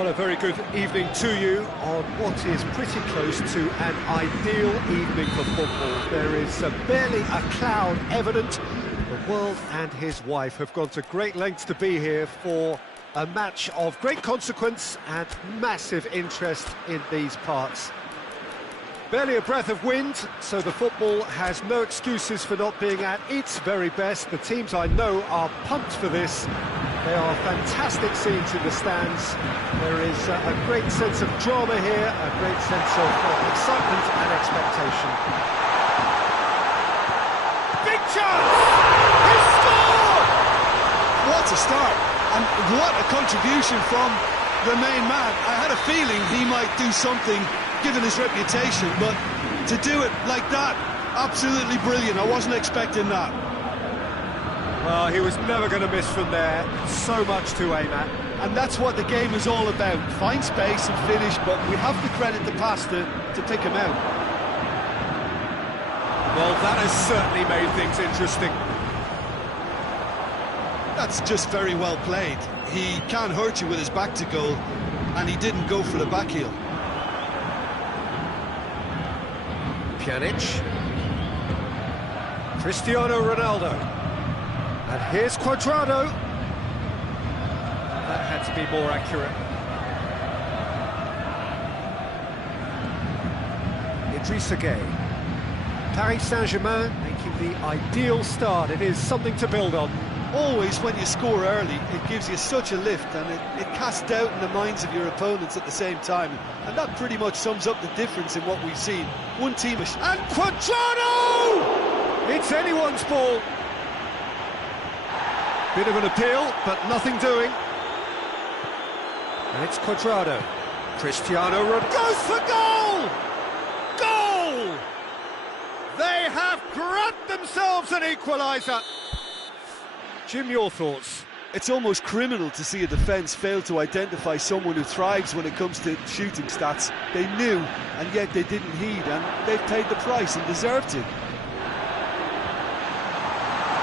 Well, a very good evening to you on what is pretty close to an ideal evening for football. There is barely a cloud evident. The world and his wife have gone to great lengths to be here for a match of great consequence and massive interest in these parts. Barely a breath of wind, so the football has no excuses for not being at its very best. The teams I know are pumped for this. They are fantastic scenes in the stands. There is a great sense of drama here, a great sense of excitement and expectation. Big chance! He scored! What a start, and what a contribution from the main man. I had a feeling he might do something, given his reputation, but to do it like that, absolutely brilliant. I wasn't expecting that. Well, he was never going to miss from there. So much to aim at. And that's what the game is all about. Find space and finish, but we have to credit the pass to pick him out. Well, that has certainly made things interesting. That's just very well played. He can't hurt you with his back to goal, and he didn't go for the back heel. Pjanic. Cristiano Ronaldo. And here's Cuadrado. That had to be more accurate. Idrissa Gueye. Paris Saint-Germain making the ideal start. It is something to build on. Always when you score early, it gives you such a lift, and it casts doubt in the minds of your opponents at the same time. And that pretty much sums up the difference in what we've seen. One team is... And Cuadrado! It's anyone's ball. Bit of an appeal, but nothing doing. And it's Cuadrado. Cristiano Ronaldo goes for goal! Goal! They have grabbed themselves an equaliser. Jim, your thoughts? It's almost criminal to see a defence fail to identify someone who thrives when it comes to shooting stats. They knew, and yet they didn't heed, and they've paid the price and deserved to.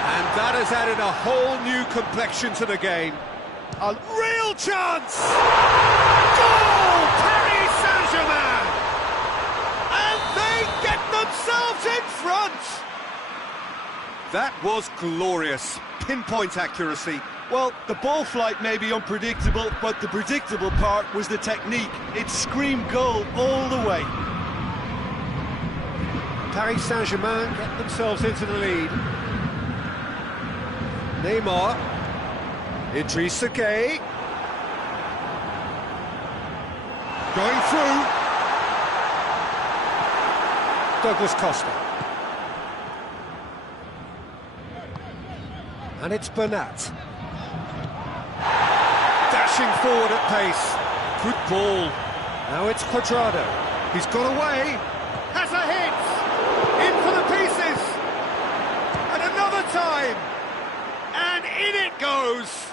And that has added a whole new complexion to the game. A real chance! Goal! Paris Saint-Germain! And they get themselves in front! That was glorious. Pinpoint accuracy. Well, the ball flight may be unpredictable, but the predictable part was the technique. It screamed goal all the way. Paris Saint-Germain get themselves into the lead. Neymar, Idrissa Gueye, going through, Douglas Costa, and it's Bernat, dashing forward at pace, good ball, now it's Cuadrado, he's got away, has a hit, in for the pieces, and another time, and in it goes!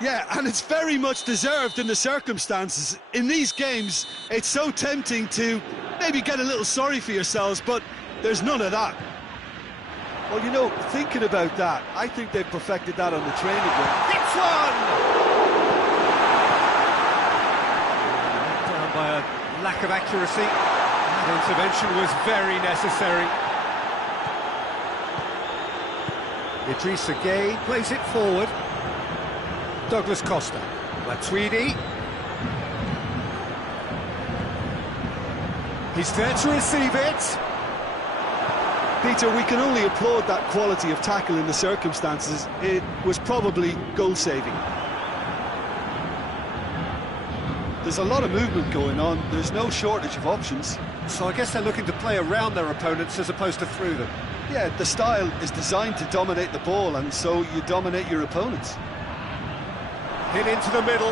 Yeah, and it's very much deserved in the circumstances. In these games, it's so tempting to maybe get a little sorry for yourselves, but there's none of that. Well, you know, thinking about that, I think they've perfected that on the training ground. Hits one! Down by a lack of accuracy. That intervention was very necessary. Idrissa Gueye plays it forward. Douglas Costa. Matuidi. He's there to receive it. Peter, we can only applaud that quality of tackle in the circumstances. It was probably goal-saving. There's a lot of movement going on. There's no shortage of options. So I guess they're looking to play around their opponents as opposed to through them. Yeah, the style is designed to dominate the ball, and so you dominate your opponents. Hit into the middle.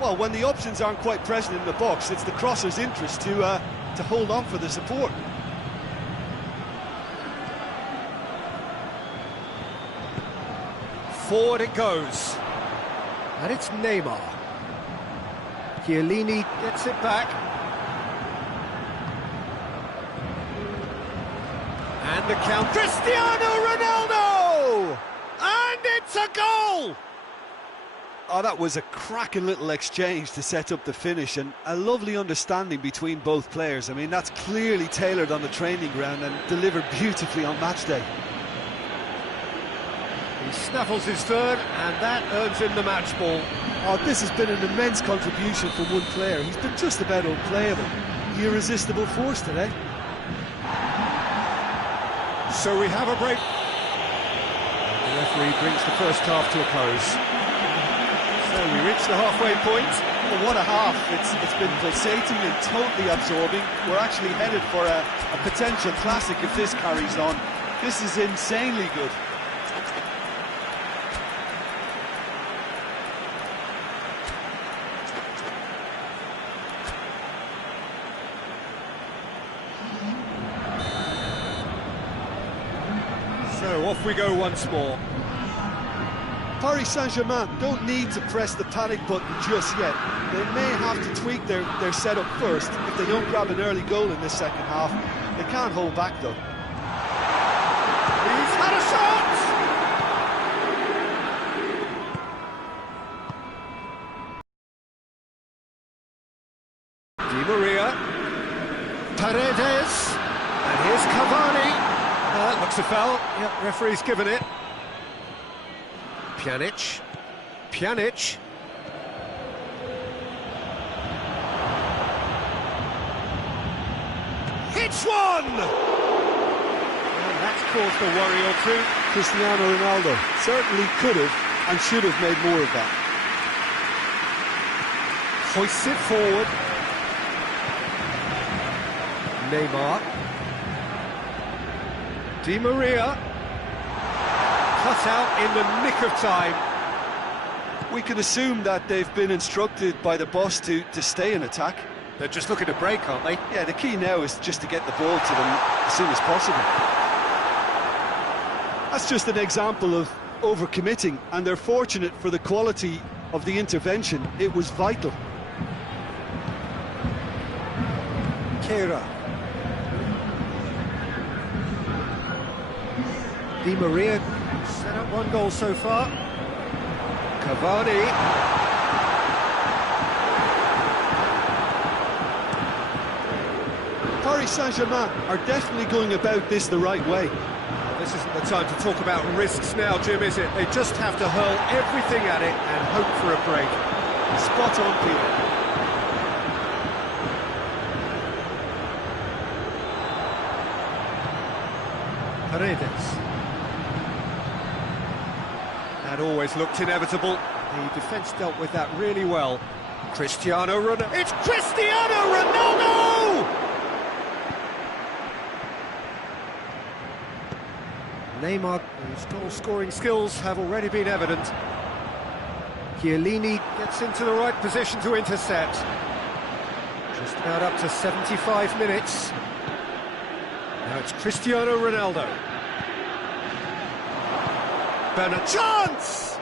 Well, when the options aren't quite present in the box, it's the crosser's interest to hold on for the support. Forward it goes. And it's Neymar. Chiellini gets it back. And the count. Cristiano Ronaldo! And it's a goal! Oh, that was a cracking little exchange to set up the finish, and a lovely understanding between both players. I mean, that's clearly tailored on the training ground and delivered beautifully on match day. He snaffles his third, and that earns him the match ball. Oh, this has been an immense contribution from one player. He's been just about unplayable. The irresistible force today. So we have a break. And the referee brings the first half to a close. So we reach the halfway point. Well, what a half. It's been pulsating and totally absorbing. We're actually headed for a potential classic if this carries on. This is insanely good. So off we go once more. Paris Saint-Germain don't need to press the panic button just yet. They may have to tweak their setup first if they don't grab an early goal in this second half. They can't hold back though. He's had a shot! Di Maria, Paredes, and here's Cavani. Looks a foul. Yep, referee's given it. Pjanic. Hits one! And that's caused a worry or two. Cristiano Ronaldo certainly could have and should have made more of that. Hoists it forward. Neymar. Di Maria. Cut out in the nick of time. We can assume that they've been instructed by the boss to stay in attack. They're just looking to break, aren't they? Yeah, the key now is just to get the ball to them as soon as possible. That's just an example of overcommitting, and they're fortunate for the quality of the intervention. It was vital. Cara. Di Maria set up one goal so far. Cavani. Paris Saint-Germain are definitely going about this the right way. This isn't the time to talk about risks now, Jim, is it? They just have to hurl everything at it and hope for a break. Spot on, Peter. Paredes. That always looked inevitable. The defence dealt with that really well. Cristiano Ronaldo. It's Cristiano Ronaldo! Neymar, whose goal-scoring skills have already been evident. Chiellini gets into the right position to intercept. Just about up to 75 minutes. Now it's Cristiano Ronaldo. Bernard, chance!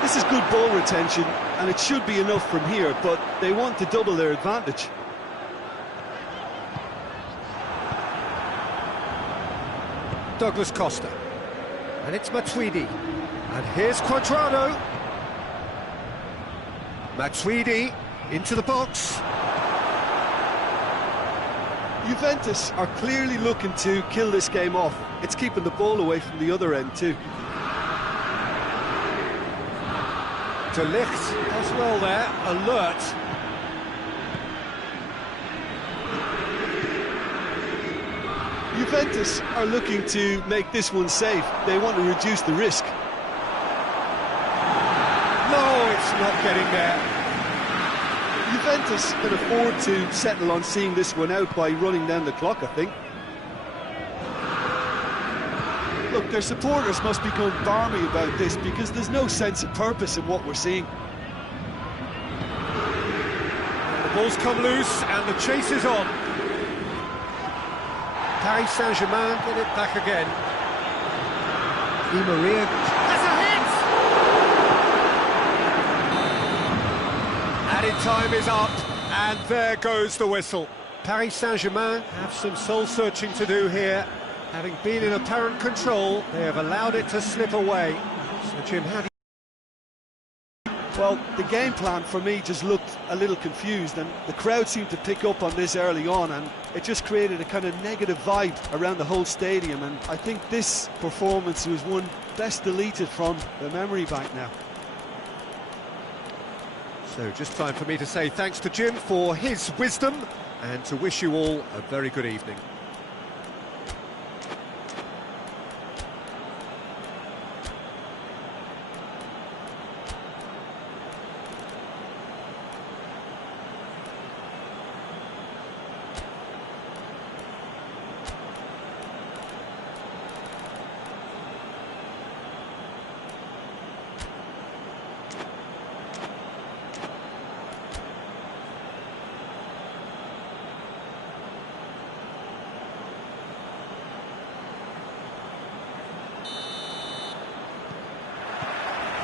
This is good ball retention, and it should be enough from here, but they want to double their advantage. Douglas Costa. And it's Matuidi. And here's Cuadrado. Matuidi into the box. Juventus are clearly looking to kill this game off. It's keeping the ball away from the other end too. De Ligt as well there, alert. Juventus are looking to make this one safe. They want to reduce the risk. No, it's not getting there. Juventus can afford to settle on seeing this one out by running down the clock, I think. Look, their supporters must be going barmy about this because there's no sense of purpose in what we're seeing. The ball's come loose and the chase is on. Paris Saint-Germain get it back again. Di Maria has a hit! Added time is up, and there goes the whistle. Paris Saint-Germain have some soul-searching to do here. Having been in apparent control, they have allowed it to slip away. So, Jim, how do you... Well, the game plan for me just looked a little confused, and the crowd seemed to pick up on this early on, and it just created a kind of negative vibe around the whole stadium, and I think this performance was one best deleted from the memory bank now. So just time for me to say thanks to Jim for his wisdom and to wish you all a very good evening.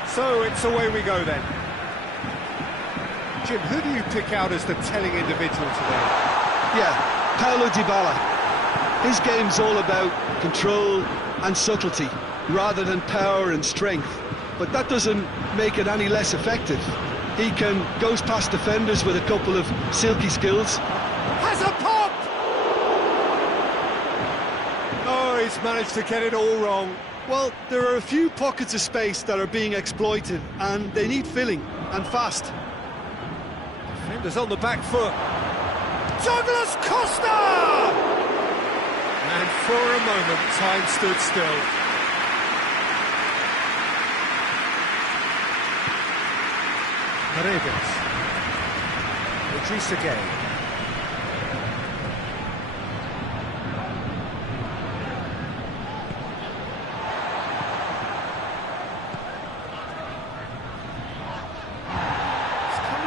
So it's away we go then. Jim, who do you pick out as the telling individual today? Yeah, Paulo Dybala. His game's all about control and subtlety, rather than power and strength. But that doesn't make it any less effective. He goes past defenders with a couple of silky skills. Has a pop! Oh, he's managed to get it all wrong. Well, there are a few pockets of space that are being exploited, and they need filling, and fast. Defenders on the back foot. Douglas Costa! And for a moment, time stood still. Paredes. Idrissa Gueye.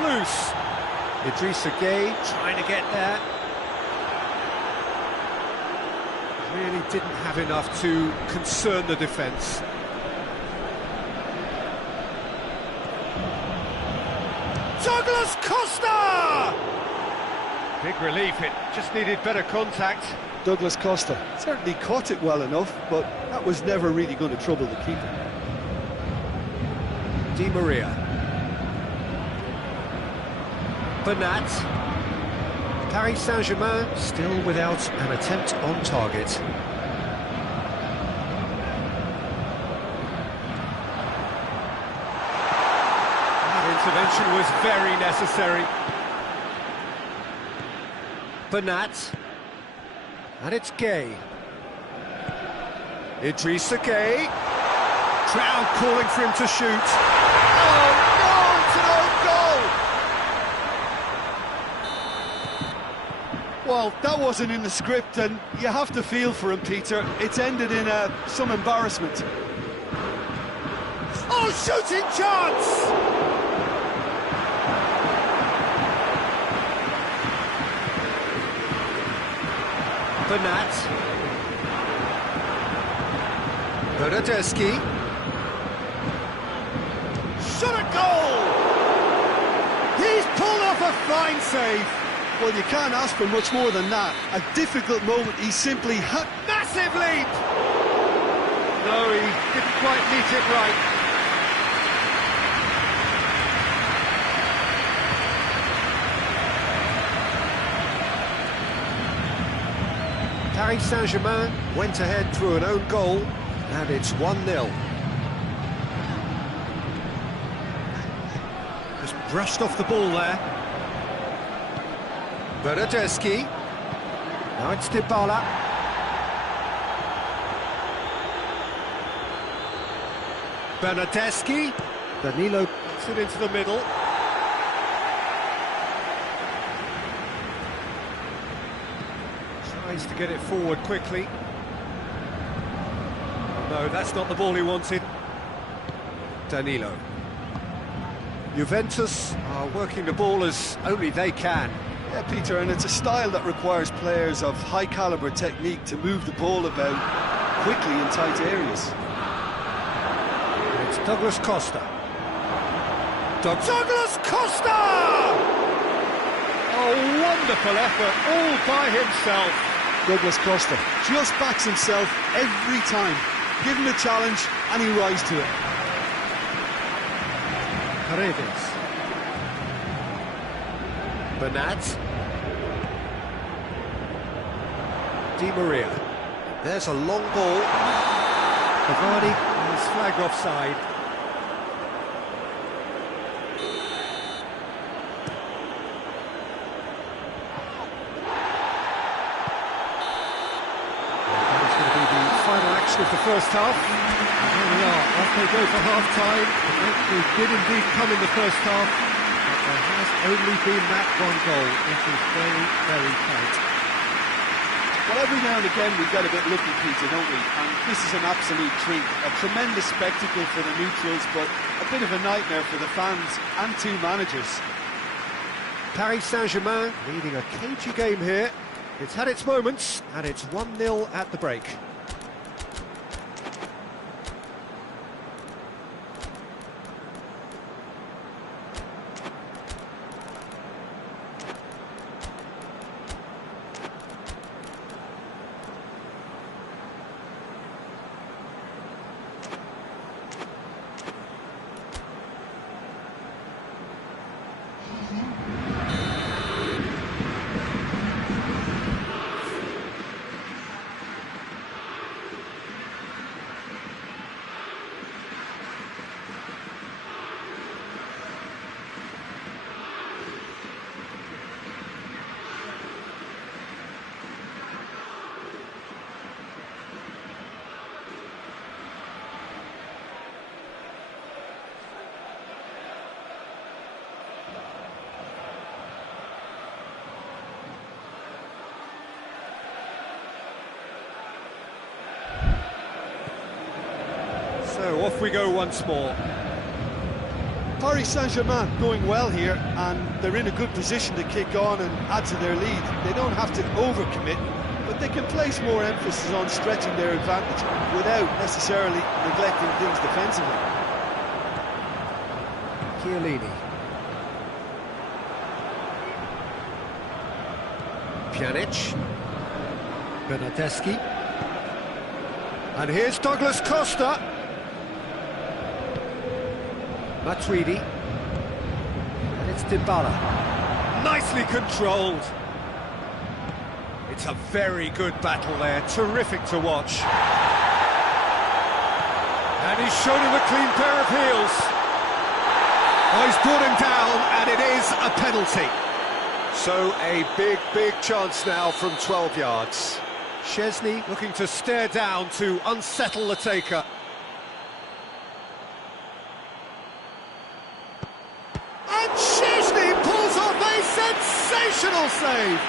Loose. Idrissa Gueye trying to get there. Really didn't have enough to concern the defence. Douglas Costa! Big relief, it just needed better contact. Douglas Costa certainly caught it well enough, but that was never really going to trouble the keeper. Di Maria. Bernat. Paris Saint-Germain still without an attempt on target. That intervention was very necessary. Bernat. And it's Gueye. Idrissa Gueye. Crowd calling for him to shoot. Oh, no, it's an own goal! Well, that wasn't in the script, and you have to feel for him, Peter. It's ended in some embarrassment. Oh, shooting chance! Bernat. Bernadeschi. Shot a goal! He's pulled off a fine save. Well, you can't ask for much more than that. A difficult moment, he simply had... Massive leap! No, he didn't quite meet it right. Paris Saint-Germain went ahead through an own goal, and it's 1-0. Just brushed off the ball there. Bernadeschi. Now it's Dybala. Bernadeschi. Danilo puts it into the middle. Tries to get it forward quickly. No, that's not the ball he wanted. Danilo. Juventus are working the ball as only they can. Yeah, Peter, and it's a style that requires players of high-caliber technique to move the ball about quickly in tight areas. It's Douglas Costa. Douglas Costa! Oh, wonderful effort, all by himself. Douglas Costa just backs himself every time. Give him a challenge and he rises to it. Paredes. Bernat. Di Maria. There's a long ball. Cavani is flagged offside. That is going to be the final action of the first half. And here we are, off they go for half-time. They did indeed come in the first half, but there has only been that one goal. It is very, very tight. Well, every now and again we get a bit lucky, Peter, don't we? And this is an absolute treat. A tremendous spectacle for the neutrals, but a bit of a nightmare for the fans and two managers. Paris Saint-Germain leading a cagey game here. It's had its moments, and it's 1-0 at the break. So off we go once more. Paris Saint-Germain going well here, and they're in a good position to kick on and add to their lead. They don't have to overcommit, but they can place more emphasis on stretching their advantage without necessarily neglecting things defensively. Chiellini. Pjanic. Bernardeschi. And here's Douglas Costa. Matuidi. And it's Dybala. Nicely controlled. It's a very good battle there, terrific to watch. And he's shown him a clean pair of heels. Oh, he's brought him down, and it is a penalty. So a big chance now from 12 yards. Szczesny looking to stare down to unsettle the taker. And Szczesny pulls off a sensational save.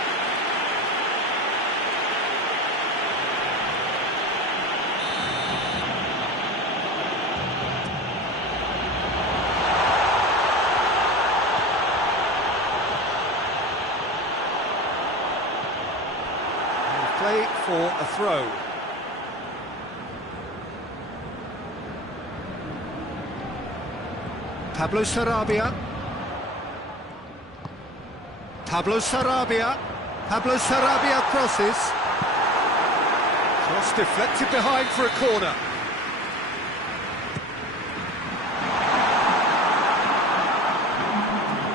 Play for a throw. Pablo Sarabia. Pablo Sarabia. Pablo Sarabia crosses. Cross deflected behind for a corner.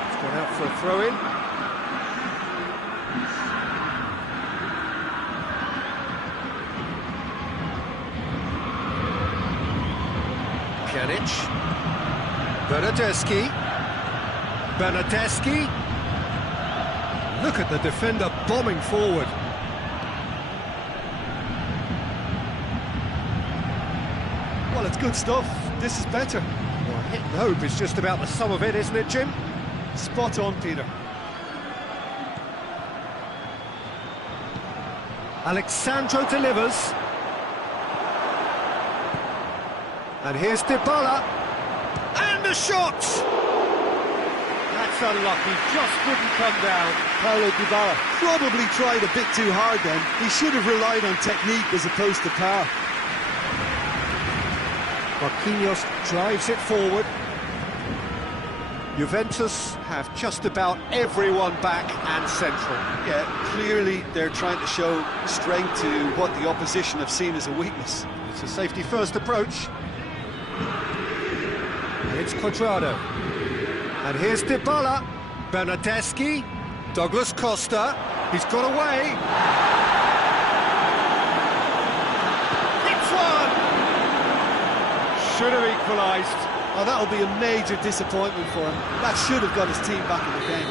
It's gone out for a throw-in. Pjanic. Bernardeschi. Bernardeschi. Look at the defender bombing forward. Well, it's good stuff. This is better. Well, hit and hope is just about the sum of it, isn't it, Jim? Spot on, Peter. Alexandro delivers. And here's Dybala. And the shot! That's unlucky, just couldn't come down. Paulo Dybala probably tried a bit too hard then. He should have relied on technique as opposed to power. Marquinhos drives it forward. Juventus have just about everyone back and central. Yeah, clearly they're trying to show strength to what the opposition have seen as a weakness. It's a safety-first approach. And it's Cuadrado. And here's Dybala. Bernardeschi. Douglas Costa. He's got away. It's one! Should have equalised. Oh, that'll be a major disappointment for him. That should have got his team back in the game.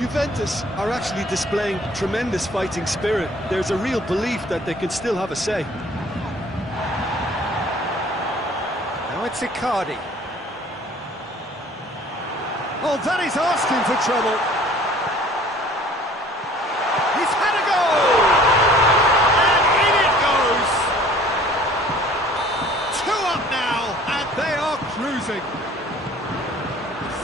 Juventus are actually displaying tremendous fighting spirit. There's a real belief that they can still have a say. Now it's Icardi. Oh, that is asking for trouble. He's had a goal! And in it goes! 2 up now, and they are cruising.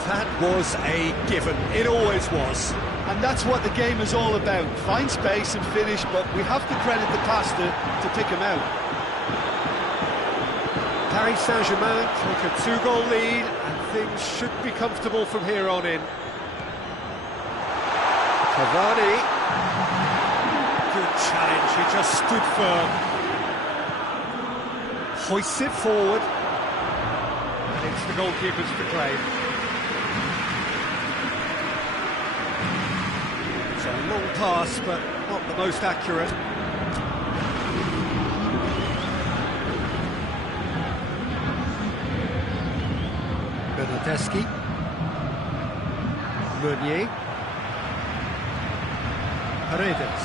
That was a given. It always was. And that's what the game is all about. Find space and finish, but we have to credit the passer to pick him out. Paris Saint-Germain took a 2-goal lead, and things should be comfortable from here on in. Cavani. Good challenge, he just stood firm. Hoists it forward. And it's the goalkeepers to claim. It's a long pass, but not the most accurate. Bernardeschi. Meunier. Paredes.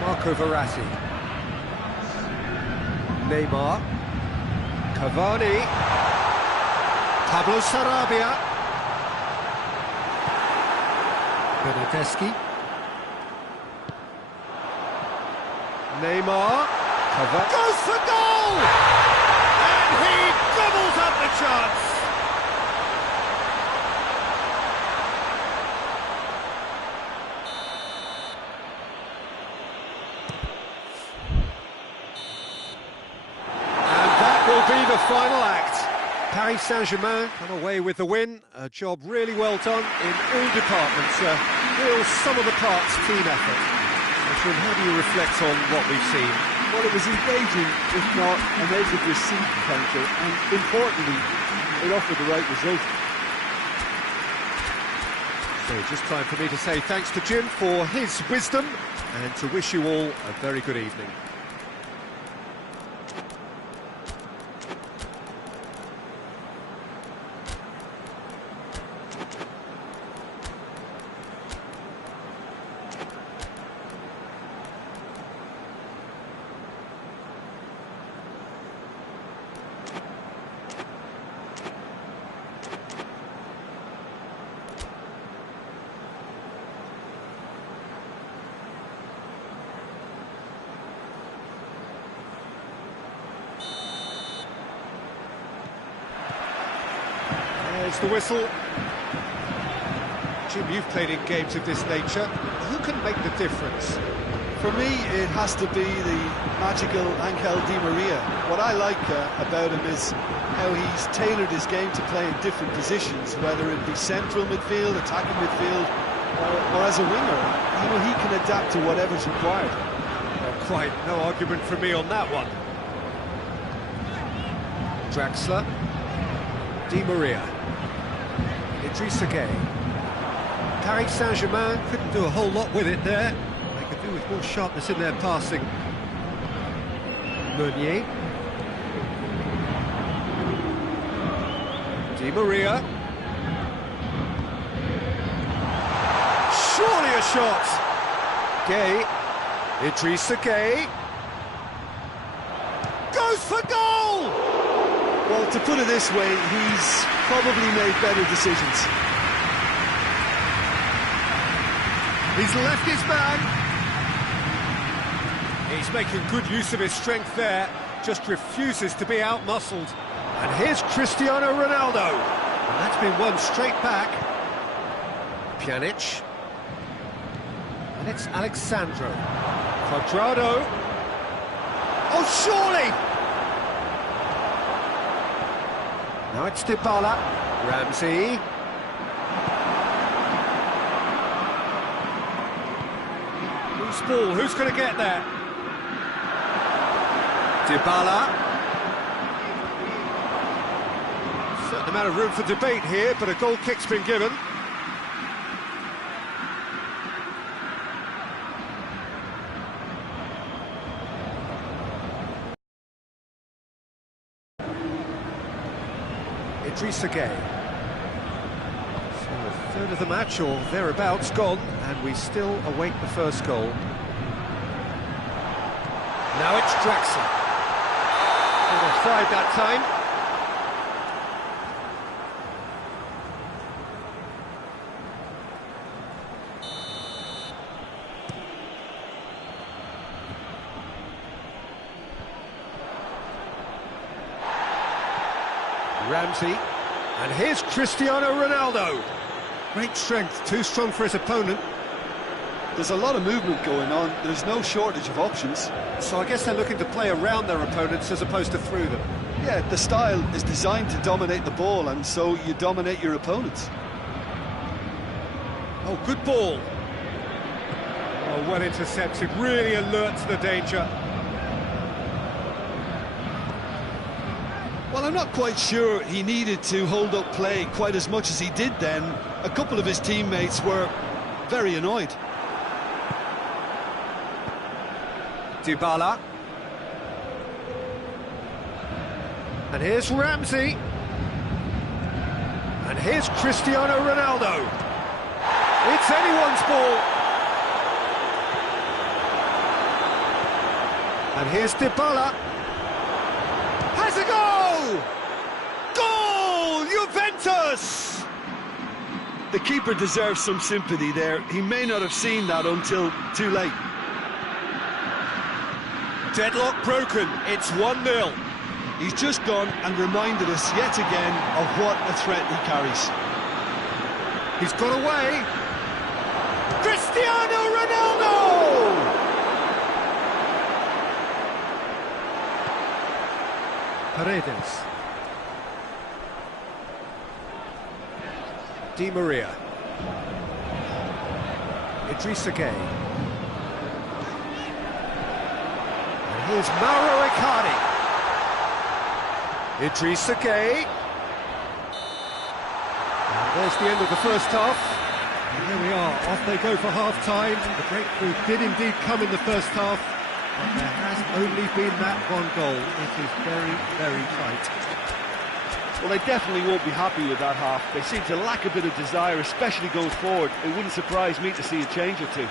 Marco Verratti. Neymar. Cavani. Pablo Sarabia. Bernardeschi. Neymar. Cavani. Goes for goal! And he gobbles up the chance. Be the final act. Paris Saint-Germain come away with the win. A job really well done in all departments. A real sum-of-the-parts team effort. Jim, how do you reflect on what we've seen? Well, it was engaging, if not a negative receipt potential, and importantly, it offered the right result. So just time for me to say thanks to Jim for his wisdom and to wish you all a very good evening. There's the whistle. Jim, you've played in games of this nature. Who can make the difference? For me, it has to be the magical Angel Di Maria. What I like about him is how he's tailored his game to play in different positions, whether it be central midfield, attacking midfield, or as a winger. You know, he can adapt to whatever's required. Well, quite no argument from me on that one. Draxler. Di Maria. Idrissa Gueye. Paris Saint-Germain couldn't do a whole lot with it there. They could do with more sharpness in their passing. Meunier. Di Maria. Surely a shot. Gueye. Idrissa Gueye. Goes for goal! Well, to put it this way, he's probably made better decisions. He's left his man. He's making good use of his strength there, just refuses to be out-muscled. And here's Cristiano Ronaldo. And that's been won straight back. Pjanic. And it's Alexandro. Cuadrado. Oh, surely! Now it's Dybala. Ramsey. Loose ball, who's going to get there? Dybala. Certain amount of room for debate here, but a goal kick's been given. Idrissa Gueye. So a third of the match or thereabouts gone, and we still await the first goal. Now it's Draxler. Offside that time. Ramsey, and here's Cristiano Ronaldo. Great strength, too strong for his opponent. There's a lot of movement going on, there's no shortage of options. So I guess they're looking to play around their opponents as opposed to through them. Yeah, the style is designed to dominate the ball, and so you dominate your opponents. Oh, good ball. Oh, well intercepted, really alert to the danger. Well, I'm not quite sure he needed to hold up play quite as much as he did then. A couple of his teammates were very annoyed. Dybala. And here's Ramsey. And here's Cristiano Ronaldo. It's anyone's ball. And here's Dybala. Has a goal! Goal! Juventus! The keeper deserves some sympathy there. He may not have seen that until too late. Deadlock broken. It's 1-0. He's just gone and reminded us yet again of what a threat he carries. He's got away. Cristiano Ronaldo! Paredes. Di Maria. Idrissa Gueye. And here's Mauro Icardi. Idrissa Gueye. And there's the end of the first half. And here we are, off they go for half-time. The breakthrough did indeed come in the first half, but there has only been that one goal. It is very, very tight. Well, they definitely won't be happy with that half. They seem to lack a bit of desire, especially going forward. It wouldn't surprise me to see a change or two.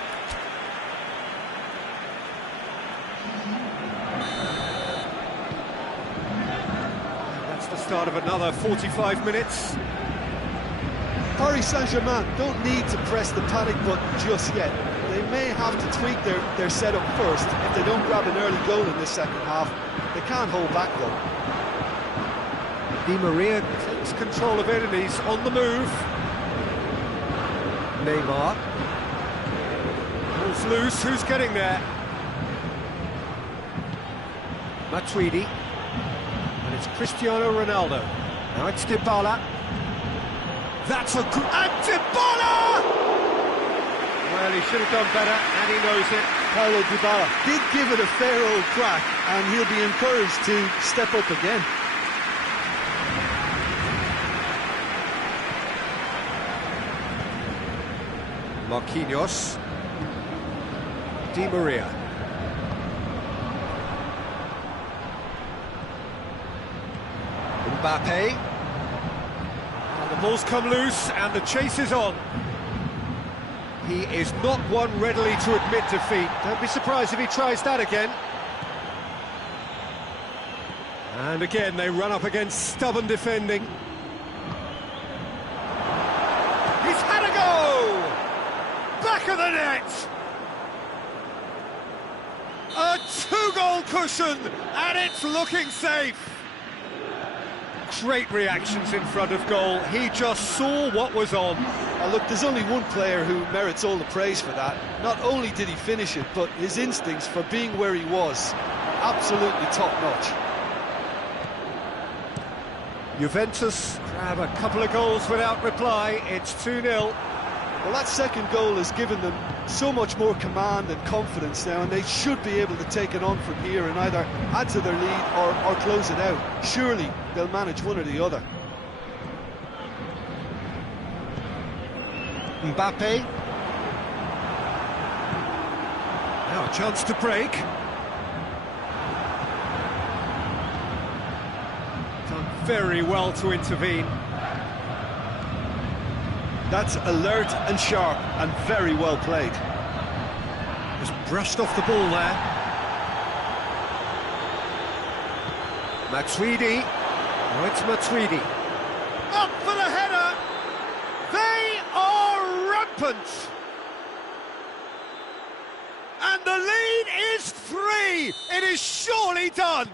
That's the start of another 45 minutes. Paris Saint-Germain don't need to press the panic button just yet. They may have to tweak their setup first. If they don't grab an early goal in this second half, they can't hold back though. Di Maria takes control of it and he's on the move. Neymar. Ball's loose, who's getting there? Matuidi. And it's Cristiano Ronaldo. Now it's Dybala. That's a good... And Dybala! Well, he should have done better, and he knows it. Paulo Dybala did give it a fair old crack, and he'll be encouraged to step up again. Marquinhos. Di Maria. Mbappe. And the ball's come loose and the chase is on. He is not one readily to admit defeat. Don't be surprised if he tries that again. And again they run up against stubborn defending. He's had a go! Back of the net! A two-goal cushion, and it's looking safe. Great reactions in front of goal. He just saw what was on. Look, there's only one player who merits all the praise for that. Not only did he finish it, but his instincts for being where he was, absolutely top-notch. Juventus grab a couple of goals without reply. It's 2-0. Well, that second goal has given them so much more command and confidence now, and they should be able to take it on from here and either add to their lead or close it out. Surely they'll manage one or the other. Mbappe. Now a chance to break. Done very well to intervene. That's alert and sharp and very well played. Just brushed off the ball there. Matuidi. Oh, it's Matuidi. Up for the header! They are rampant! And the lead is 3! It is surely done!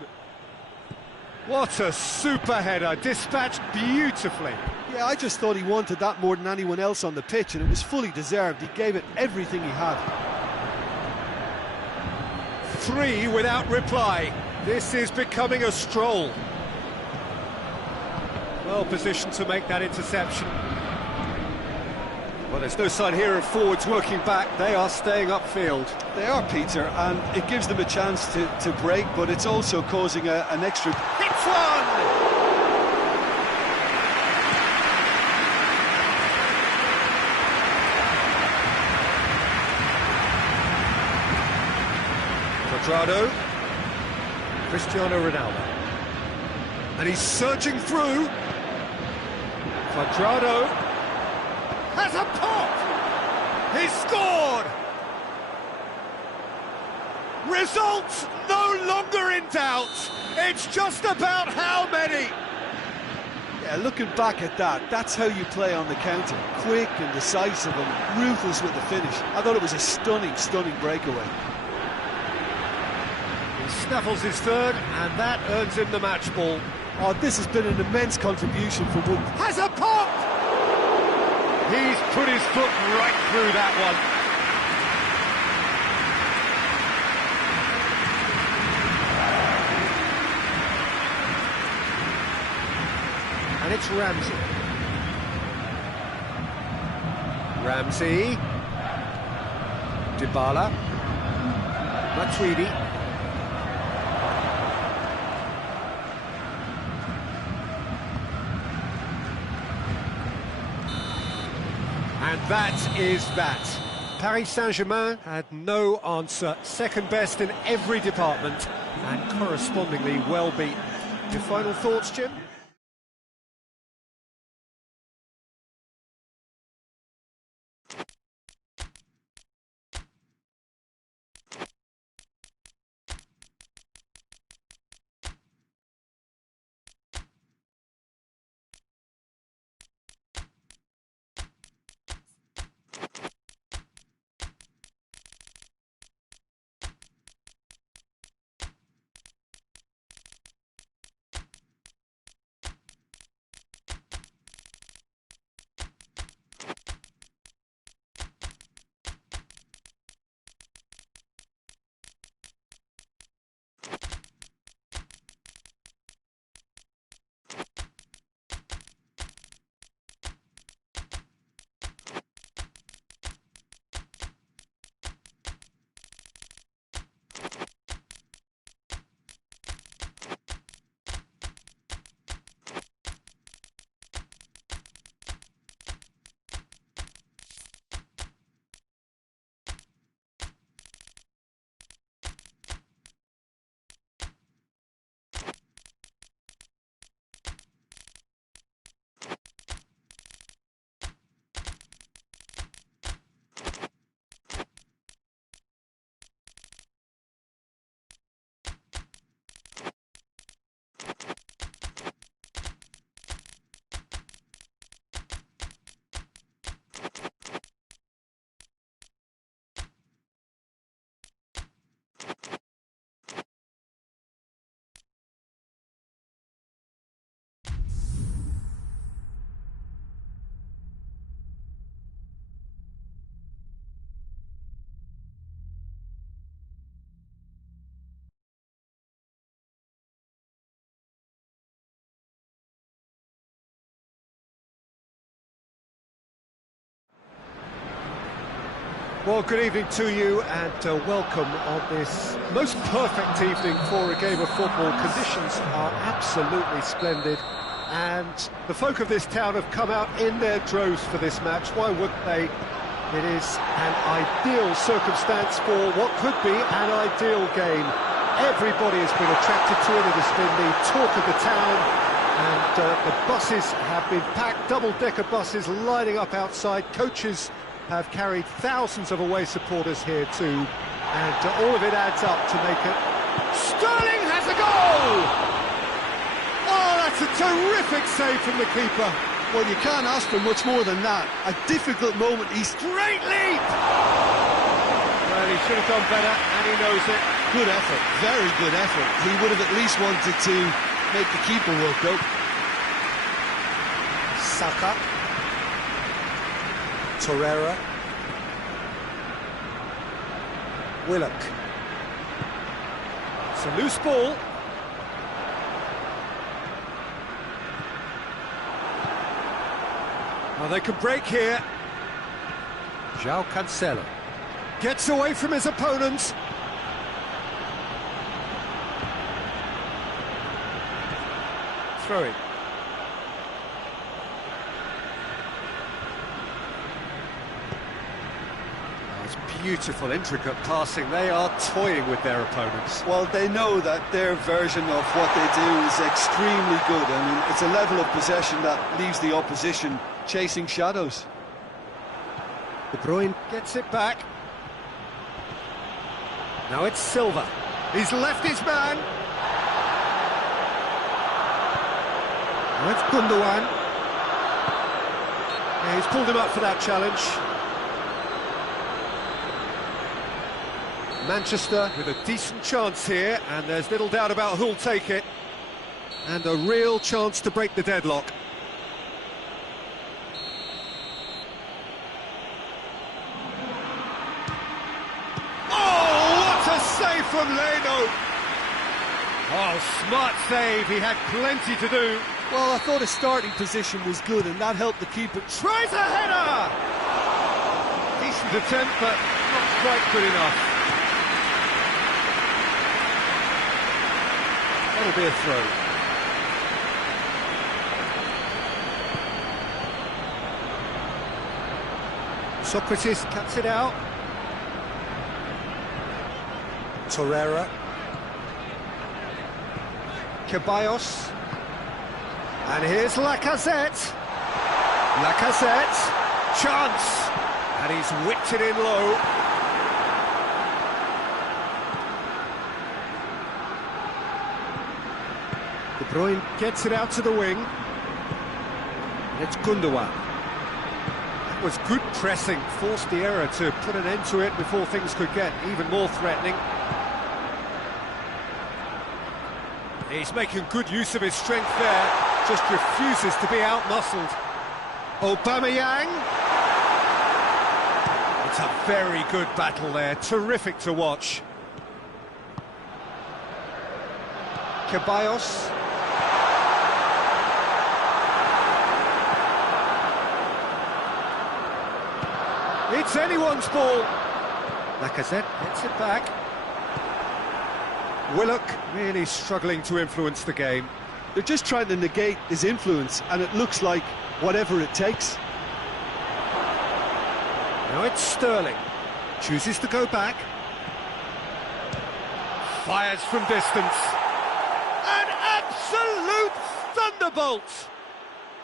What a super header, dispatched beautifully. Yeah, I just thought he wanted that more than anyone else on the pitch, and it was fully deserved. He gave it everything he had. 3 without reply. This is becoming a stroll. Well positioned to make that interception. Well, there's no sign here of forwards working back. They are staying upfield. They are, Peter, and it gives them a chance to break, but it's also causing an extra... Hits one! Quadrado, Cristiano Ronaldo, and he's surging through. Quadrado has a pop. He's scored. Results no longer in doubt. It's just about how many. Yeah, looking back at that, that's how you play on the counter. Quick and decisive and ruthless with the finish. I thought it was a stunning, stunning breakaway. Snaffles his third, and that earns him the match ball. Oh, this has been an immense contribution for Wood. Has a pop! He's put his foot right through that one. And it's Ramsey. Dybala. Matuidi. And that is that. Paris Saint-Germain had no answer. Second best in every department and correspondingly well beaten. Your final thoughts, Jim? Well, good evening to you and welcome on this most perfect evening for a game of football. Conditions are absolutely splendid and the folk of this town have come out in their droves for this match. Why wouldn't they? It is an ideal circumstance for what could be an ideal game. Everybody has been attracted to it. It has been the talk of the town, and the buses have been packed, double-decker buses lining up outside. Coaches have carried thousands of away supporters here too, and all of it adds up to make it. Sterling has a goal! Oh, that's a terrific save from the keeper. Well, you can't ask for much more than that. A difficult moment. He's Great leap! Well, he should have done better, and he knows it. good effort, very good effort. He would have at least wanted to make the keeper work, though. Saka. Torreira. Willock. It's a loose ball. Well, they can break here. João Cancelo. Gets away from his opponents. Throw it. Beautiful, intricate passing. They are toying with their opponents. Well, they know that their version of what they do is extremely good. I mean, it's a level of possession that leaves the opposition chasing shadows. De Bruyne gets it back. Now it's Silva. He's left his man. Now it's Gundogan. Yeah, he's pulled him up for that challenge. Manchester with a decent chance here, and there's little doubt about who'll take it. And a real chance to break the deadlock. Oh, what a save from Leno! Oh, smart save, he had plenty to do. Well, I thought his starting position was good, and that helped the keeper. Tries a header! Decent attempt, but not quite good enough. That'll be a throw. Socrates cuts it out. Torreira. Ceballos. And here's Lacazette. Lacazette. Chance. And he's whipped it in low. De Bruyne gets it out to the wing. And it's Gundogan. That was good pressing, forced the error to put an end to it before things could get even more threatening. He's making good use of his strength there, just refuses to be out-muscled. Aubameyang. It's a very good battle there, terrific to watch. Ceballos. It's anyone's ball. Lacazette gets it back. Willock really struggling to influence the game. They're just trying to negate his influence, and it looks like whatever it takes. Now it's Sterling. Chooses to go back. Fires from distance. An absolute thunderbolt.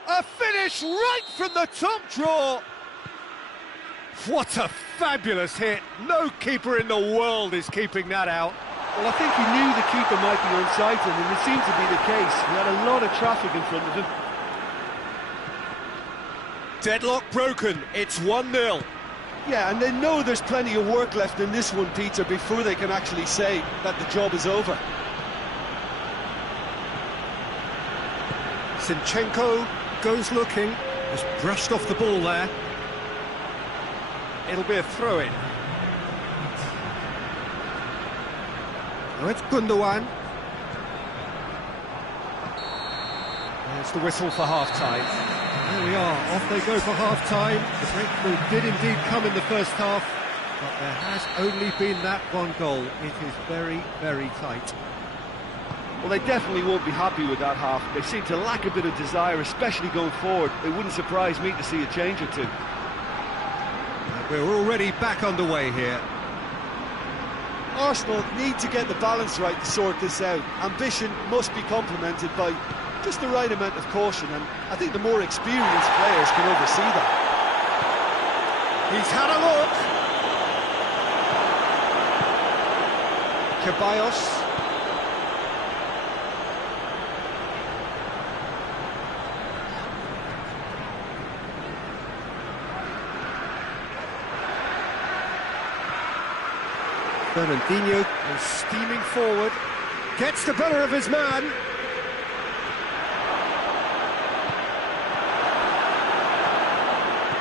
A finish right from the top draw. What a fabulous hit. No keeper in the world is keeping that out. Well, I think he knew the keeper might be on side of him, and it seemed to be the case. He had a lot of traffic in front of him. Deadlock broken. It's 1-0. Yeah, and they know there's plenty of work left in this one, Peter, before they can actually say that the job is over. Zinchenko goes looking. Just brushed off the ball there. It'll be a throw-in. Now it's Gundogan. There's the whistle for half-time. There we are, off they go for half-time. The breakthrough did indeed come in the first half, but there has only been that one goal. It is very, very tight. Well, they definitely won't be happy with that half. They seem to lack a bit of desire, especially going forward. It wouldn't surprise me to see a change or two. And we're already back underway here. Arsenal need to get the balance right to sort this out. Ambition must be complemented by just the right amount of caution, and I think the more experienced players can oversee that. He's had a look. Ceballos. Fernandinho is steaming forward, gets the better of his man.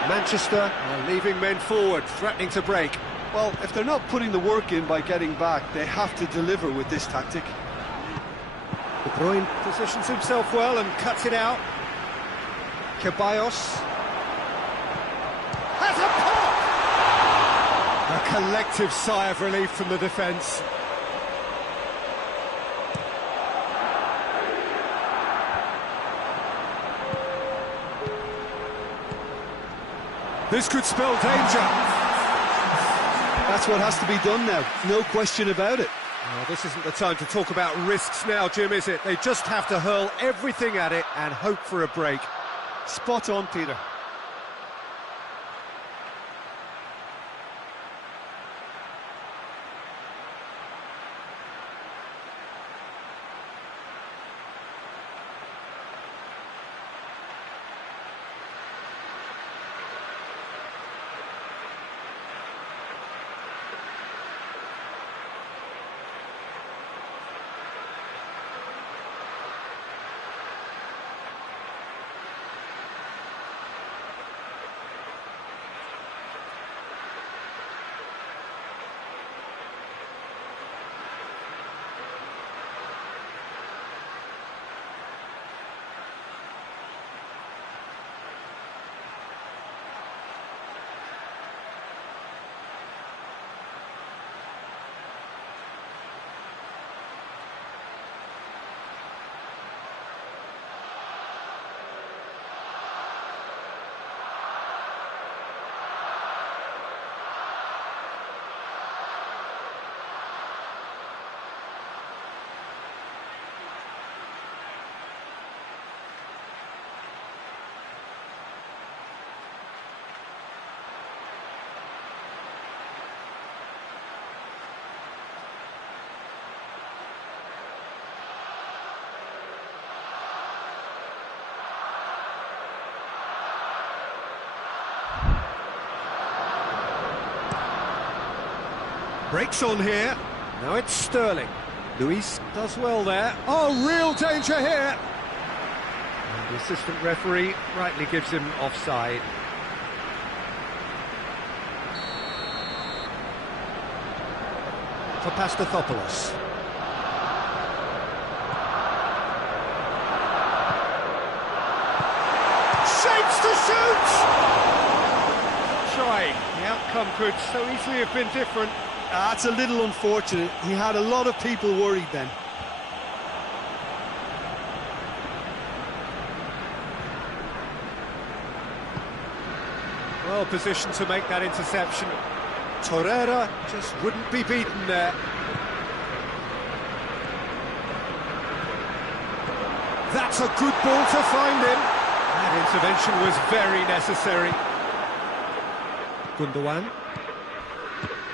Manchester are leaving men forward, threatening to break. Well, if they're not putting the work in by getting back, they have to deliver with this tactic. De Bruyne positions himself well and cuts it out. Ceballos has a pop! A collective sigh of relief from the defence. This could spell danger. That's what has to be done now, no question about it. Oh, this isn't the time to talk about risks now, Jim, is it? They just have to hurl everything at it and hope for a break. Spot on, Peter. Breaks on here. Now it's Sterling. Luis does well there. Oh, real danger here. And the assistant referee rightly gives him offside. For Pastathopoulos. Shapes to shoot! Trying. The outcome could so easily have been different. That's a little unfortunate. He had a lot of people worried then. Well positioned to make that interception. Torreira just wouldn't be beaten there. That's a good ball to find him. That intervention was very necessary. Gundogan.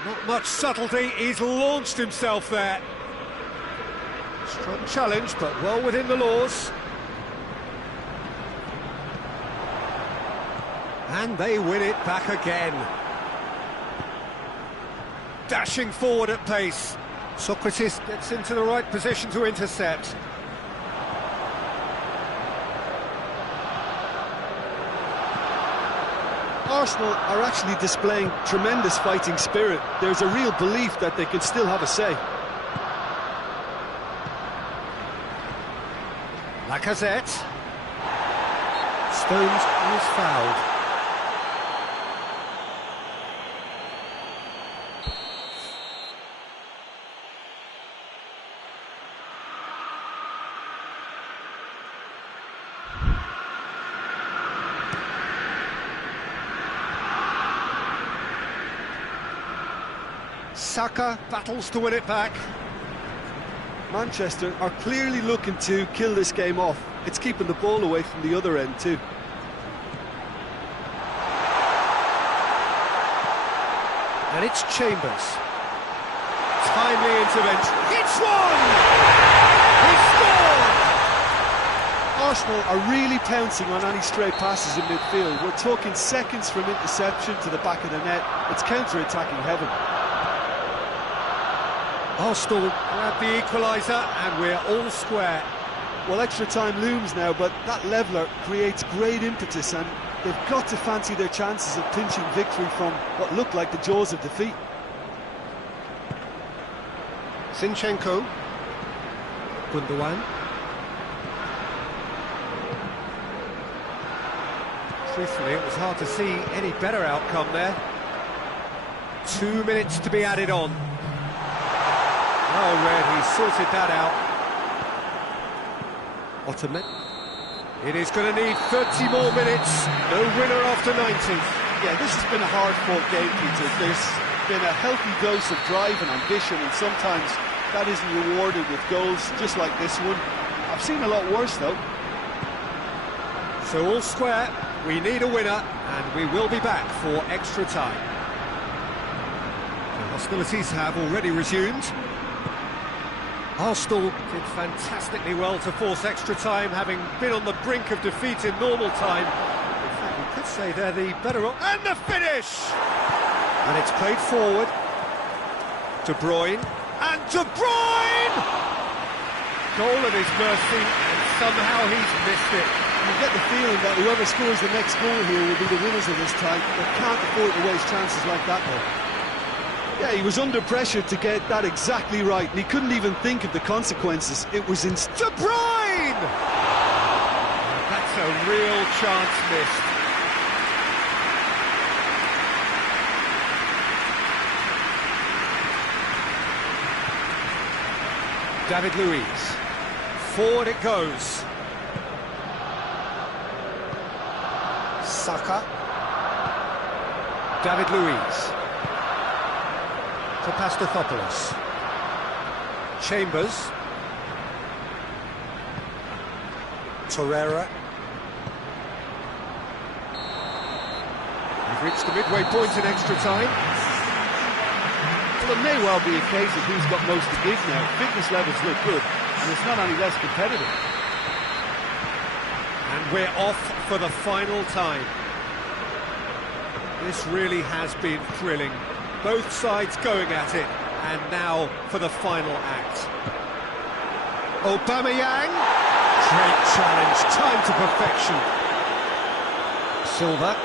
Not much subtlety, he's launched himself there. Strong challenge, but well within the laws. And they win it back again. Dashing forward at pace. Socrates gets into the right position to intercept. Arsenal are actually displaying tremendous fighting spirit. There's a real belief that they can still have a say. Lacazette. Stones is fouled. Saka battles to win it back. Manchester are clearly looking to kill this game off. It's keeping the ball away from the other end too. And it's Chambers. Timely intervention. It's one! He scored! Arsenal are really pouncing on any stray passes in midfield. We're talking seconds from interception to the back of the net. It's counter-attacking heaven. Arsenal grab the equaliser and we're all square. Well, extra time looms now, but that leveller creates great impetus and they've got to fancy their chances of clinching victory from what looked like the jaws of defeat. Zinchenko. Gundogan. Truthfully, it was hard to see any better outcome there. 2 minutes to be added on. Oh, Red, he sorted that out. Ottoman. It is going to need 30 more minutes. No winner after 90. Yeah, this has been a hard-fought game, Peter. There's been a healthy dose of drive and ambition, and sometimes that isn't rewarded with goals just like this one. I've seen a lot worse, though. So all square, we need a winner, and we will be back for extra time. The hostilities have already resumed. Arsenal did fantastically well to force extra time, having been on the brink of defeat in normal time. In fact, we could say they're the better... And the finish! And it's played forward. De Bruyne. And De Bruyne! Goal at his mercy, and somehow he's missed it. You get the feeling that whoever scores the next goal here will be the winners of this tie. They can't afford to waste chances like that, though. Yeah, he was under pressure to get that exactly right, and he couldn't even think of the consequences. It was in... De Bruyne! That's a real chance missed. David Luiz. Forward it goes. Saka. David Luiz. To Pastathopoulos. Chambers. Torreira. We've reached the midway point in extra time. Well, it may well be a case of who's got most to give now. Fitness levels look good, and it's not any less competitive. And we're off for the final time. This really has been thrilling. Both sides going at it, and now for the final act. Aubameyang, great challenge, time to perfection. Silva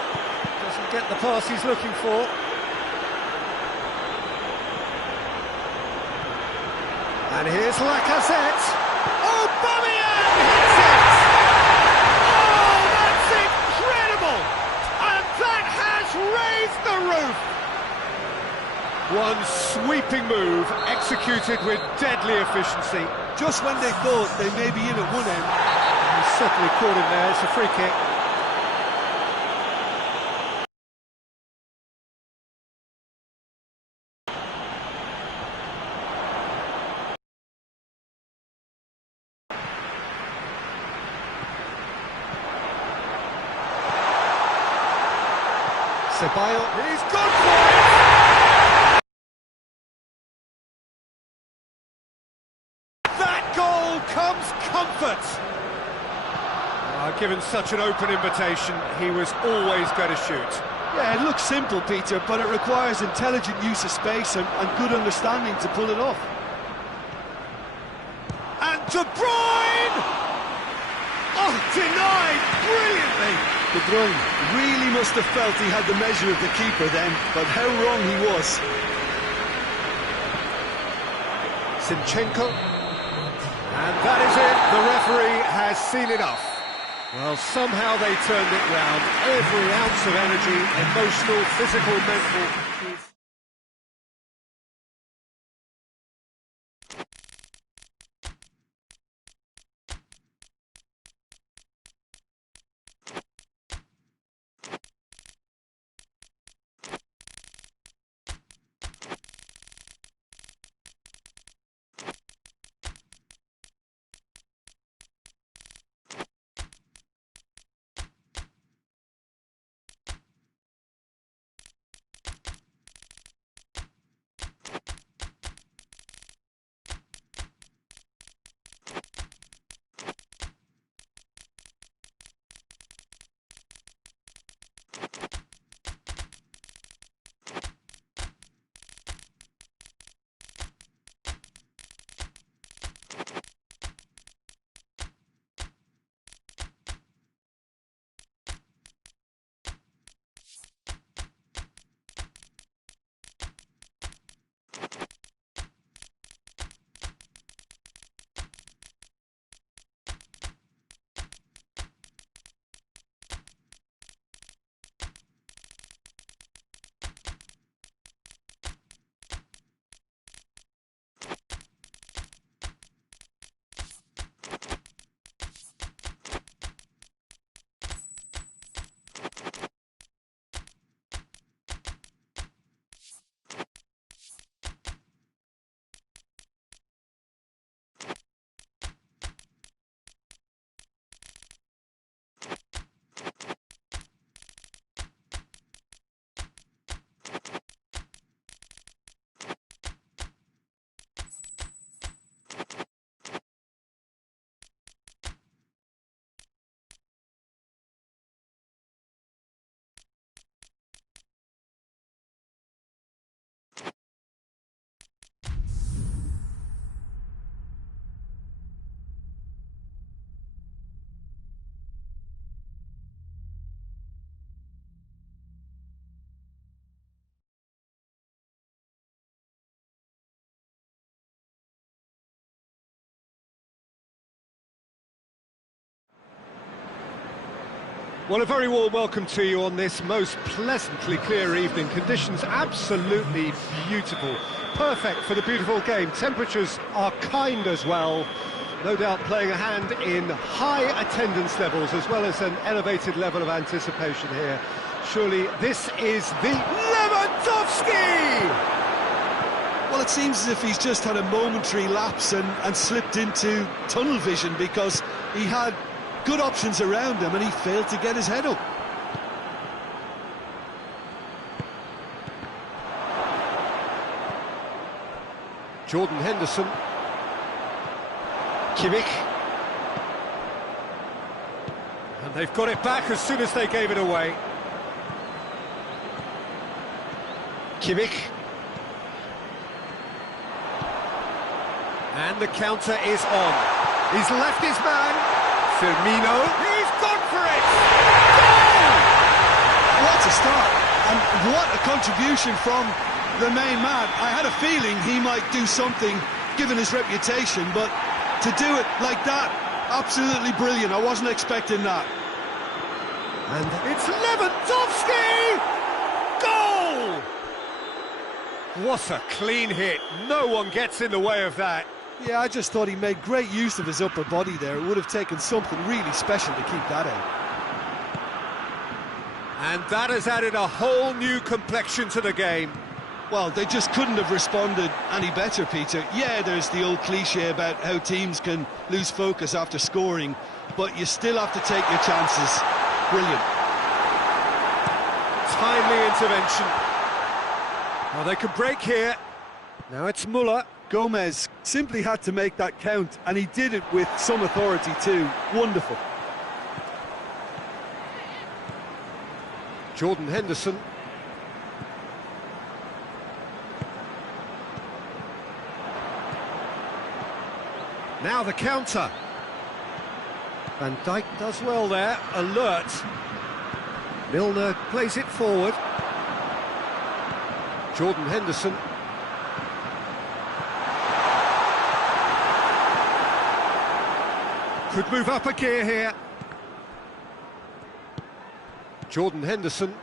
doesn't get the pass he's looking for. And here's Lacazette. Aubameyang hits it! Oh, that's incredible! And that has raised the roof! One sweeping move, executed with deadly efficiency. Just when they thought they may be in at one end. He's certainly caught him there, it's a free kick. Ceballos, he's gone for it! Comes comfort. Given such an open invitation, he was always going to shoot. Yeah, it looks simple, Peter, but it requires intelligent use of space and good understanding to pull it off. And De Bruyne! Oh, denied brilliantly. De Bruyne really must have felt he had the measure of the keeper then, but how wrong he was. Zinchenko. And that is it, the referee has seen enough. Well, somehow they turned it round. Every ounce of energy, emotional, physical, mental... Well, a very warm welcome to you on this most pleasantly clear evening. Conditions absolutely beautiful. Perfect for the beautiful game. Temperatures are kind as well. No doubt playing a hand in high attendance levels as well as an elevated level of anticipation here. Surely this is the Lewandowski! Well, it seems as if he's just had a momentary lapse and slipped into tunnel vision, because he had good options around him and he failed to get his head up. Jordan Henderson. Kimmich. And they've got it back as soon as they gave it away. Kimmich. And the counter is on. He's left his man. Firmino. He's gone for it! Goal! What a start, and what a contribution from the main man. I had a feeling he might do something given his reputation, but to do it like that, absolutely brilliant. I wasn't expecting that. And it's Lewandowski! Goal! What a clean hit. No one gets in the way of that. Yeah, I just thought he made great use of his upper body there. It would have taken something really special to keep that out. And that has added a whole new complexion to the game. Well, they just couldn't have responded any better, Peter. Yeah, there's the old cliche about how teams can lose focus after scoring, but you still have to take your chances. Brilliant. Timely intervention. Well, they could break here. Now it's Muller. Gomez simply had to make that count, and he did it with some authority too. Wonderful. Jordan Henderson. Now the counter. Van Dijk does well there, alert. Milner plays it forward. Jordan Henderson. Could move up a gear here. Jordan Henderson.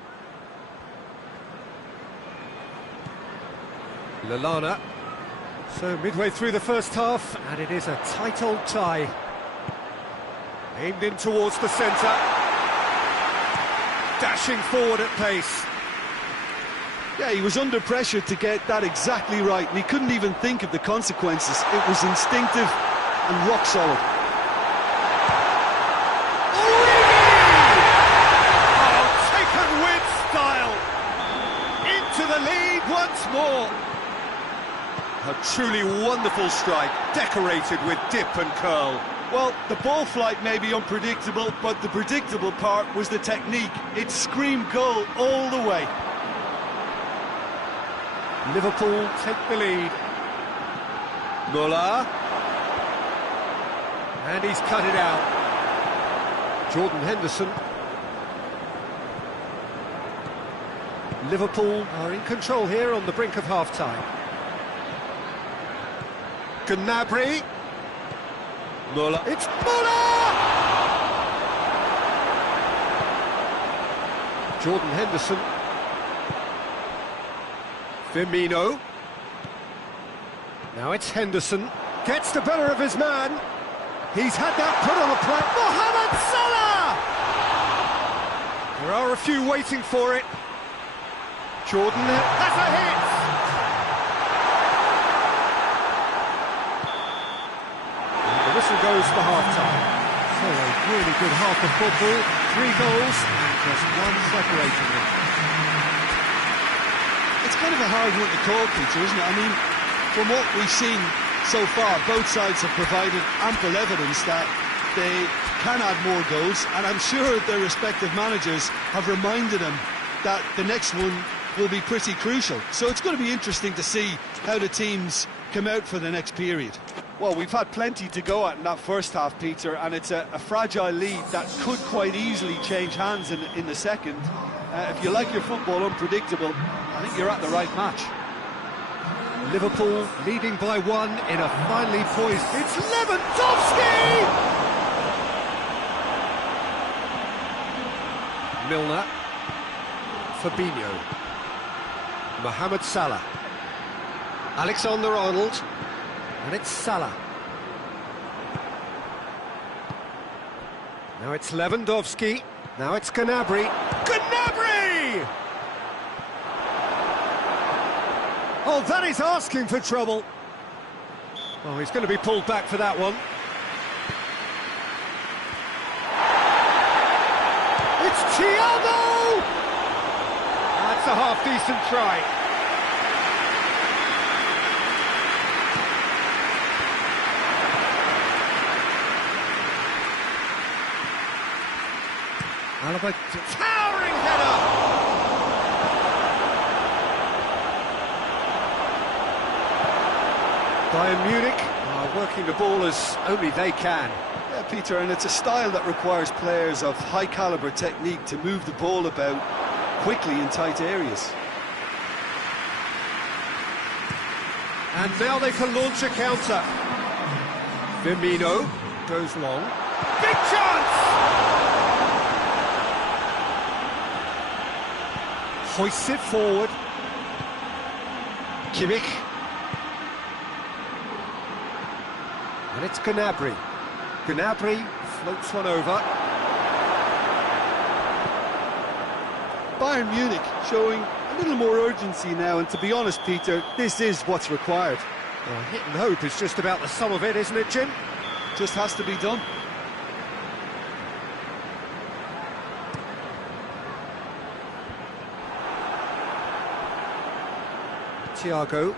Lallana. So midway through the first half, and it is a tight old tie. Aimed in towards the centre. Dashing forward at pace. Yeah, he was under pressure to get that exactly right, and he couldn't even think of the consequences. It was instinctive and rock solid. Once more. A truly wonderful strike, decorated with dip and curl. Well, the ball flight may be unpredictable, but the predictable part was the technique. It screamed goal all the way. Liverpool take the lead. Muller. And he's cut it out. Jordan Henderson. Liverpool are in control here on the brink of half-time. Gnabry. Muller. It's Muller! Jordan Henderson. Firmino. Now it's Henderson. Gets the better of his man. He's had that put on the plate. Mohamed Salah! There are a few waiting for it. Jordan has a hit! And the whistle goes for half-time. So a really good half of football, 3 goals and just one separating them. It's kind of a hard one to call, Peter, isn't it? I mean, from what we've seen so far, both sides have provided ample evidence that they can add more goals, and I'm sure their respective managers have reminded them that the next one will be pretty crucial. So it's going to be interesting to see how the teams come out for the next period. Well, we've had plenty to go at in that first half, Peter, and it's a fragile lead that could quite easily change hands in the second. If you like your football unpredictable, I think you're at the right match. Liverpool leading by 1 in a finely poised... It's Lewandowski! Milner. Fabinho. Mohamed Salah. Alexander-Arnold. And it's Salah. Now it's Lewandowski. Now it's Gnabry. Gnabry! Oh, that is asking for trouble. Oh, he's going to be pulled back for that one. It's Thiago! That's a half-decent try. Alaba, towering header! Bayern Munich are working the ball as only they can. Yeah, Peter, and it's a style that requires players of high-caliber technique to move the ball about quickly in tight areas. And now they can launch a counter. Firmino goes long. Big chance! Hoists it forward. Kimmich. And it's Gnabry. Gnabry floats one over. Bayern Munich showing a little more urgency now, and to be honest, Peter, this is what's required. Well, hit and hope is just about the sum of it, isn't it, Jim? Just has to be done. Thiago.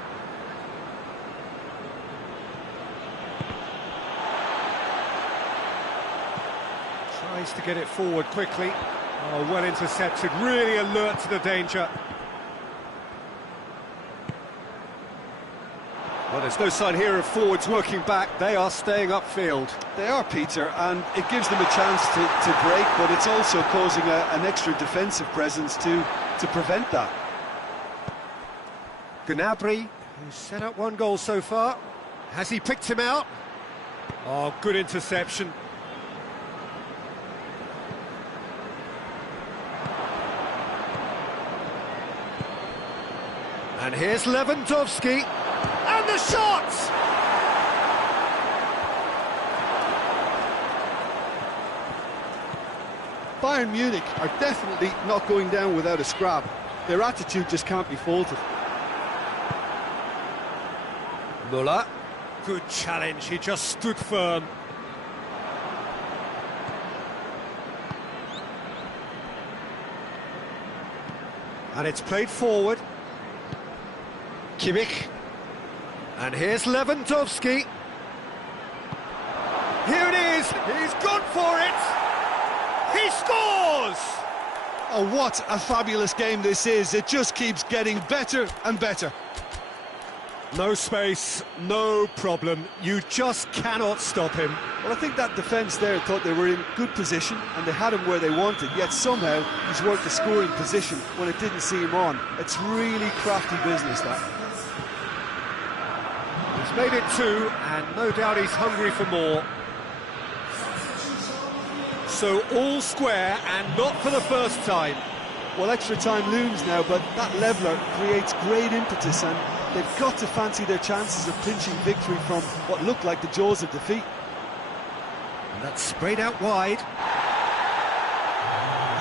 Tries to get it forward quickly. Oh, well intercepted, really alert to the danger. Well, there's no sign here of forwards working back. They are staying upfield. They are, Peter, and it gives them a chance to break, but it's also causing an extra defensive presence to prevent that. Gnabry, who's set up one goal so far. Has he picked him out? Oh, good interception. And here's Lewandowski. And the shot! Bayern Munich are definitely not going down without a scrap. Their attitude just can't be faulted. Müller. Good challenge, he just stood firm. And it's played forward. Kimmich. And here's Lewandowski. Here it is, he's gone for it! He scores! Oh, what a fabulous game this is. It just keeps getting better and better. No space, no problem. You just cannot stop him. Well, I think that defence there thought they were in good position and they had him where they wanted, yet somehow he's worked the scoring position when it didn't see him on. It's really crafty business, that. He's made it 2, and no doubt he's hungry for more. So all square, and not for the first time. Well, extra time looms now, but that leveller creates great impetus, and they've got to fancy their chances of pinching victory from what looked like the jaws of defeat. And that's sprayed out wide.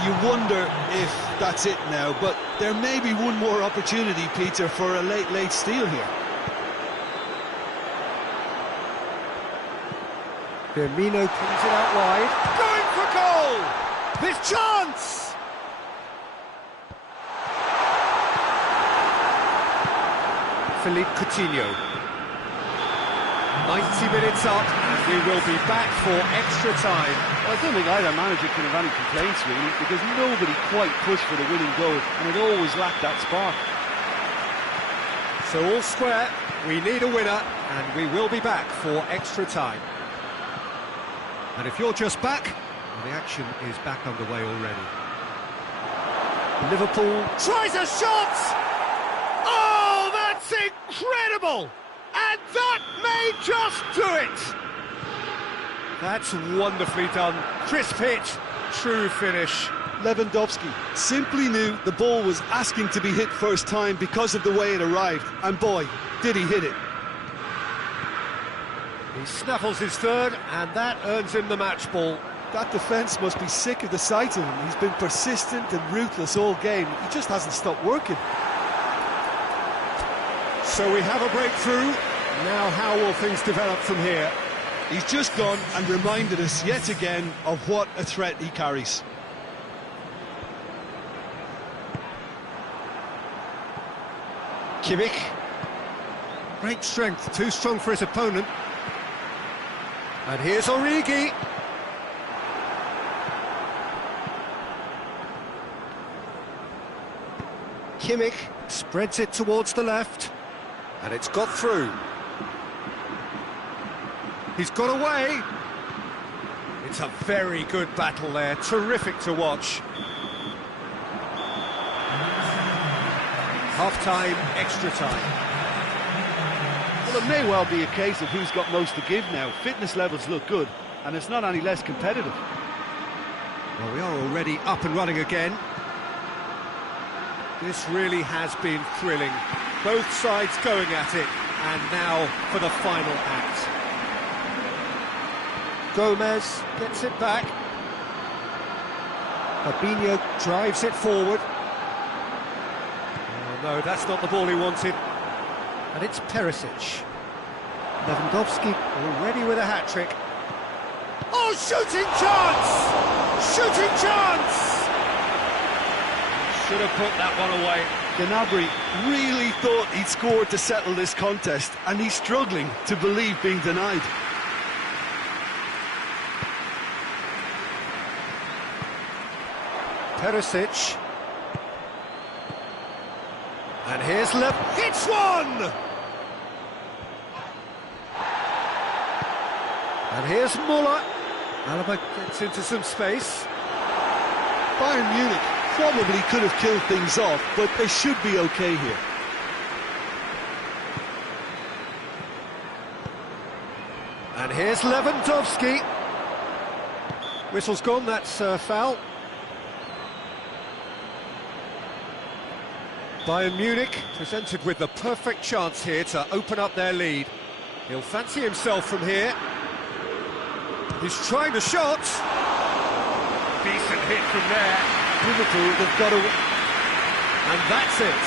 You wonder if that's it now, but there may be one more opportunity, Peter, for a late steal here. Firmino pulls it out wide. Going for goal! This chance! Philippe Coutinho. 90 minutes up, and we will be back for extra time. Well, I don't think either manager can have any complaints, really, because nobody quite pushed for the winning goal, and it always lacked that spark. So all square, we need a winner, and we will be back for extra time. And if you're just back, well, the action is back underway already. Liverpool tries a shot! Oh, that's incredible! And that may just do it! That's wonderfully done. Crisp hit, true finish. Lewandowski simply knew the ball was asking to be hit first time because of the way it arrived, and boy, did he hit it. He snaffles his third, and that earns him the match ball. That defence must be sick of the sight of him. He's been persistent and ruthless all game. He just hasn't stopped working. So we have a breakthrough. Now how will things develop from here? He's just gone and reminded us yet again of what a threat he carries. Kimmich. Great strength, too strong for his opponent. And here's Origi. Kimmich spreads it towards the left, and it's got through. He's got away. It's a very good battle there, terrific to watch. Half-time, extra time. Well, it may well be a case of who's got most to give now. Fitness levels look good, and it's not any less competitive. Well, we are already up and running again. This really has been thrilling. Both sides going at it, and now for the final act. Gomez gets it back. Fabinho drives it forward. Oh no, that's not the ball he wanted. And it's Perisic. Lewandowski already with a hat-trick. Oh, shooting chance! Shooting chance! Should have put that one away. Gnabry really thought he'd scored to settle this contest, and he's struggling to believe being denied. Perisic. And here's hits one! And here's Muller. Alaba gets into some space. Bayern Munich probably could have killed things off, but they should be okay here. And here's Lewandowski. Whistle's gone, that's foul. Bayern Munich presented with the perfect chance here to open up their lead. He'll fancy himself from here. He's trying to shot. Decent hit from there. Liverpool, they've got to... And that's it.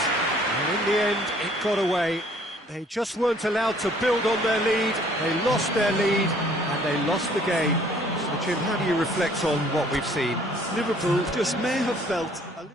And in the end, it got away. They just weren't allowed to build on their lead. They lost their lead, and they lost the game. So, Jim, how do you reflect on what we've seen? Liverpool just may have felt a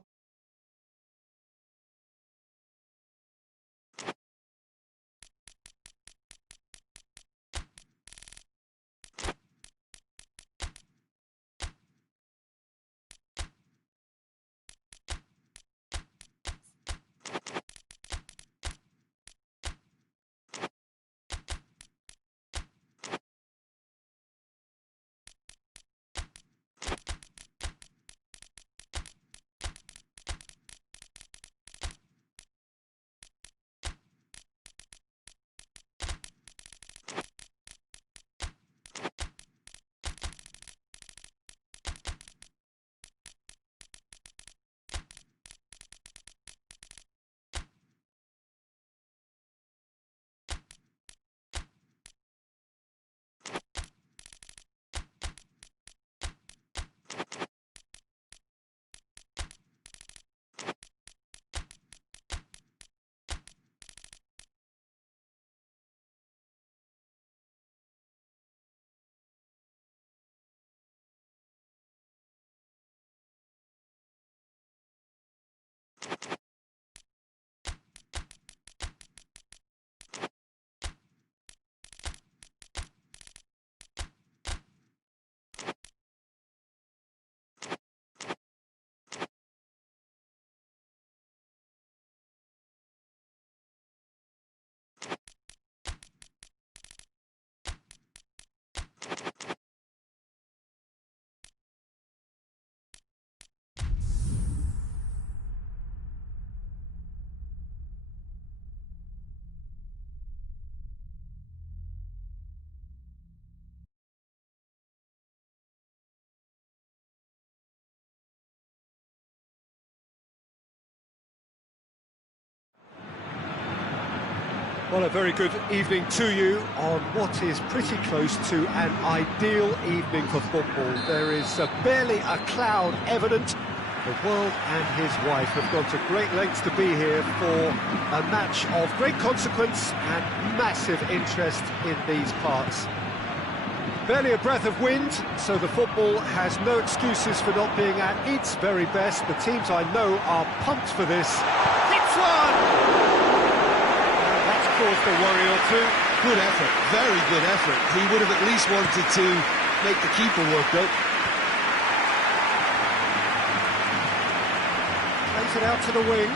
Well, a very good evening to you on what is pretty close to an ideal evening for football. There is barely a cloud evident. The world and his wife have gone to great lengths to be here for a match of great consequence and massive interest in these parts. Barely a breath of wind, so the football has no excuses for not being at its very best. The teams I know are pumped for this. Hits one! That's caused a worry or two. Good effort, very good effort. He would have at least wanted to make the keeper work though. Plays it out to the wing.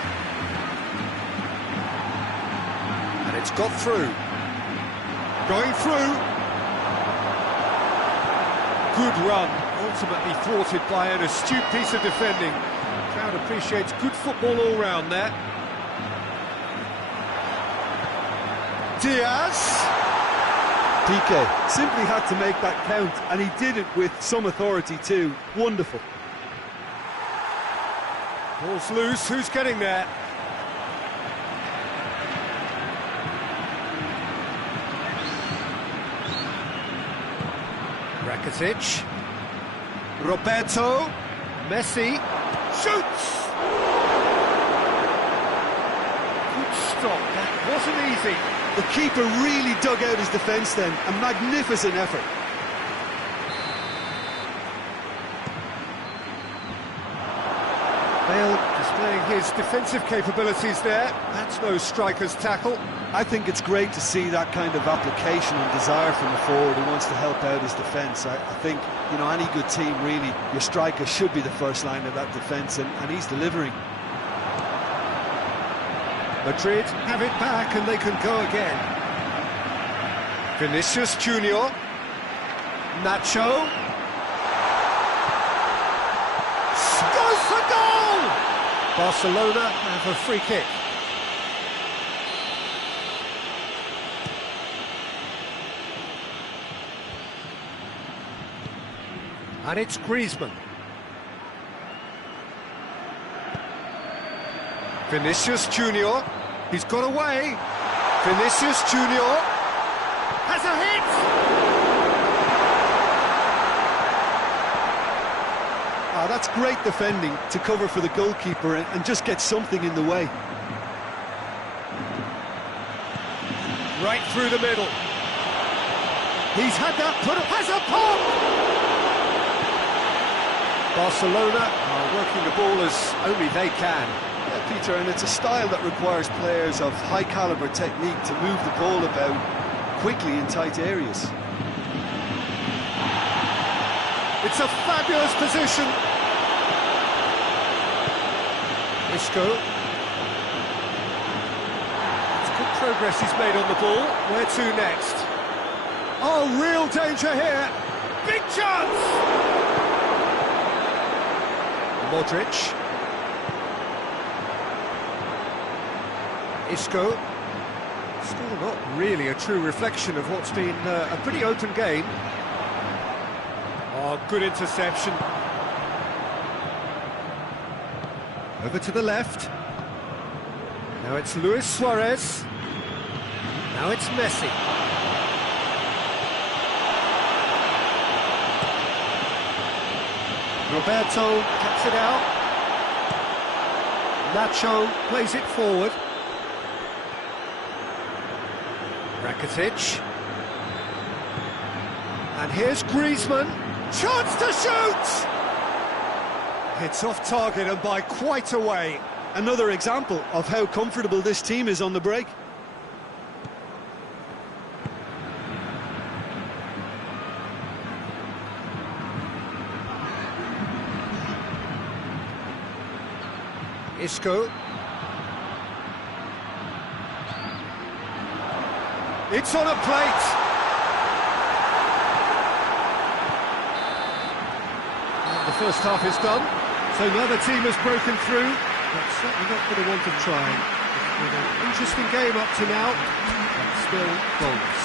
And it's got through. Going through. Good run, ultimately thwarted by an astute piece of defending. The crowd appreciates good football all round there. Diaz. PK simply had to make that count, and he did it with some authority too. Wonderful. Ball's loose, who's getting there? Rakitic, Roberto, Messi, shoots! Good stop, that wasn't easy. The keeper really dug out his defence then, a magnificent effort. Bale displaying his defensive capabilities there. That's no striker's tackle. I think it's great to see that kind of application and desire from a forward who wants to help out his defence. I think, you know, any good team, really, your striker should be the first line of that defence, and he's delivering. Madrid have it back and they can go again. Vinicius Junior, Nacho, goes for goal! Barcelona have a free kick. And it's Griezmann. Vinicius Junior, he's got away. Vinicius Junior has a hit! Ah, that's great defending to cover for the goalkeeper and just get something in the way. Right through the middle. He's had that put up, has a pop! Barcelona are working the ball as only they can. Yeah, Peter, and it's a style that requires players of high-caliber technique to move the ball about quickly in tight areas. It's a fabulous position. Isco. It's good progress he's made on the ball. Where to next? Oh, real danger here. Big chance! Modric. Isco. Still not really a true reflection of what's been a pretty open game. Oh, good interception. Over to the left. Now it's Luis Suarez. Now it's Messi. Roberto cuts it out. Nacho plays it forward. Rakitic. And here's Griezmann. Chance to shoot! It's off target and by quite a way. Another example of how comfortable this team is on the break. Isco. It's on a plate. And the first half is done, so neither team has broken through, but certainly not going to want to try. It's been an interesting game up to now, but still goals.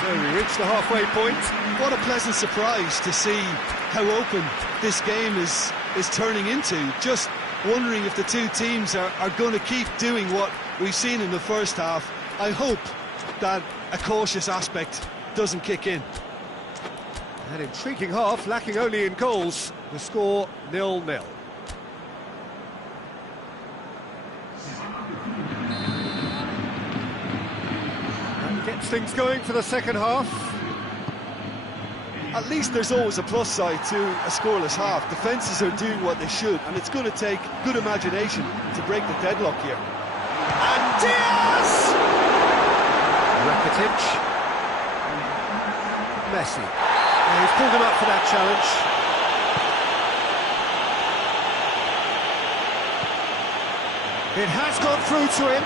So we reach the halfway point. What a pleasant surprise to see how open this game is is turning into. Just wondering if the two teams are going to keep doing what we've seen in the first half. I hope that a cautious aspect doesn't kick in. An intriguing half, lacking only in goals. The score 0-0. That gets things going for the second half. At least there's always a plus side to a scoreless half. Defences are doing what they should, and it's going to take good imagination to break the deadlock here. And Diaz! Rakitic. Messi. Well, he's pulled him up for that challenge. It has gone through to him.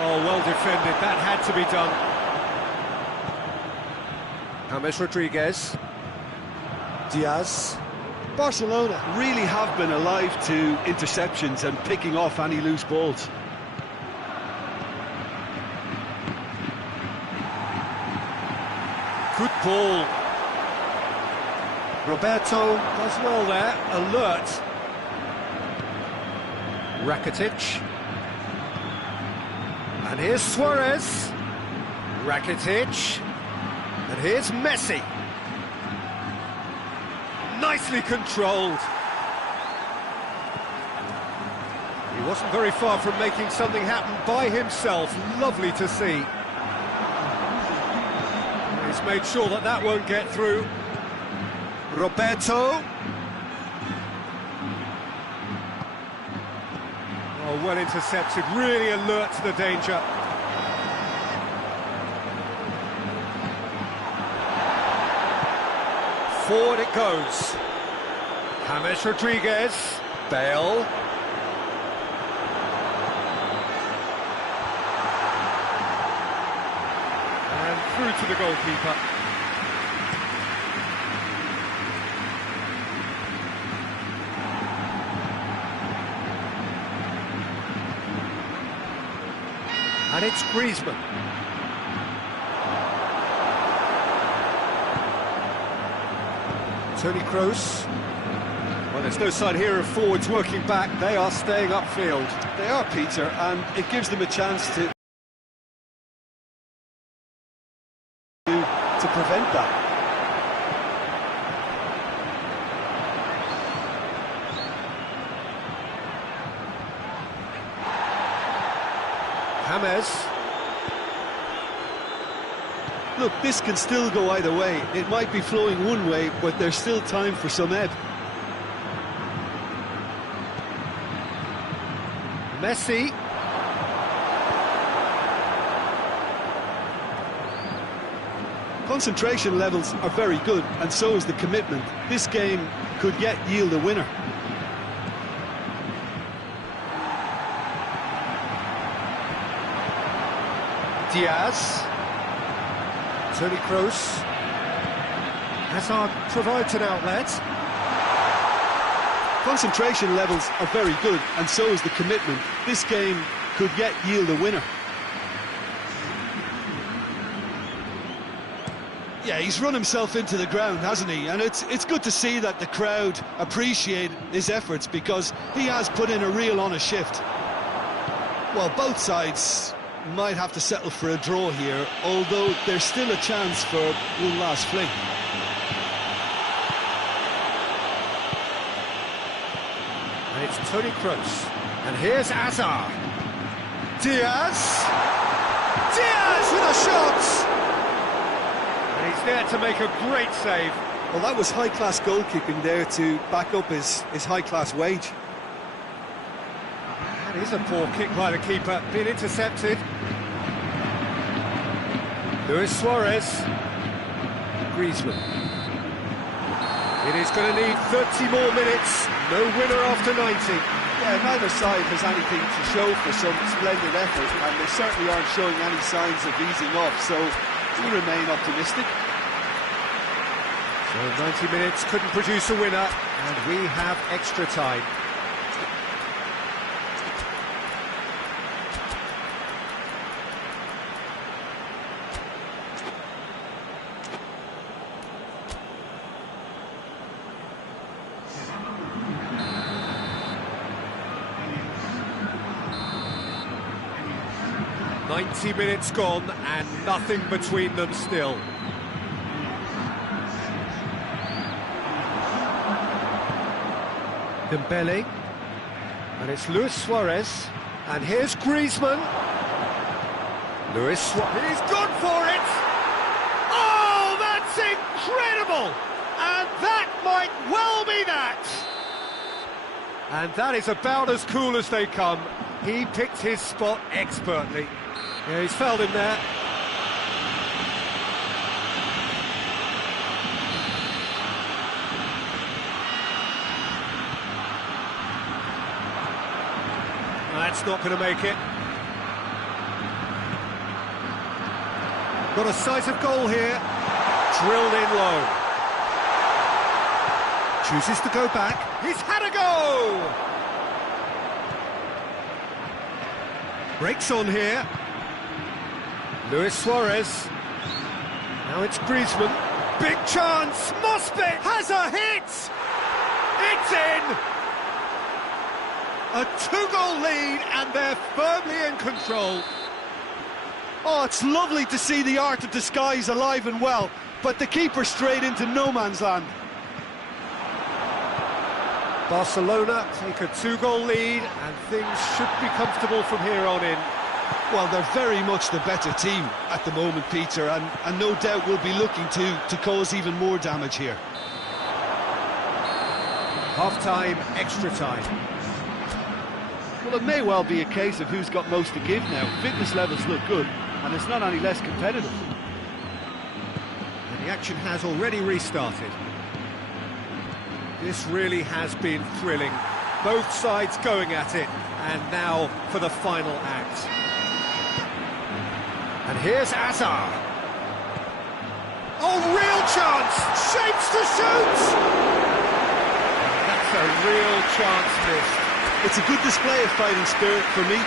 Oh, well defended. That had to be done. James Rodriguez. Diaz. Barcelona really have been alive to interceptions and picking off any loose balls. Good ball. Roberto does well there, alert. Rakitic. And here's Suarez. Rakitic. And here's Messi. Nicely controlled. He wasn't very far from making something happen by himself. Lovely to see. He's made sure that that won't get through. Roberto. Oh, well intercepted, really alert to the danger. Forward it goes. James Rodriguez. Bale. And through to the goalkeeper. And it's Griezmann. Toni Kroos. Well, there's no sign here of forwards working back. They are staying upfield. They are, Peter, and it gives them a chance to prevent that. James. Look, this can still go either way. It might be flowing one way, but there's still time for some ebb. Messi. Concentration levels are very good, and so is the commitment. This game could yet yield a winner. Diaz. Toni Kroos. Hazard provides an outlet. Concentration levels are very good, and so is the commitment. This game could yet yield a winner. Yeah, he's run himself into the ground, hasn't he? And it's good to see that the crowd appreciate his efforts, because he has put in a real honest shift. Well, both sides might have to settle for a draw here, although there's still a chance for one last fling. And it's Toni Kroos. And here's Hazard. Diaz. Diaz with a shot! And he's there to make a great save. Well, that was high-class goalkeeping there to back up his high-class wage. That is a poor kick by the keeper, being intercepted. Luis Suarez. Griezmann. It is going to need 30 more minutes. No winner after 90. Yeah, neither side has anything to show for some splendid effort, and they certainly aren't showing any signs of easing off, so we remain optimistic. So 90 minutes couldn't produce a winner, and we have extra time. 90 minutes gone and nothing between them still. Dembele, and it's Luis Suarez, and here's Griezmann. Luis Suarez, he's gone for it! Oh, that's incredible! And that might well be that! And that is about as cool as they come. He picked his spot expertly. Yeah, he's fouled him there. That's not going to make it. Got a sight of goal here. Drilled in low. Chooses to go back. He's had a go! Breaks on here. Luis Suarez. Now it's Griezmann. Big chance! Mosbit has a hit! It's in! A two-goal lead, and they're firmly in control. Oh, it's lovely to see the art of disguise alive and well, but the keeper straight into no man's land. Barcelona take a two-goal lead, and things should be comfortable from here on in. Well, they're very much the better team at the moment, Peter, and no doubt will be looking to cause even more damage here. Half-time, extra time. Well, it may well be a case of who's got most to give now. Fitness levels look good, and it's not any less competitive. And the action has already restarted. This really has been thrilling. Both sides going at it, and now for the final act. And here's Azar. Oh, real chance! Shapes to shoot! That's a real chance missed. It's a good display of fighting spirit for me.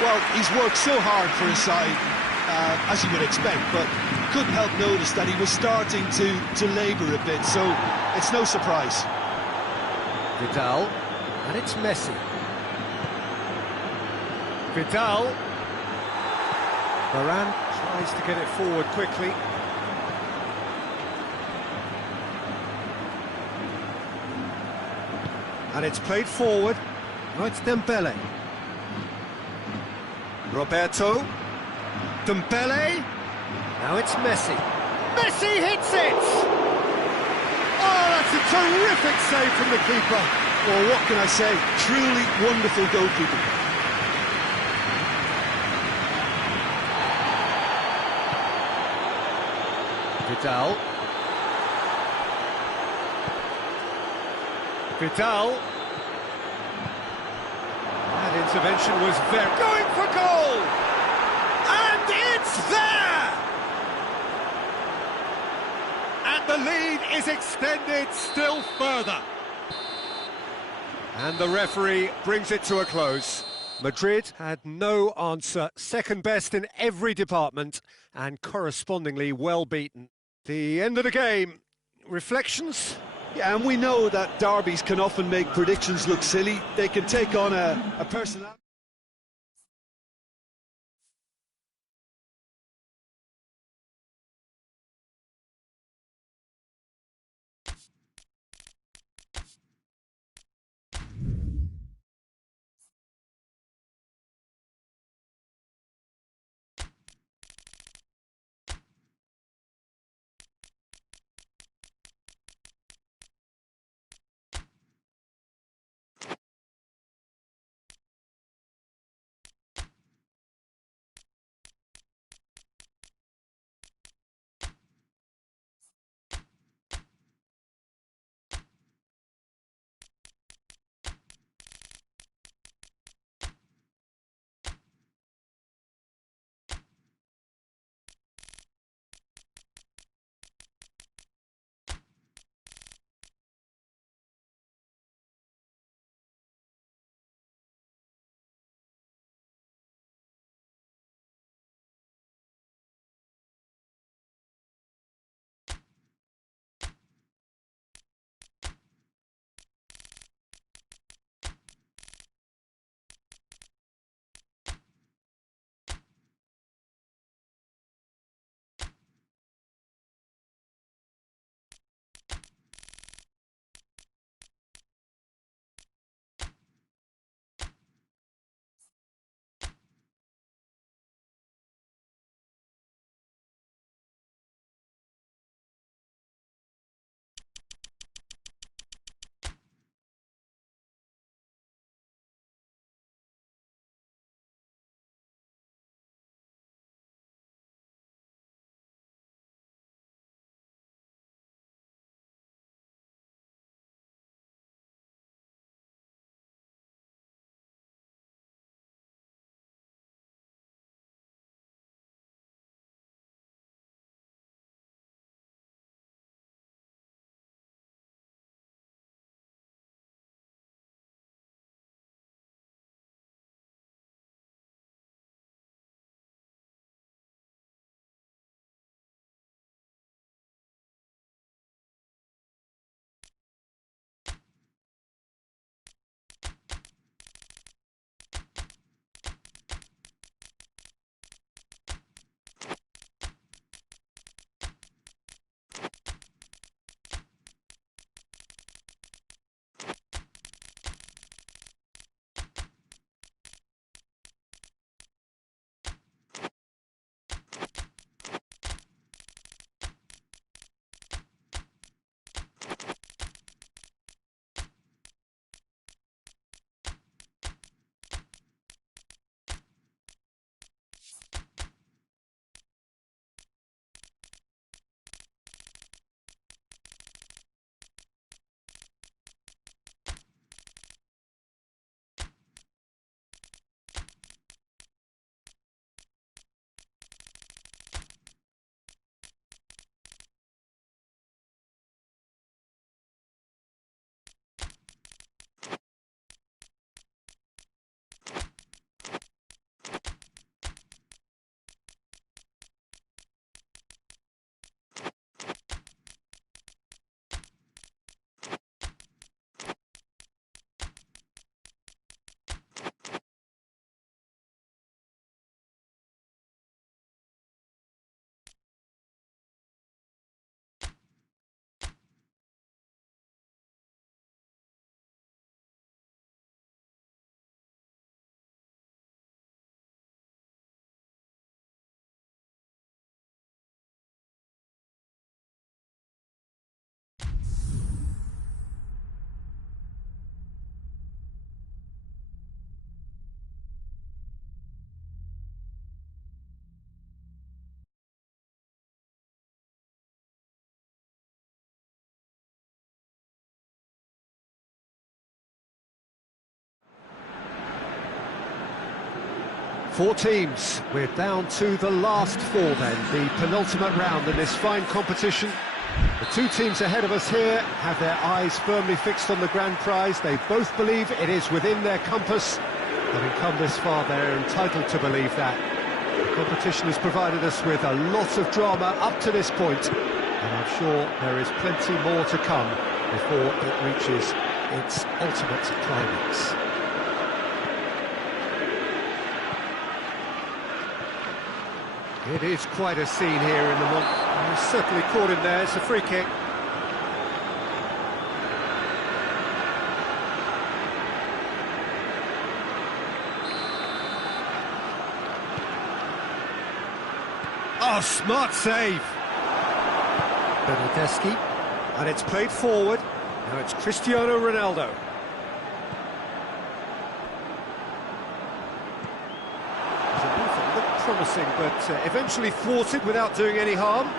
Well, he's worked so hard for his side, as you would expect, but couldn't help notice that he was starting to labour a bit, so it's no surprise. Vidal, and it's Messi. Vidal. Varane tries to get it forward quickly. And it's played forward. Now it's Dembele. Roberto. Dembele. Now it's Messi. Messi hits it! Oh, that's a terrific save from the keeper. Well, what can I say? Truly wonderful goalkeeping. Vidal. Vidal. That intervention was very... Going for goal! And it's there! And the lead is extended still further. And the referee brings it to a close. Madrid had no answer, second best in every department, and correspondingly well beaten. The end of the game. Reflections? Yeah, and we know that derbies can often make predictions look silly. They can take on a personality. Four teams. We're down to the last four then, the penultimate round in this fine competition. The two teams ahead of us here have their eyes firmly fixed on the grand prize. They both believe it is within their compass. Having come this far, they're entitled to believe that. The competition has provided us with a lot of drama up to this point, and I'm sure there is plenty more to come before it reaches its ultimate climax. It is quite a scene here in the month. He's certainly caught him there. It's a free kick. Oh, smart save. Bernardeschi. And it's played forward. Now it's Cristiano Ronaldo. Promising, but eventually thwarted without doing any harm.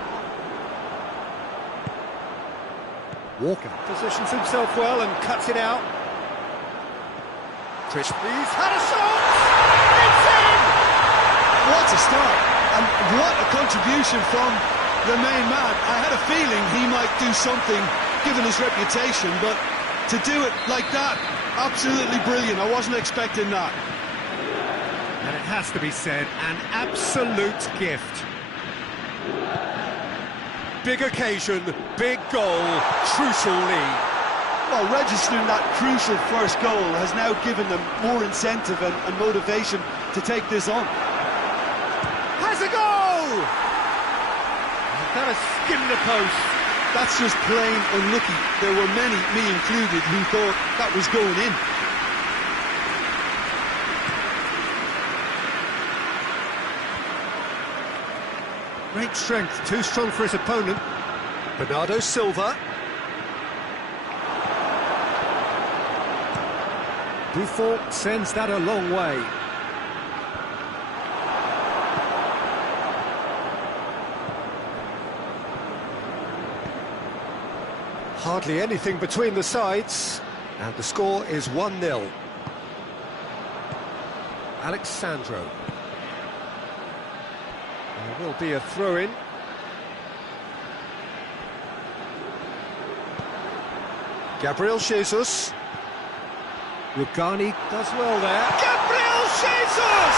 Walker positions himself well and cuts it out. He's had a shot! It's in! What a start, and what a contribution from the main man. I had a feeling he might do something, given his reputation, but to do it like that, absolutely brilliant. I wasn't expecting that. And it has to be said, an absolute gift. Big occasion, big goal, crucial lead. Well, registering that crucial first goal has now given them more incentive and motivation to take this on. Has a goal! That has skimmed the post. That's just plain unlucky. There were many, me included, who thought that was going in. Great strength, too strong for his opponent. Bernardo Silva. Buffon sends that a long way. Hardly anything between the sides, and the score is 1-0. Alexandro. There will be a throw-in. Gabriel Jesus. Rugani does well there. Gabriel Jesus!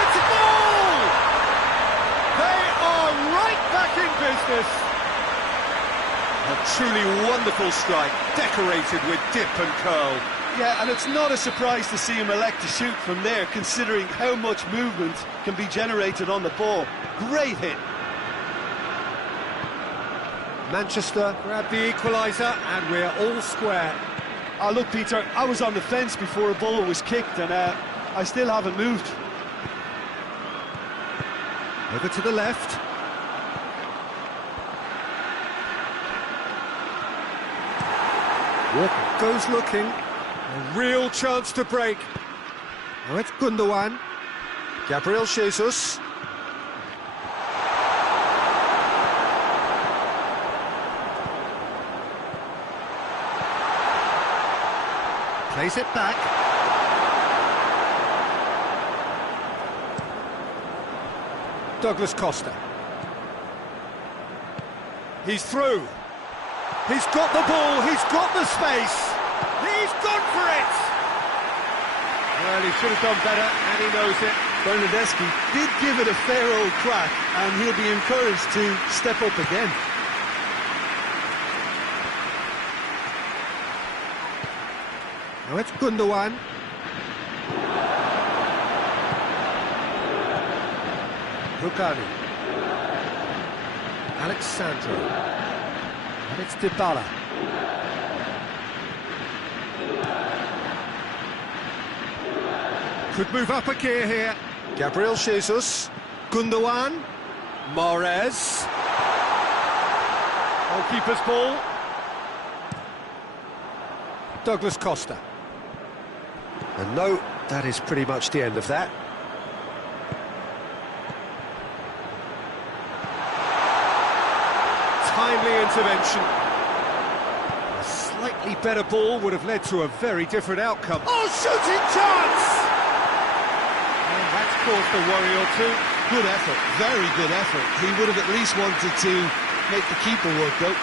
It's a goal! They are right back in business. A truly wonderful strike, decorated with dip and curl. Yeah, and it's not a surprise to see him elect to shoot from there, considering how much movement can be generated on the ball. Great hit. Manchester grab the equaliser, and we're all square. Oh, look, Peter, I was on the fence before a ball was kicked, and I still haven't moved. Over to the left. Walker goes looking. A real chance to break. Now it's Gundogan. Gabriel Jesus. Plays it back. Douglas Costa. He's through. He's got the ball, he's got the space. He's gone for it! Well, he should have done better, and he knows it. Bernardeschi did give it a fair old crack, and he'll be encouraged to step up again. Now it's Gundogan. Rugani. Alexandro. And it's Dybala. Could move up a gear here. Gabriel Jesus. Gundogan. Mahrez. Goalkeeper's ball. Douglas Costa. And no, that is pretty much the end of that. Timely intervention. A slightly better ball would have led to a very different outcome. Oh, shooting chance! And that's caused a worry or two. Good effort, very good effort. He would have at least wanted to make the keeper work, though.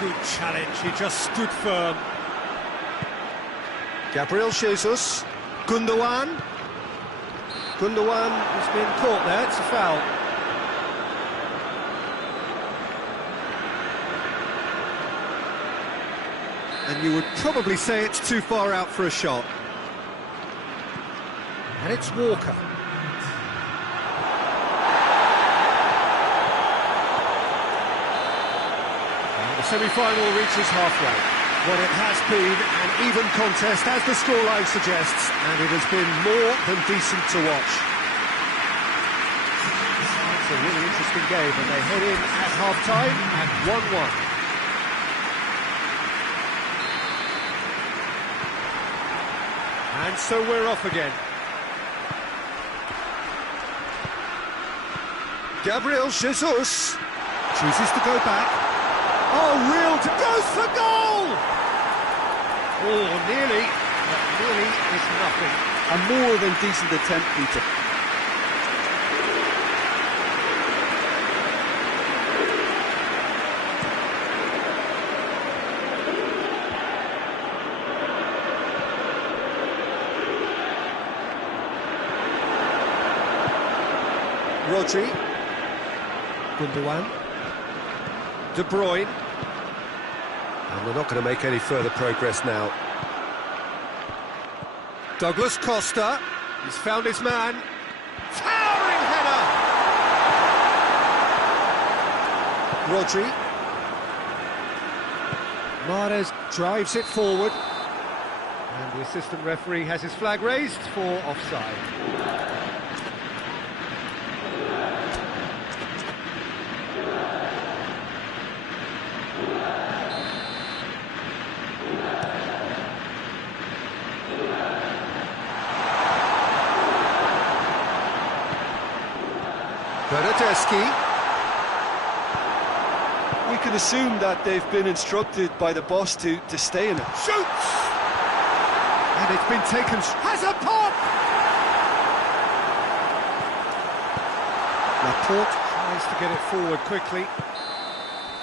Good challenge, he just stood firm. Gabriel Jesus, Gundogan. Gundogan has been caught there, it's a foul. And you would probably say it's too far out for a shot. And it's Walker. And the semi-final reaches halfway. Well, it has been an even contest, as the scoreline suggests, and it has been more than decent to watch. It's a really interesting game, and they head in at half-time at 1-1. And so we're off again. Gabriel Jesus chooses to go back. Oh, real goes for goal! Oh, nearly, but nearly is nothing. A more than decent attempt, Peter. Rodri, Gundogan, De Bruyne, and they're not going to make any further progress now. Douglas Costa, he's found his man, towering header! Rodri, Mahrez drives it forward, and the assistant referee has his flag raised for offside. We can assume that they've been instructed by the boss to stay in it. Shoots! And it's been taken... Has a pop! Laporte tries to get it forward quickly.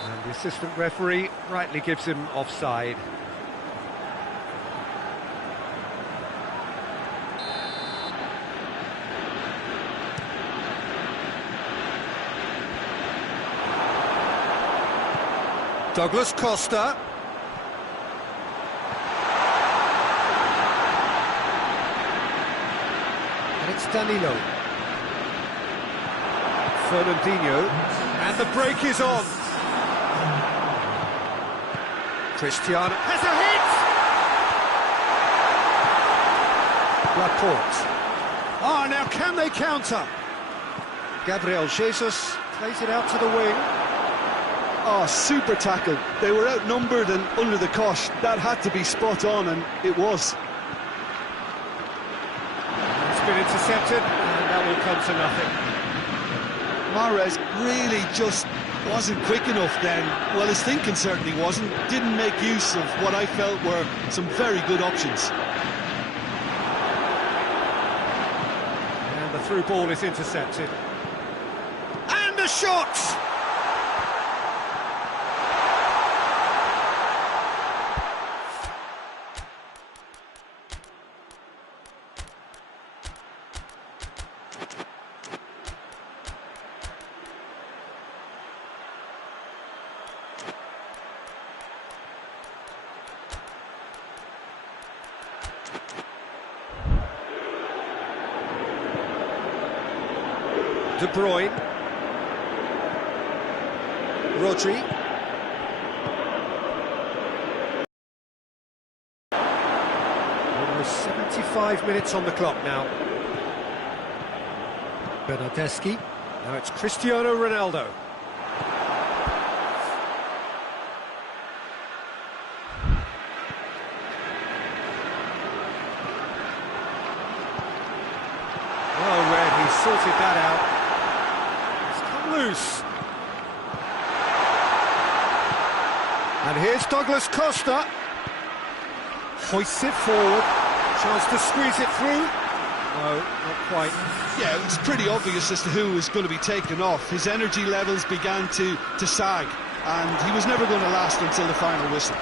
And the assistant referee rightly gives him offside. Douglas Costa. And it's Danilo. Fernandinho. And the break is on. Cristiano has a hit! Laporte. Ah, now can they counter? Gabriel Jesus plays it out to the wing. Oh, super tackle. They were outnumbered and under the cosh. That had to be spot on, and it was. It's been intercepted, and that will come to nothing. Mahrez really just wasn't quick enough then. Well, his thinking certainly wasn't. Didn't make use of what I felt were some very good options. And the through ball is intercepted. And a shot! De Bruyne, Rodri, almost 75 minutes on the clock now. Bernardeschi, now it's Cristiano Ronaldo. Oh, Red, he sorted that out. Loose. And here's Douglas Costa. Hoists it forward. Chance to squeeze it through. No, not quite. Yeah, it was pretty obvious as to who was going to be taken off. His energy levels began to sag, and he was never going to last until the final whistle.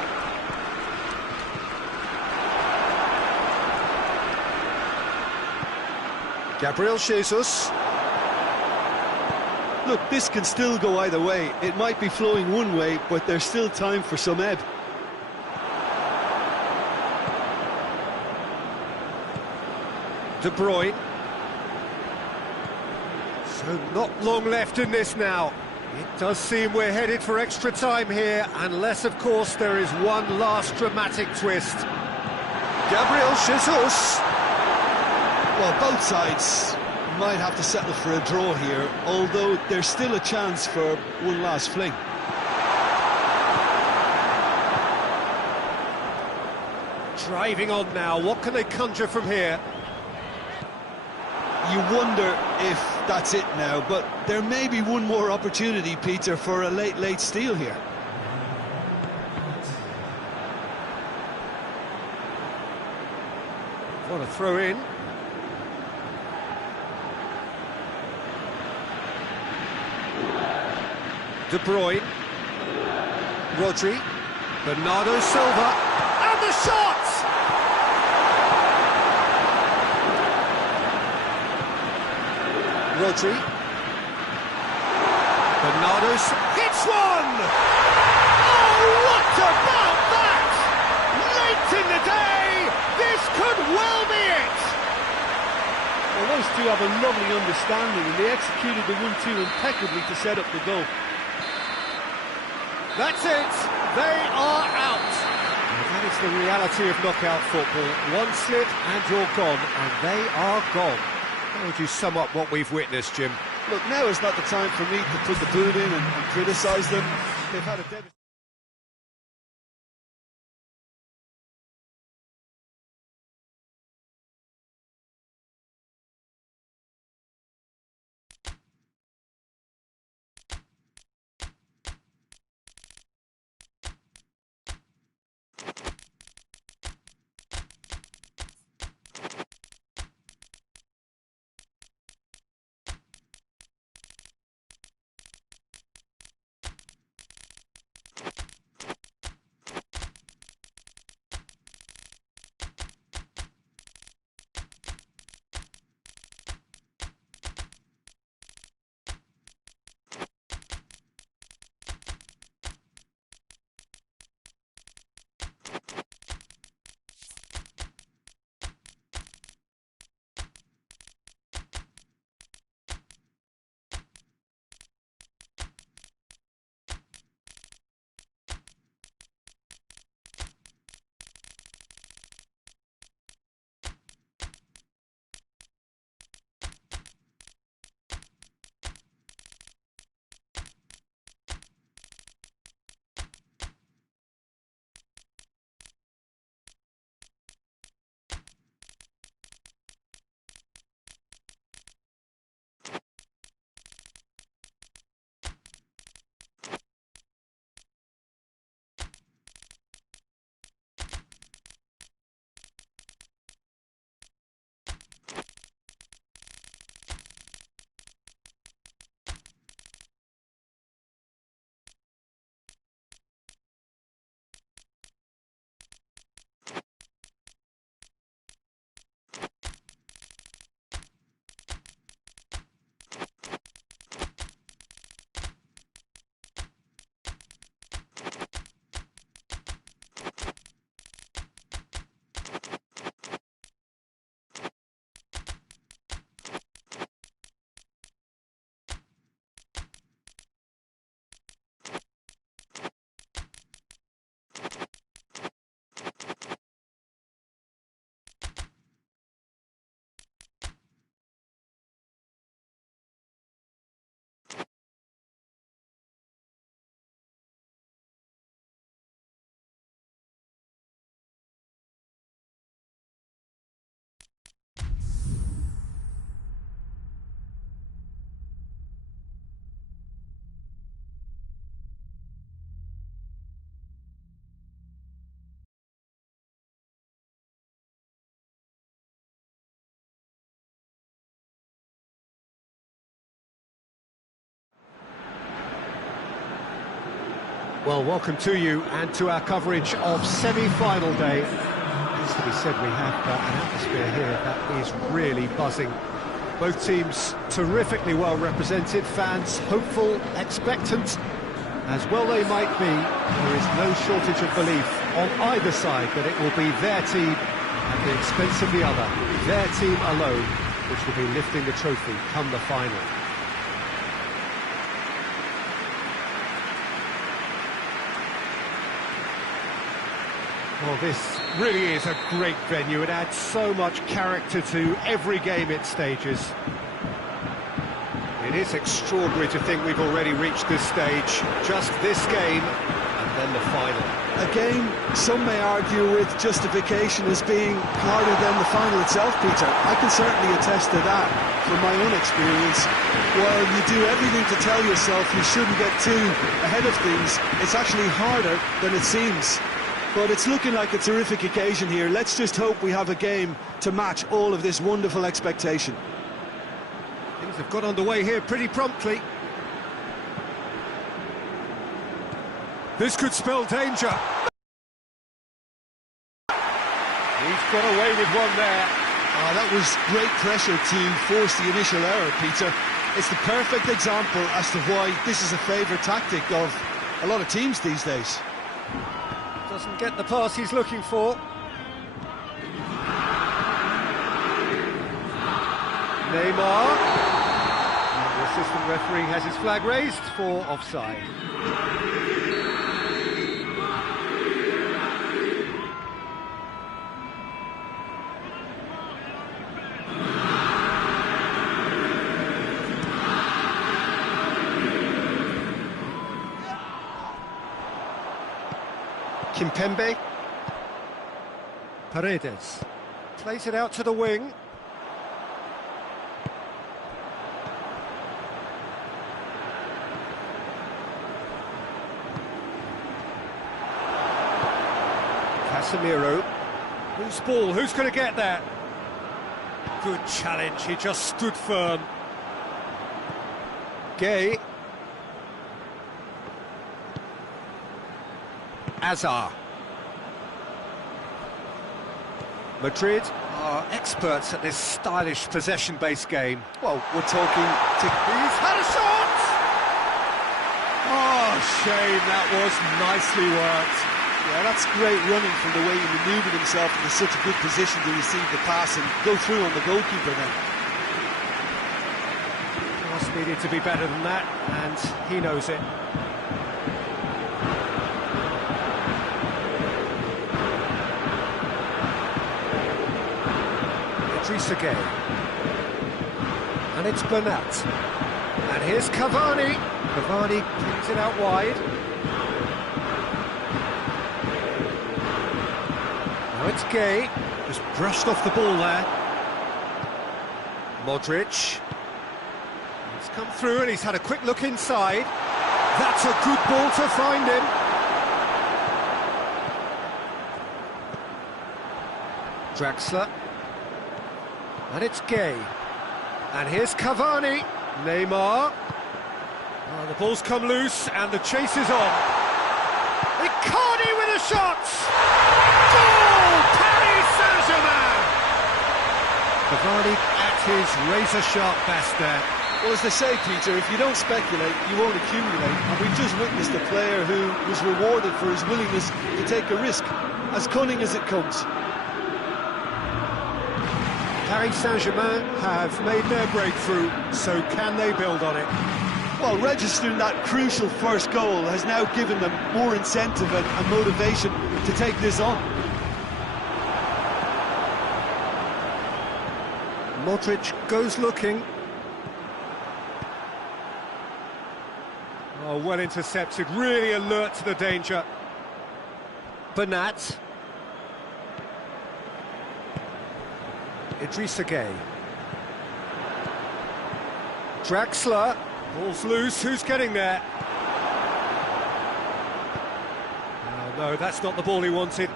Gabriel Jesus. Look, this can still go either way. It might be flowing one way, but there's still time for some ebb. De Bruyne. So not long left in this now. It does seem we're headed for extra time here, unless, of course, there is one last dramatic twist. Gabriel Jesus. Well, both sides might have to settle for a draw here, although there's still a chance for one last fling. Driving on now, what can they conjure from here? You wonder if that's it now, but there may be one more opportunity, Peter, for a late steal here. What a throw in. De Bruyne. Rodri. Bernardo Silva. And the shot! Rodri. Bernardo hits one! Oh, what about that? Late in the day, this could well be it! Well, those two have a lovely understanding, and they executed the 1-2 impeccably to set up the goal. That's it, they are out. And that is the reality of knockout football. One slip and you're gone, and they are gone. How would you sum up what we've witnessed, Jim? Look, now is not the time for me to put the boot in and criticise them. They've had a devastating... Well, welcome to you and to our coverage of semi-final day. As to be said, we have an atmosphere here that is really buzzing. Both teams terrifically well represented, fans hopeful, expectant. As well they might be, there is no shortage of belief on either side that it will be their team at the expense of the other, their team alone, which will be lifting the trophy come the final. Well, this really is a great venue. It adds so much character to every game it stages. It is extraordinary to think we've already reached this stage. Just this game, and then the final. A game some may argue with justification as being harder than the final itself, Peter. I can certainly attest to that from my own experience. While you do everything to tell yourself you shouldn't get too ahead of things, it's actually harder than it seems. But it's looking like a terrific occasion here. Let's just hope we have a game to match all of this wonderful expectation. Things have got underway here pretty promptly. This could spell danger. He's got away with one there. Oh, that was great pressure to force the initial error, Peter. It's the perfect example as to why this is a favourite tactic of a lot of teams these days. Doesn't get the pass he's looking for. Neymar. The assistant referee has his flag raised for offside. Kimpembe. Paredes. Plays it out to the wing. Casemiro. Who's ball? Who's going to get that? Good challenge. He just stood firm. Gay. Azar. Madrid are experts at this stylish possession-based game. Well, we're talking... He's had a shot! Oh, shame, that was nicely worked. Yeah, that's great running from the way he manoeuvred himself into such a good position to receive the pass and go through on the goalkeeper then. Pass needed to be better than that, and he knows it. Gay. And it's Bernat. And here's Cavani. Cavani brings it out wide. Now it's Gay. Just brushed off the ball there. Modric. He's come through and he's had a quick look inside. That's a good ball to find him. Draxler. And it's Gay. And here's Cavani. Neymar. Oh, the ball's come loose and the chase is on. Icardi with a shot! Goal! Paris Saint-Germain! Cavani at his razor-sharp best there. Well, as they say, Peter, if you don't speculate, you won't accumulate. And we've just witnessed a player who was rewarded for his willingness to take a risk, as cunning as it comes. Paris Saint-Germain have made their breakthrough, so can they build on it? Well, registering that crucial first goal has now given them more incentive and motivation to take this on. Modric goes looking. Oh, well intercepted, really alert to the danger. Bernat. Idrissa Gay. Draxler. Ball's loose. Who's getting there? Oh, no, that's not the ball he wanted.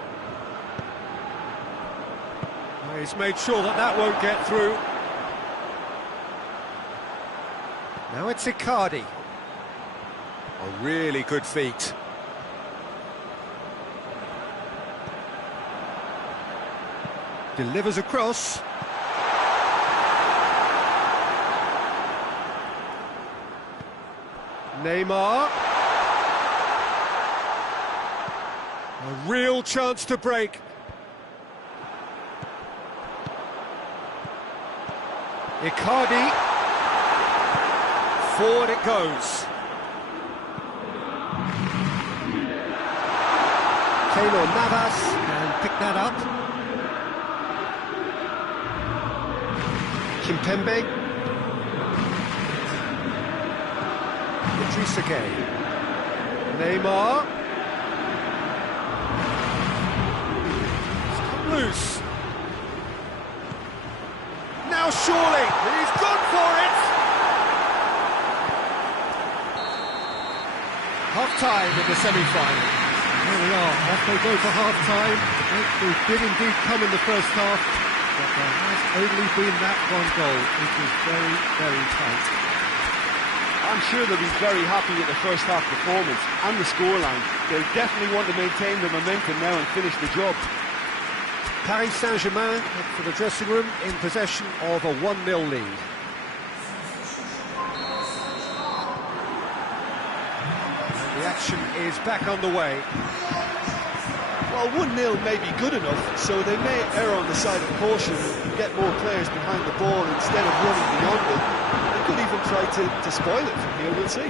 Oh, he's made sure that that won't get through. Now it's Icardi. Oh, really good feet. Delivers across. Neymar. A real chance to break. Icardi. Forward it goes. Keylor Navas can pick that up. Kimpembe. Idrissa Gueye. Neymar. It's come loose. Now surely, he's gone for it! Half-time in the semi-final. Here we are, off they go for half-time. It did indeed come in the first half, but there has only been that one goal. It was very, very tight. I'm sure they'll be very happy with the first half performance and the scoreline. They'll definitely want to maintain the momentum now and finish the job. Paris Saint-Germain for the dressing room in possession of a 1-0 lead. And the action is back on the way. Well, 1-0 may be good enough, so they may err on the side of caution and get more players behind the ball instead of running beyond it. They could even try to spoil it from here, we'll see.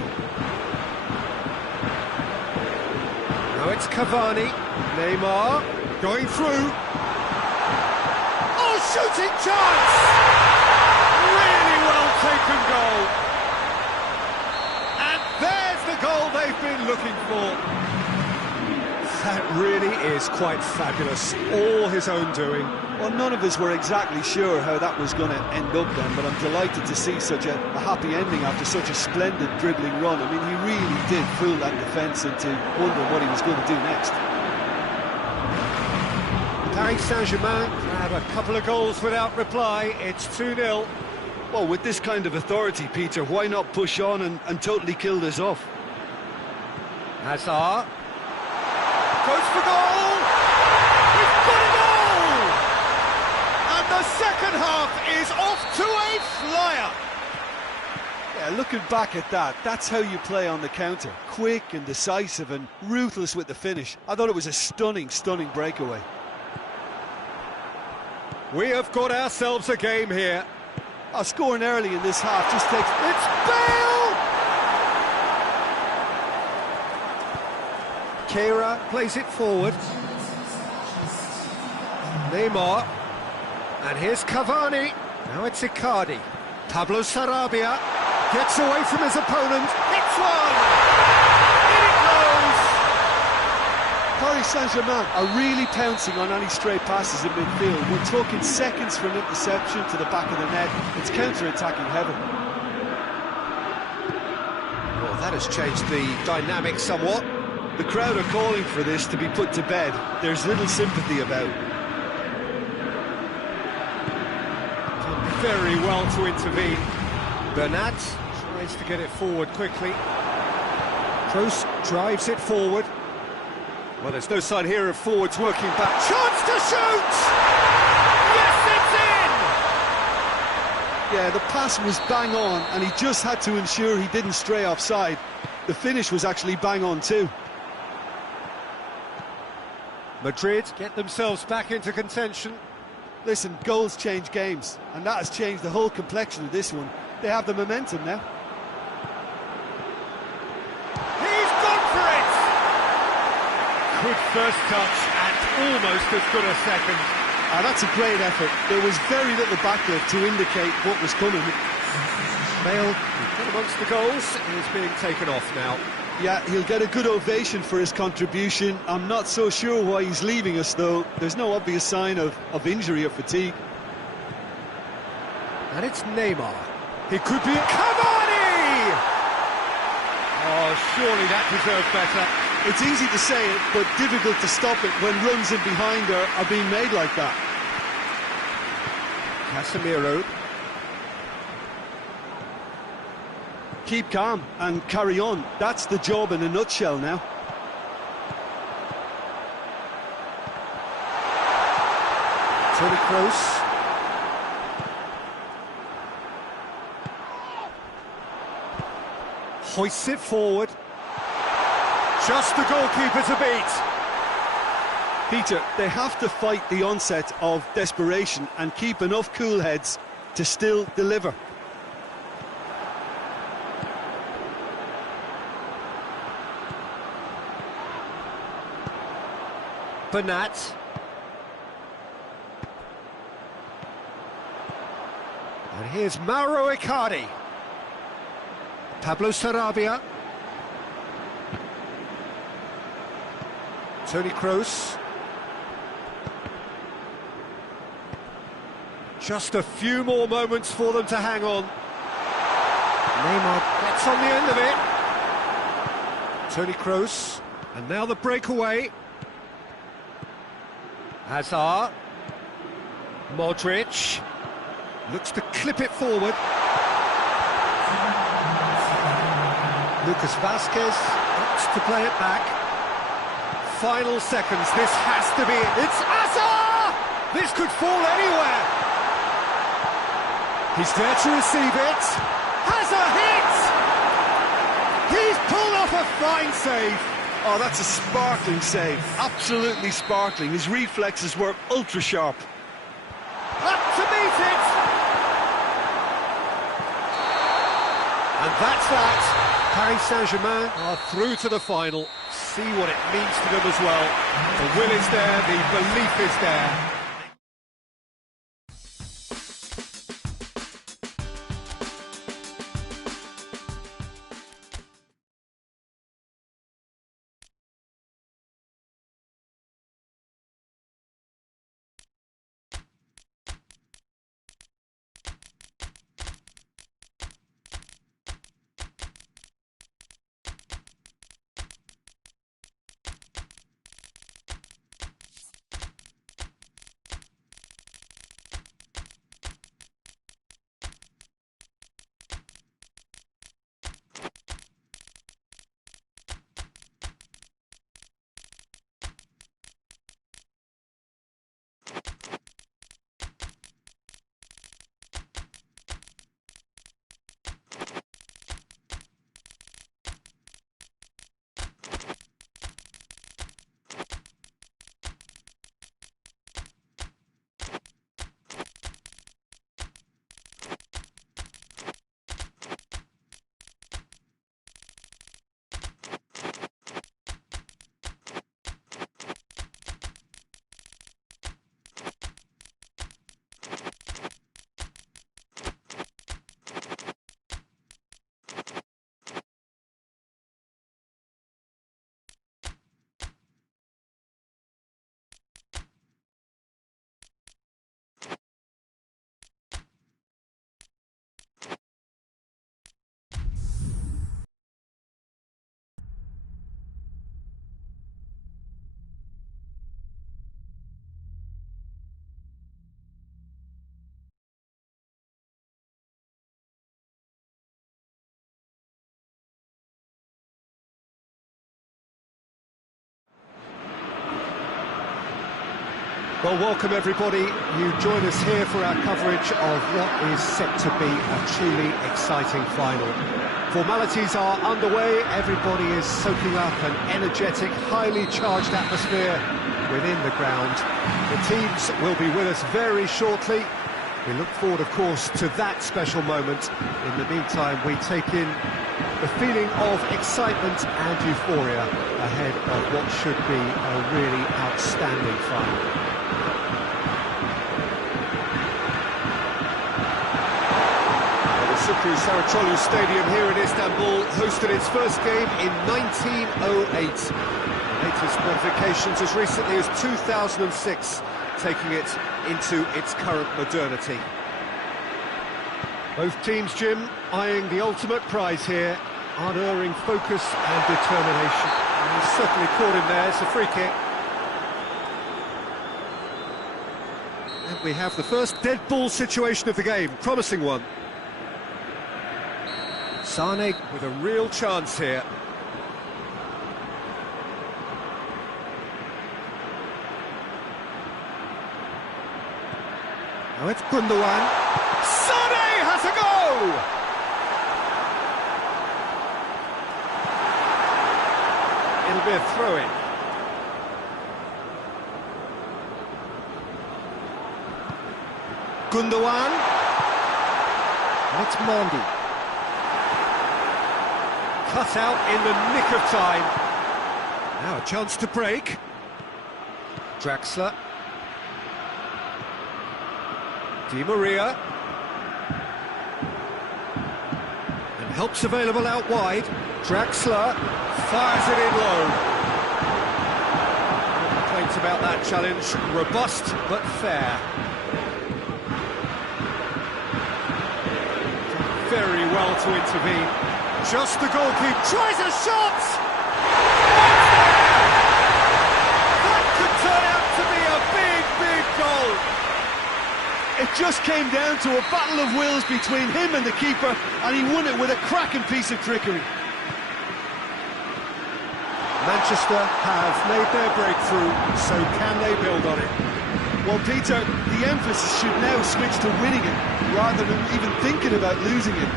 Now it's Cavani. Neymar going through. Oh, shooting chance! Really well taken goal. And there's the goal they've been looking for. That really is quite fabulous. All his own doing. Well, none of us were exactly sure how that was going to end up then, but I'm delighted to see such a happy ending after such a splendid dribbling run. I mean, he really did fool that defence into wondering what he was going to do next. Paris Saint-Germain have a couple of goals without reply. It's 2-0. Well, with this kind of authority, Peter, why not push on and totally kill this off? Hazard goes for goal! He's got a goal! And the second half is off to a flyer! Yeah, looking back at that, that's how you play on the counter. Quick and decisive and ruthless with the finish. I thought it was a stunning, stunning breakaway. We have got ourselves a game here. Scoring early in this half just takes... It's Bale! Cara plays it forward. Neymar. And here's Cavani. Now it's Icardi. Pablo Sarabia gets away from his opponent. Hits one! In it goes! Paris Saint-Germain are really pouncing on any stray passes in midfield. We're talking seconds from interception to the back of the net. It's counter-attacking heaven. Well, that has changed the dynamic somewhat. The crowd are calling for this to be put to bed. There's little sympathy about. Done very well to intervene. Bernat tries to get it forward quickly. Kroos drives it forward. Well, there's no sign here of forwards working back. Chance to shoot! Yes, it's in! Yeah, the pass was bang on, and he just had to ensure he didn't stray offside. The finish was actually bang on too. Madrid get themselves back into contention. Listen, goals change games, and that has changed the whole complexion of this one. They have the momentum now. He's gone for it! Good first touch and almost as good a second. That's a great effort. There was very little backup to indicate what was coming. Bale, amongst the goals, is being taken off now. Yeah, he'll get a good ovation for his contribution. I'm not so sure why he's leaving us, though. There's no obvious sign of injury or fatigue. And it's Neymar. He could be... Cavani! Oh, surely that deserved better. It's easy to say it, but difficult to stop it when runs in behind are being made like that. Casemiro. Keep calm and carry on. That's the job in a nutshell now. Toni Kroos. Hoists it forward. Just the goalkeeper to beat. Peter, they have to fight the onset of desperation and keep enough cool heads to still deliver. Bernat. And here's Mauro Icardi. Pablo Sarabia. Toni Kroos. Just a few more moments for them to hang on. Neymar gets on the end of it. Toni Kroos. And now the breakaway. Hazard. Modric. Looks to clip it forward. Lucas Vazquez opts to play it back. Final seconds, this has to be it. It's Hazard! This could fall anywhere. He's there to receive it. Has a hit! He's pulled off a fine save. Oh, that's a sparkling save. Absolutely sparkling. His reflexes were ultra sharp. Up to meet it! And that's that. Paris Saint-Germain are through to the final. See what it means to them as well. The will is there, the belief is there. Well, welcome everybody. You join us here for our coverage of what is set to be a truly exciting final. Formalities are underway, everybody is soaking up an energetic, highly charged atmosphere within the ground. The teams will be with us very shortly. We look forward, of course, to that special moment. In the meantime, we take in the feeling of excitement and euphoria ahead of what should be a really outstanding final. Sucru Saracoğlu Stadium here in Istanbul hosted its first game in 1908. Latest modifications as recently as 2006, taking it into its current modernity. Both teams, Jim, eyeing the ultimate prize here, unerring focus and determination. And he's certainly caught him there, it's a free kick. And we have the first dead ball situation of the game, promising one. Sane with a real chance here. Now it's Gundogan. Sane has a go! It'll be a throw-in. Gundogan. And it's Mondi. Cut out in the nick of time. Now a chance to break. Draxler. Di Maria. And help's available out wide. Draxler fires it in low. No complaints about that challenge. Robust but fair. Very well to intervene. Just the goalkeeper tries a shot! That could turn out to be a big, big goal. It just came down to a battle of wills between him and the keeper, and he won it with a cracking piece of trickery. Manchester have made their breakthrough, so can they build on it? Well, Peter, the emphasis should now switch to winning it, rather than even thinking about losing it.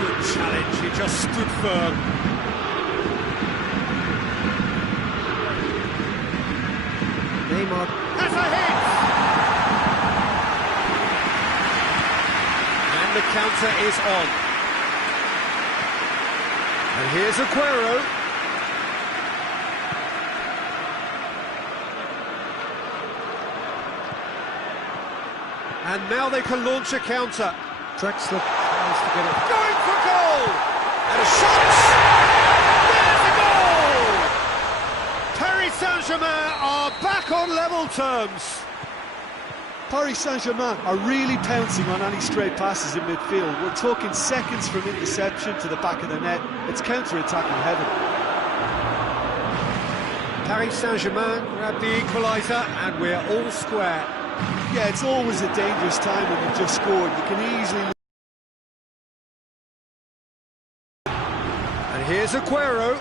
Good challenge, he just stood firm. Neymar has a hit! And the counter is on. And here's Aguero. And now they can launch a counter. Draxler tries to get it. Going for goal! And a shot! There's a goal! Paris Saint-Germain are back on level terms. Paris Saint-Germain are really pouncing on any stray passes in midfield. We're talking seconds from interception to the back of the net. It's counter-attacking heaven. Paris Saint-Germain grab the equaliser and we're all square. Yeah, it's always a dangerous time when you've just scored. You can easily... And here's Aguero.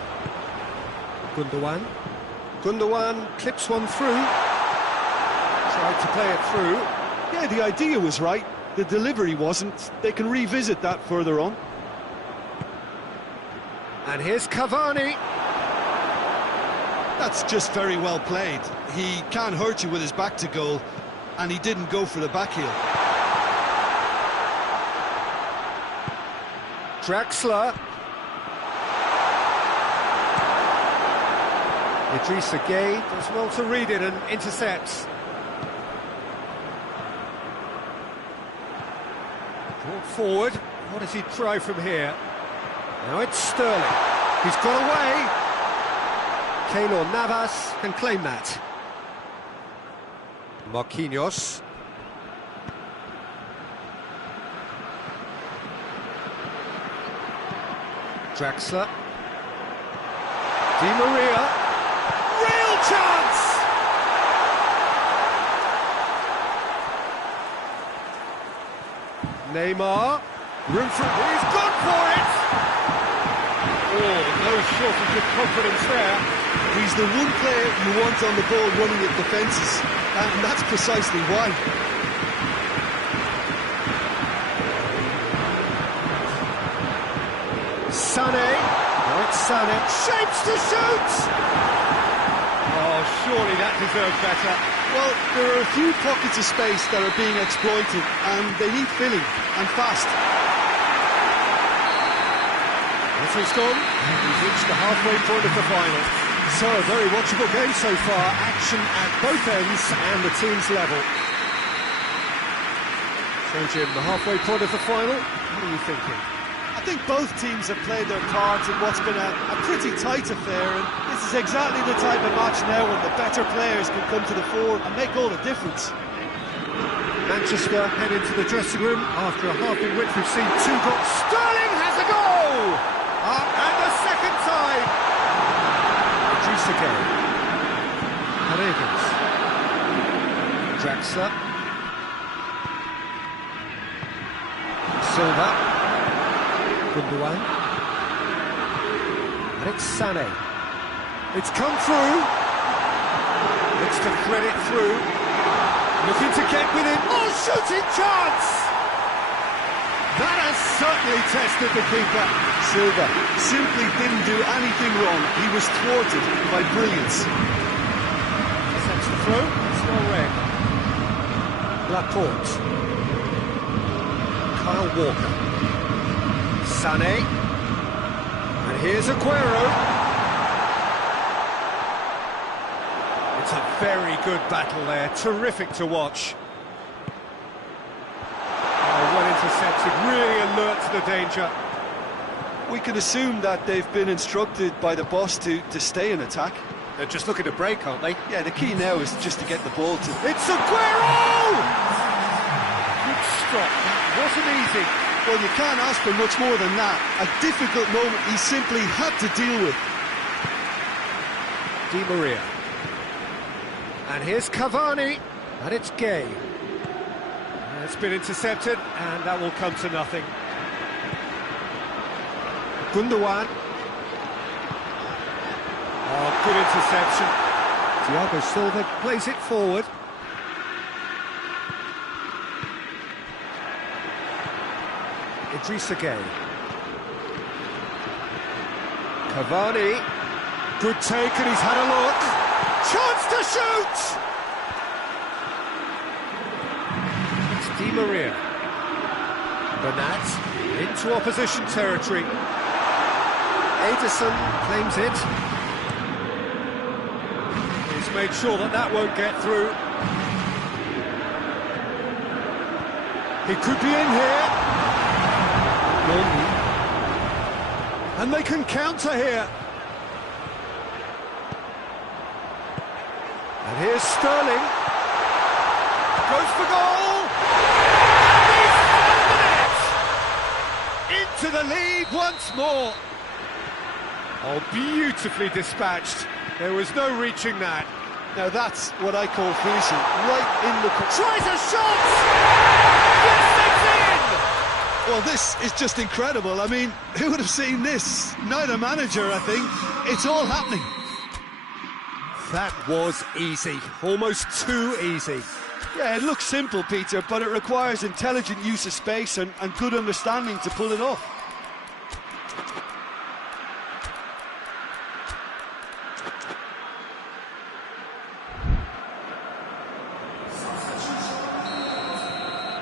Gundogan. Gundogan clips one through. Tried to play it through. Yeah, the idea was right. The delivery wasn't. They can revisit that further on. And here's Cavani. That's just very well played. He can't hurt you with his back to goal, and he didn't go for the back heel. Draxler. Idrissa Gueye does well to read it and intercepts. Brought forward. What does he try from here? Now it's Sterling. He's got away. Keylor Navas can claim that. Marquinhos. Draxler. Di Maria. Real chance! Neymar. Room for... He's gone for it! Oh, no shortage of confidence there. He's the one player you want on the ball running at defences, and that's precisely why. Sané. Now it's Sané. Shapes to shoot! Oh, surely that deserved better. Well, there are a few pockets of space that are being exploited, and they need filling, and fast. Whistle's gone. We've reached the halfway point of the final. So, a very watchable game so far. Action at both ends and the teams level. So, Jim, the halfway point of the final, what are you thinking? I think both teams have played their part in what's been a pretty tight affair, and this is exactly the type of match now when the better players can come to the fore and make all the difference. Manchester head into the dressing room after a half in which we've seen two goals. Sterling has a goal! And the second time! Idrissa Gueye. Paredes. Draxler. Silva. Gundogan. And it's Sané. It's come through. Looks to thread it through. Looking to get within. Oh, shooting chance! That has certainly tested the keeper. Silva simply didn't do anything wrong. He was thwarted by brilliance. Sets the throw. It's well read. Laporte. Kyle Walker. Sané. And here's Aguero. It's a very good battle there. Terrific to watch. Well intercepted, really alert to the danger. We can assume that they've been instructed by the boss to stay in attack. They're just looking to break, aren't they? Yeah, the key now is just to get the ball to... It's Aguero! Good stop, that wasn't easy. Well, you can't ask for much more than that. A difficult moment he simply had to deal with. Di Maria. And here's Cavani, and it's Gay. It's been intercepted, and that will come to nothing. Gundogan. Oh, good interception. Thiago Silva plays it forward. Idrissa Gay. Cavani. Good take, and he's had a look. Chance to shoot! Di Maria. Bernat into opposition territory. Ederson claims it. He's made sure that that won't get through. He could be in here. And they can counter here. And here's Sterling. Goes for goal. To the lead once more. Oh, beautifully dispatched. There was no reaching that. Now that's what I call finishing. Right in the... Tries a shot! Yes, it's in! Well, this is just incredible. I mean, who would have seen this? Neither manager, I think. It's all happening. That was easy. Almost too easy. Yeah, it looks simple, Peter, but it requires intelligent use of space and good understanding to pull it off.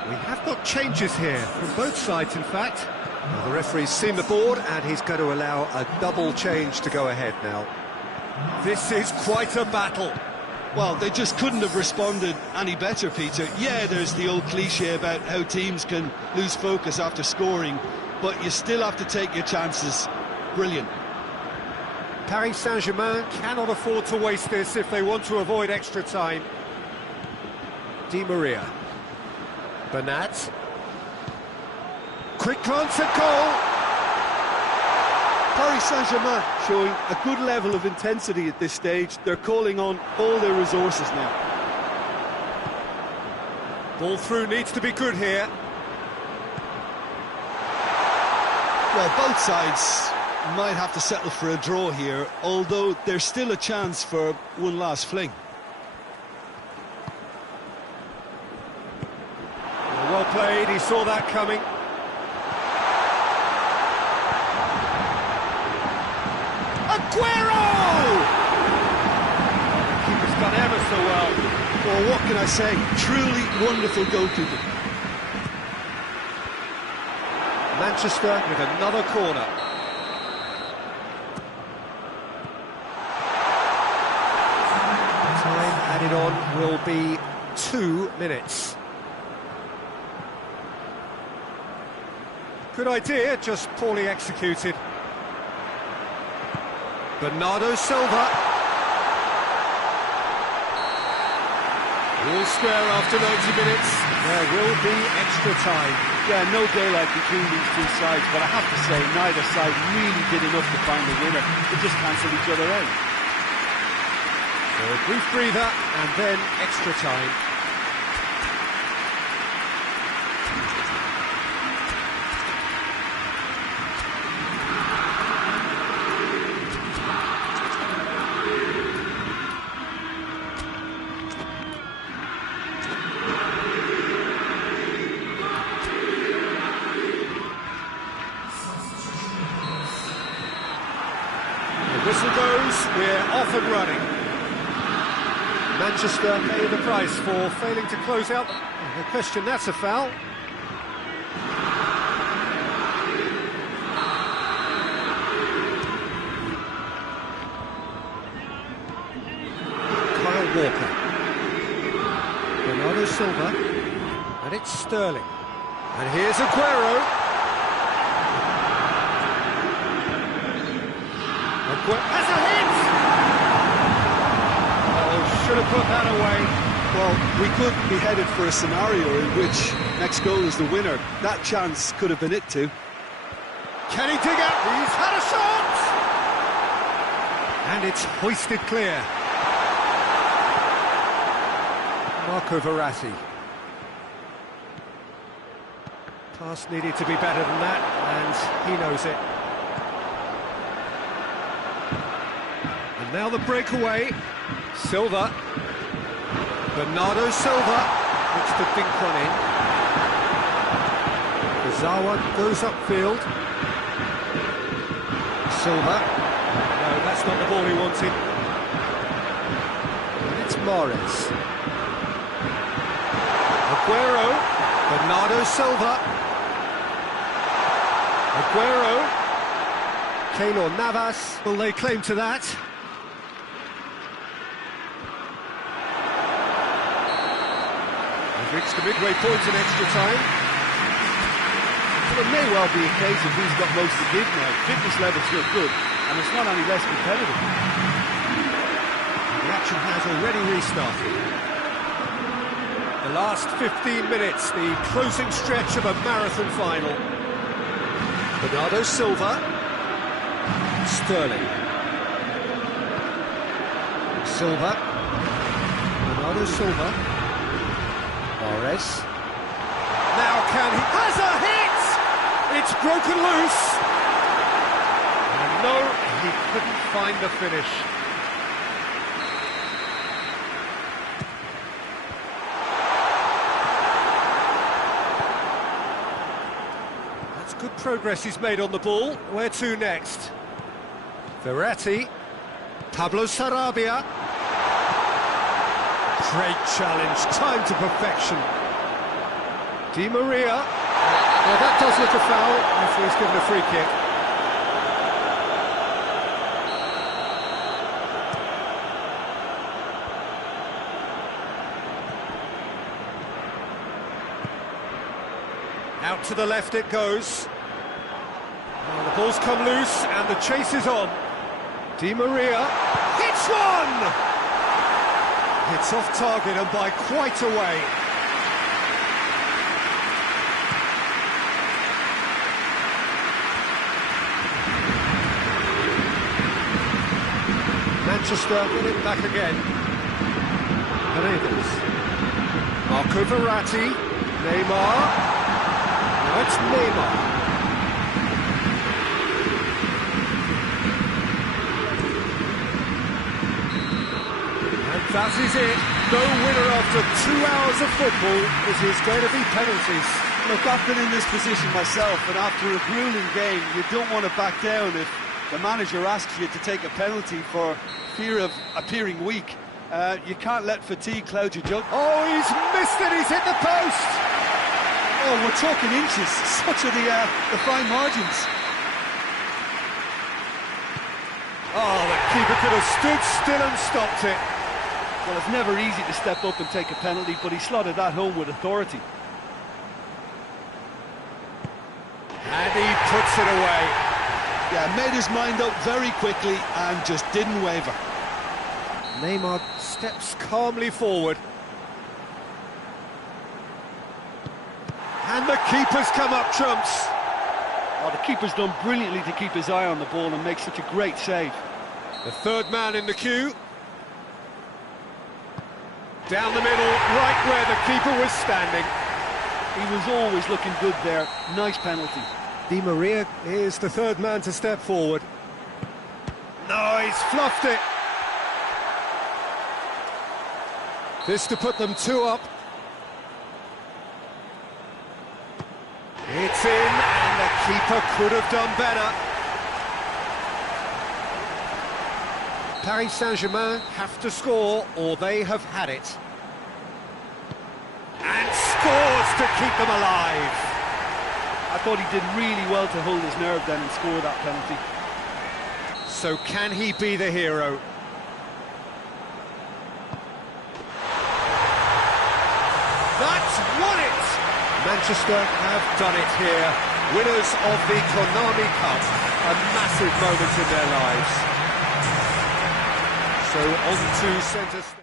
We have got changes here from both sides, in fact. Well, the referee's seen the board, and he's going to allow a double change to go ahead now. This is quite a battle. Well, they just couldn't have responded any better, Peter. Yeah, there's the old cliche about how teams can lose focus after scoring, but you still have to take your chances. Brilliant. Paris Saint-Germain cannot afford to waste this if they want to avoid extra time. Di Maria. Bernat. Quick glance at goal. Paris Saint-Germain showing a good level of intensity at this stage. They're calling on all their resources now. Ball through needs to be good here. Well, both sides might have to settle for a draw here, although there's still a chance for one last fling. Well played, he saw that coming. Aguero! The keeper's done ever so well. Well, what can I say? Truly wonderful goalkeeping. Manchester with another corner. Time added on will be 2 minutes. Good idea, just poorly executed. Bernardo Silva. All square after 90 minutes. There will be extra time. Yeah, no daylight between these two sides, but I have to say, neither side really did enough to find the winner. They just cancelled each other out. So a brief breather, and then extra time. Whistle goes, we're off and running. Manchester pay the price for failing to close out. No question, that's a foul. Kyle Walker. Bernardo Silva. And it's Sterling. And here's Aguero. Has a hit! Oh, should have put that away. Well, we could be headed for a scenario in which next goal is the winner. That chance could have been it too. Can he dig out? He's had a shot! And it's hoisted clear. Marco Verratti. Pass needed to be better than that, and he knows it. And now the breakaway. Silva. Bernardo Silva looks to dink one in. Kazawa goes upfield. Silva. No, that's not the ball he wanted. And it's Mahrez. Aguero. Bernardo Silva. Aguero. Keylor Navas. Will they claim to that? Reached the midway point in extra time. Well, it may well be a case of who's got most to give now. Fitness levels look good, and it's not any less competitive. The action has already restarted. The last 15 minutes, the closing stretch of a marathon final. Bernardo Silva. Sterling. Silva. Bernardo Silva. Mahrez. Now can he... Has a hit! It's broken loose. And no, he couldn't find the finish. That's good progress he's made on the ball. Where to next? Verratti. Pablo Sarabia. Great challenge, time to perfection. Di Maria. Well, that does look a foul. Referee's given a free kick. Out to the left it goes. Well, the ball's come loose and the chase is on. Di Maria hits one! It's off target and by quite a way. Manchester win it back again. Paredes. Marco Verratti. Neymar. Now it's Neymar. That is it. No winner after 2 hours of football. It is going to be penalties. Look, I've been in this position myself, and after a grueling game, you don't want to back down if the manager asks you to take a penalty for fear of appearing weak. You can't let fatigue cloud your judgment. Oh, he's missed it. He's hit the post. Oh, we're talking inches. Such are the fine margins. Oh, the keeper could have stood still and stopped it. Well, it's never easy to step up and take a penalty, but he slotted that home with authority. And he puts it away. Yeah, made his mind up very quickly and just didn't waver. Neymar steps calmly forward. And the keeper's come up trumps. Oh, the keeper's done brilliantly to keep his eye on the ball and make such a great save. The third man in the queue. Down the middle, right where the keeper was standing. He was always looking good there. Nice penalty. Di Maria is the third man to step forward. No, he's fluffed it. This to put them 2 up. It's in, and the keeper could have done better. Paris Saint-Germain have to score or they have had it. And scores to keep them alive. I thought he did really well to hold his nerve then and score that penalty. So can he be the hero? That's won it! Manchester have done it here. Winners of the Konami Cup. A massive moment in their lives. So on to centre stage.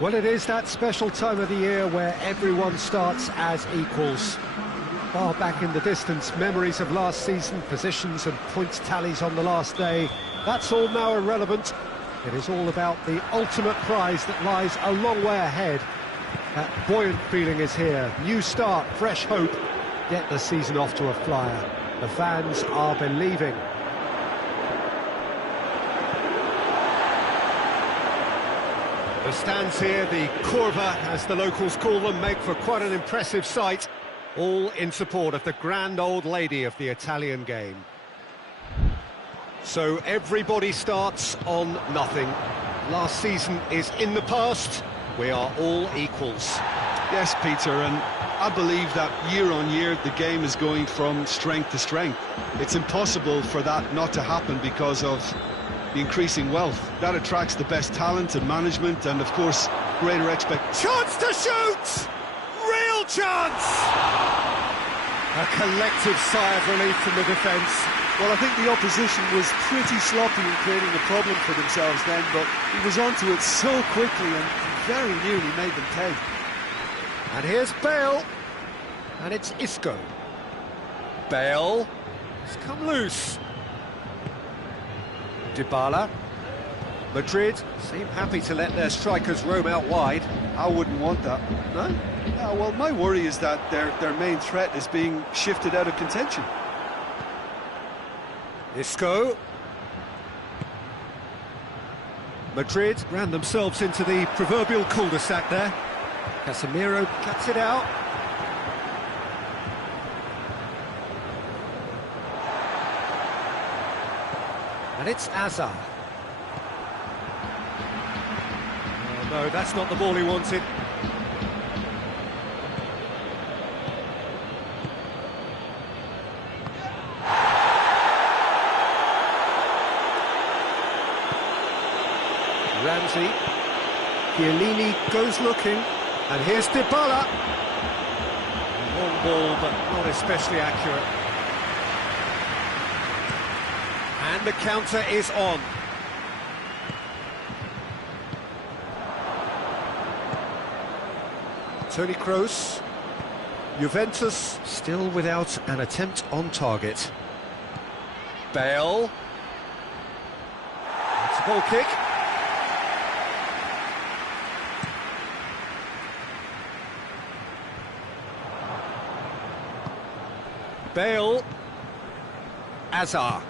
Well, it is that special time of the year where everyone starts as equals. Far back in the distance, memories of last season, positions and points tallies on the last day, that's all now irrelevant. It is all about the ultimate prize that lies a long way ahead. That buoyant feeling is here. New start, fresh hope. Get the season off to a flyer. The fans are believing. The stands here, the curva, as the locals call them, make for quite an impressive sight, all in support of the grand old lady of the Italian game. So everybody starts on nothing. Last season is in the past. We are all equals. Yes, Peter, and I believe that year on year the game is going from strength to strength. It's impossible for that not to happen because of the increasing wealth. That attracts the best talent and management and, of course, greater expectations. Chance to shoot! Real chance! A collective sigh of relief from the defence. Well, I think the opposition was pretty sloppy in creating a problem for themselves then, but he was onto it so quickly and very nearly made them pay. And here's Bale. And it's Isco. Bale has come loose. Dybala. Madrid seem happy to let their strikers roam out wide. I wouldn't want that. No? No, well, my worry is that their main threat is being shifted out of contention. Isco. Madrid ran themselves into the proverbial cul-de-sac there. Casemiro cuts it out. And it's Hazard. Oh, no, that's not the ball he wanted. Ramsey. Chiellini goes looking. And here's Dybala. Long ball, but not especially accurate. And the counter is on. Toni Kroos. Juventus still without an attempt on target. Bale. It's a ball kick. Bale. Hazard.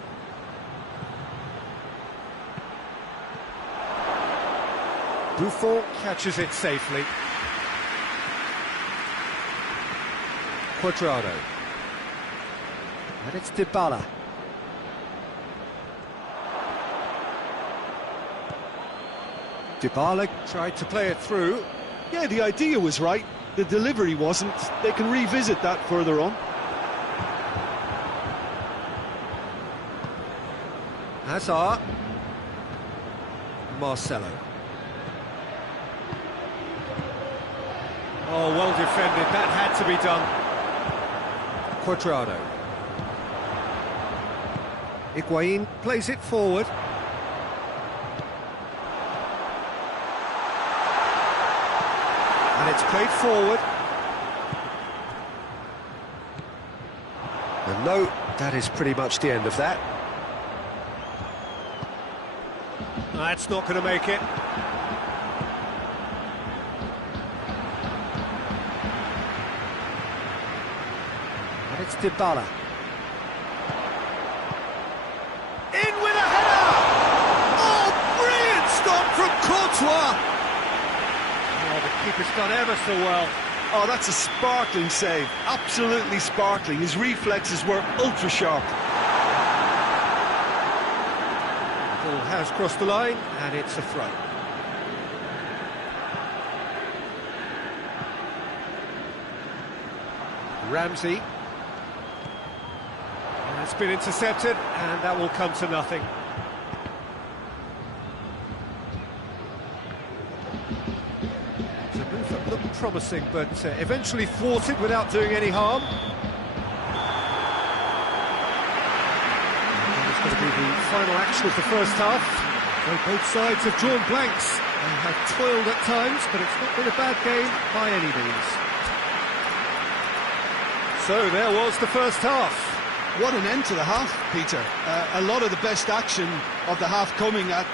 Buffon catches it safely. Cuadrado. And it's Dybala. Dybala tried to play it through. Yeah, the idea was right. The delivery wasn't. They can revisit that further on. Hazard. Marcelo. Oh, well defended. That had to be done. Cuadrado. Higuain plays it forward. And it's played forward. And no, that is pretty much the end of that. That's not going to make it. And it's Dybala. In with a header! Oh, brilliant stop from Courtois! Oh, the keeper's done ever so well. Oh, that's a sparkling save. Absolutely sparkling. His reflexes were ultra sharp. The ball has crossed the line, and it's a throw. Ramsey. And it's been intercepted, and that will come to nothing. It's a move that looked promising, but eventually thwarted without doing any harm. It's going to be the final action of the first half. So both sides have drawn blanks and have toiled at times, but it's not been a bad game by any means. So there was the first half. What an end to the half, Peter. A lot of the best action of the half coming at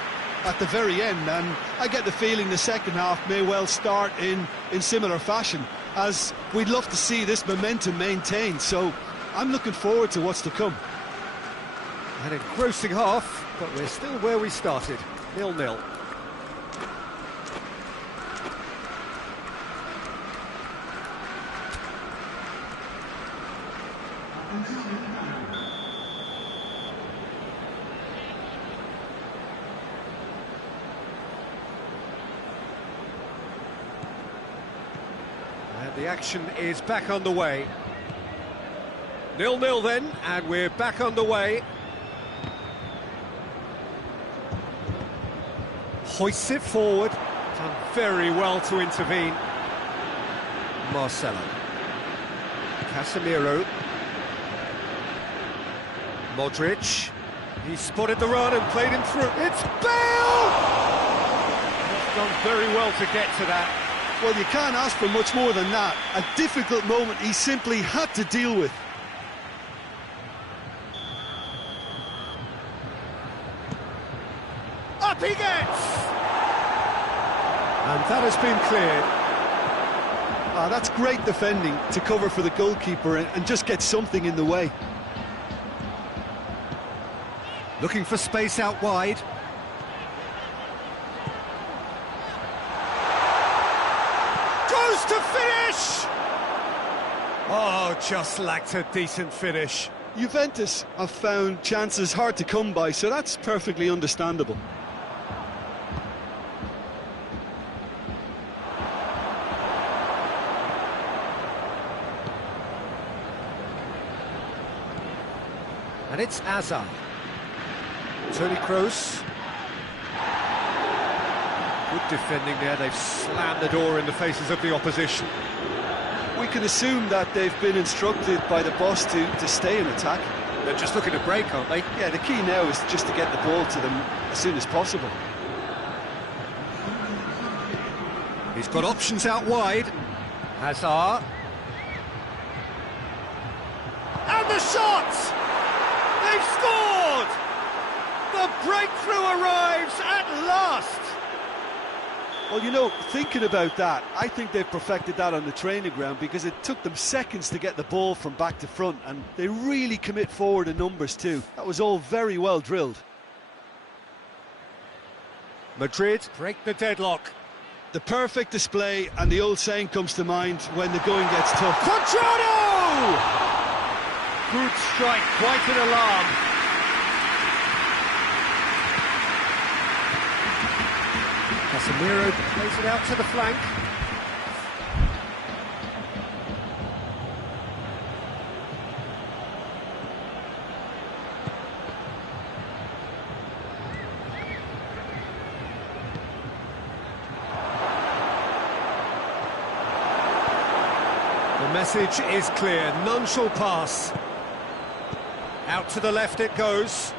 the very end, and I get the feeling the second half may well start in similar fashion, as we'd love to see this momentum maintained. So I'm looking forward to what's to come. An engrossing half, but we're still where we started, 0-0. And the action is back underway. 0-0 then, and we're back underway. Hoists it forward, done very well to intervene. Marcelo. Casemiro. Modric. He spotted the run and played him through. It's Bale! He's done very well to get to that. Well, you can't ask for much more than that. A difficult moment he simply had to deal with. Up he gets! And that has been cleared. That's great defending to cover for the goalkeeper and just get something in the way. Looking for space out wide. Goes to finish! Oh, just lacked a decent finish. Juventus have found chances hard to come by, so that's perfectly understandable. And it's Hazard. Toni Kroos. Good defending there, they've slammed the door in the faces of the opposition. We can assume that they've been instructed by the boss to stay in attack. They're just looking to break, aren't they? Yeah, the key now is just to get the ball to them as soon as possible. He's got options out wide. Hazard. And the shot! They've scored! The breakthrough arrives at last! Well, you know, thinking about that, I think they've perfected that on the training ground because it took them seconds to get the ball from back to front, and they really commit forward in numbers too. That was all very well drilled. Madrid break the deadlock. The perfect display, and the old saying comes to mind when the going gets tough. Quadrado! Good strike, quite an alarm. Casemiro plays it out to the flank. The message is clear, none shall pass. Out to the left it goes.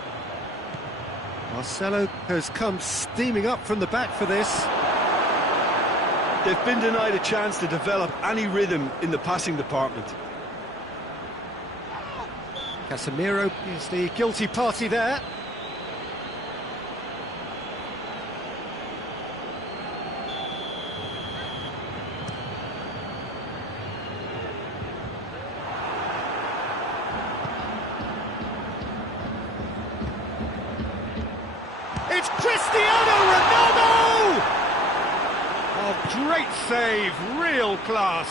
Marcelo has come steaming up from the back for this. They've been denied a chance to develop any rhythm in the passing department. Casemiro is the guilty party there. It's Cristiano Ronaldo! Oh, great save, real class.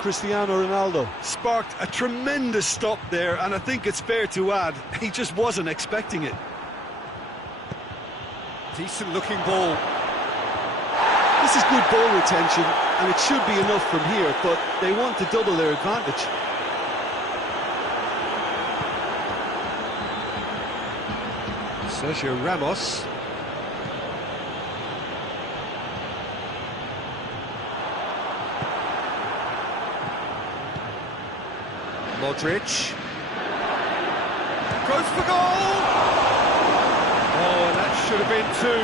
Cristiano Ronaldo sparked a tremendous stop there, and I think it's fair to add, he just wasn't expecting it. Decent looking ball. This is good ball retention, and it should be enough from here, but they want to double their advantage. Sergio Ramos. Modric. Goes for goal! Oh, and that should have been two.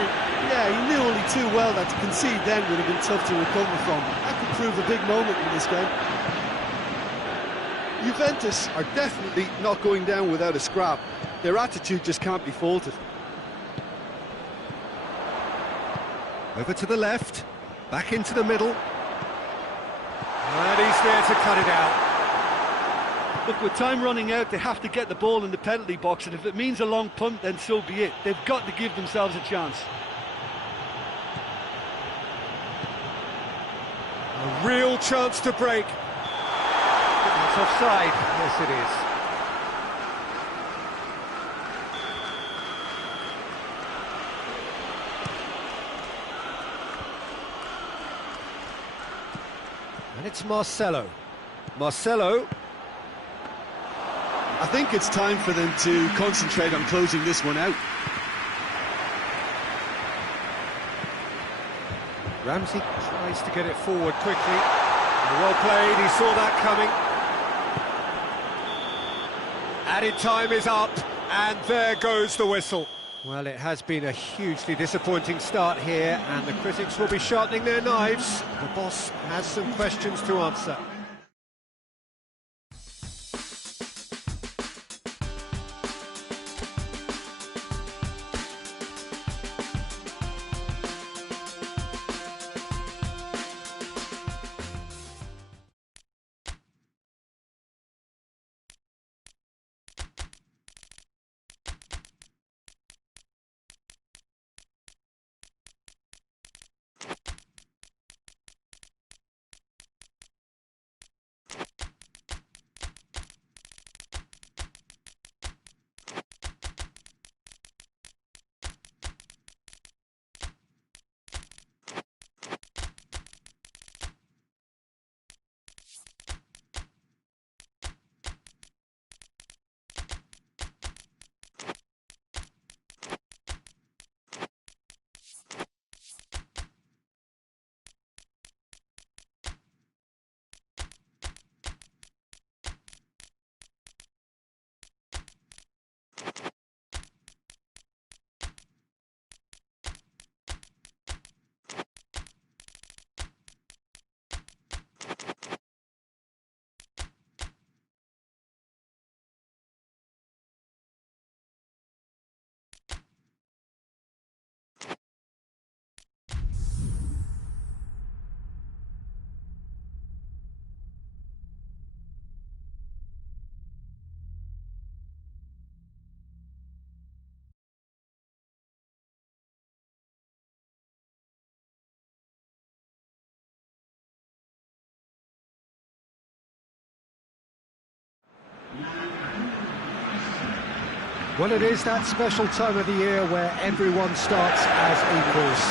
Yeah, he knew only too well that to concede then would have been tough to recover from. That could prove a big moment in this game. Juventus are definitely not going down without a scrap. Their attitude just can't be faulted. Over to the left, back into the middle. And he's there to cut it out. Look, with time running out, they have to get the ball in the penalty box, and if it means a long punt, then so be it. They've got to give themselves a chance. A real chance to break. That's offside. Yes, it is. And it's Marcelo. Marcelo. I think it's time for them to concentrate on closing this one out. Ramsey tries to get it forward quickly. Well played, he saw that coming. Added time is up, and there goes the whistle. Well, it has been a hugely disappointing start here, and the critics will be sharpening their knives. The boss has some questions to answer. Well, it is that special time of the year where everyone starts as equals.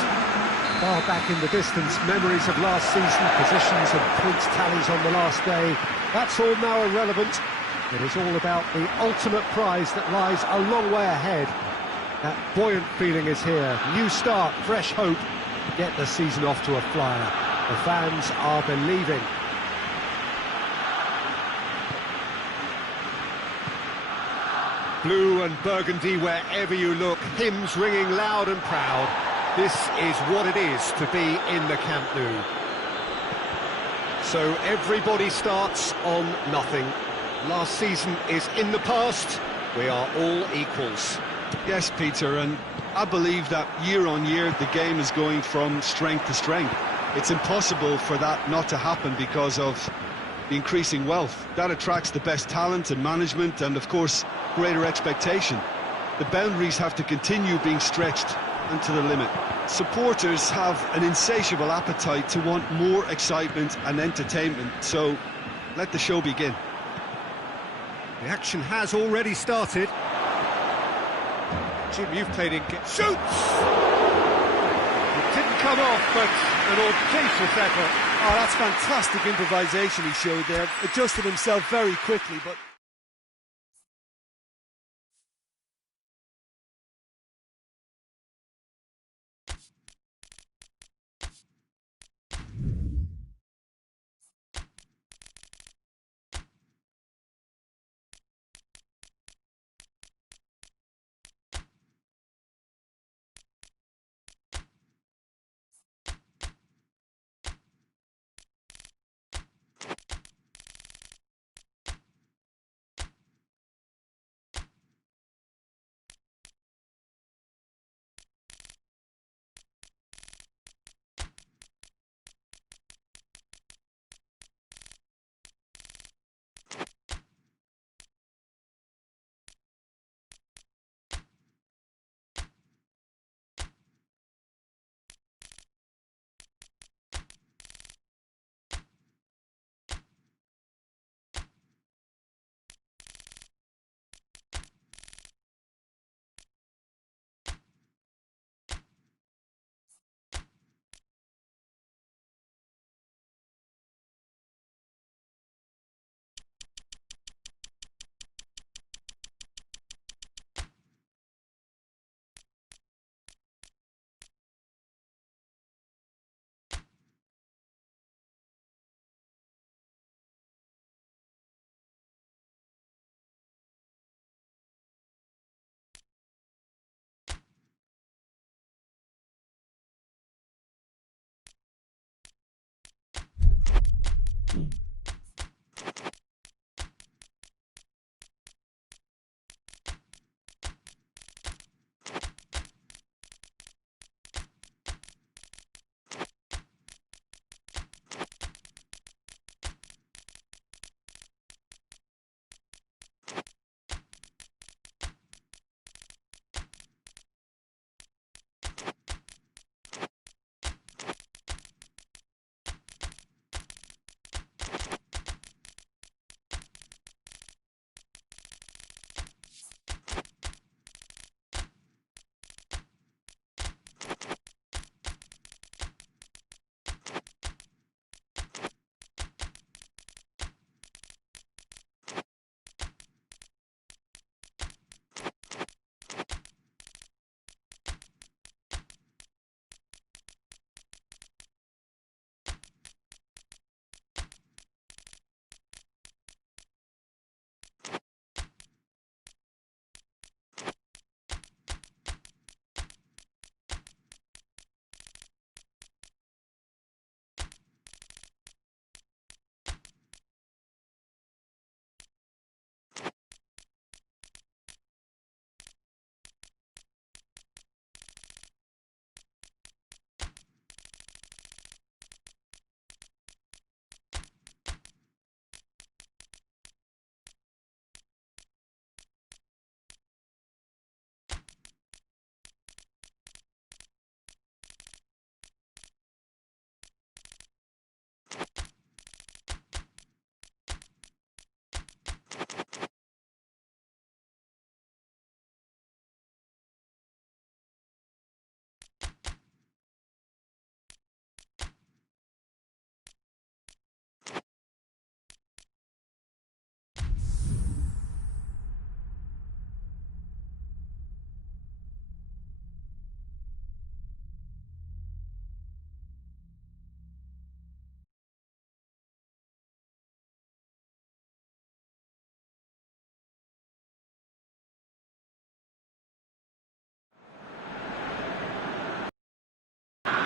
Far back in the distance, memories of last season, positions and points tallies on the last day, that's all now irrelevant. It is all about the ultimate prize that lies a long way ahead. That buoyant feeling is here. New start, fresh hope. Get the season off to a flyer. The fans are believing. Blue and burgundy wherever you look, hymns ringing loud and proud. This is what it is to be in the Camp Nou. So everybody starts on nothing. Last season is in the past. We are all equals. Yes, Peter, and I believe that year on year the game is going from strength to strength. It's impossible for that not to happen because of the increasing wealth. That attracts the best talent and management and, of course, greater expectation. The boundaries have to continue being stretched and to the limit. Supporters have an insatiable appetite to want more excitement and entertainment, so let the show begin. The action has already started. Jim, you've played in... Shoots! It didn't come off, but an audacious effort. Oh, that's fantastic improvisation he showed there. Adjusted himself very quickly, but...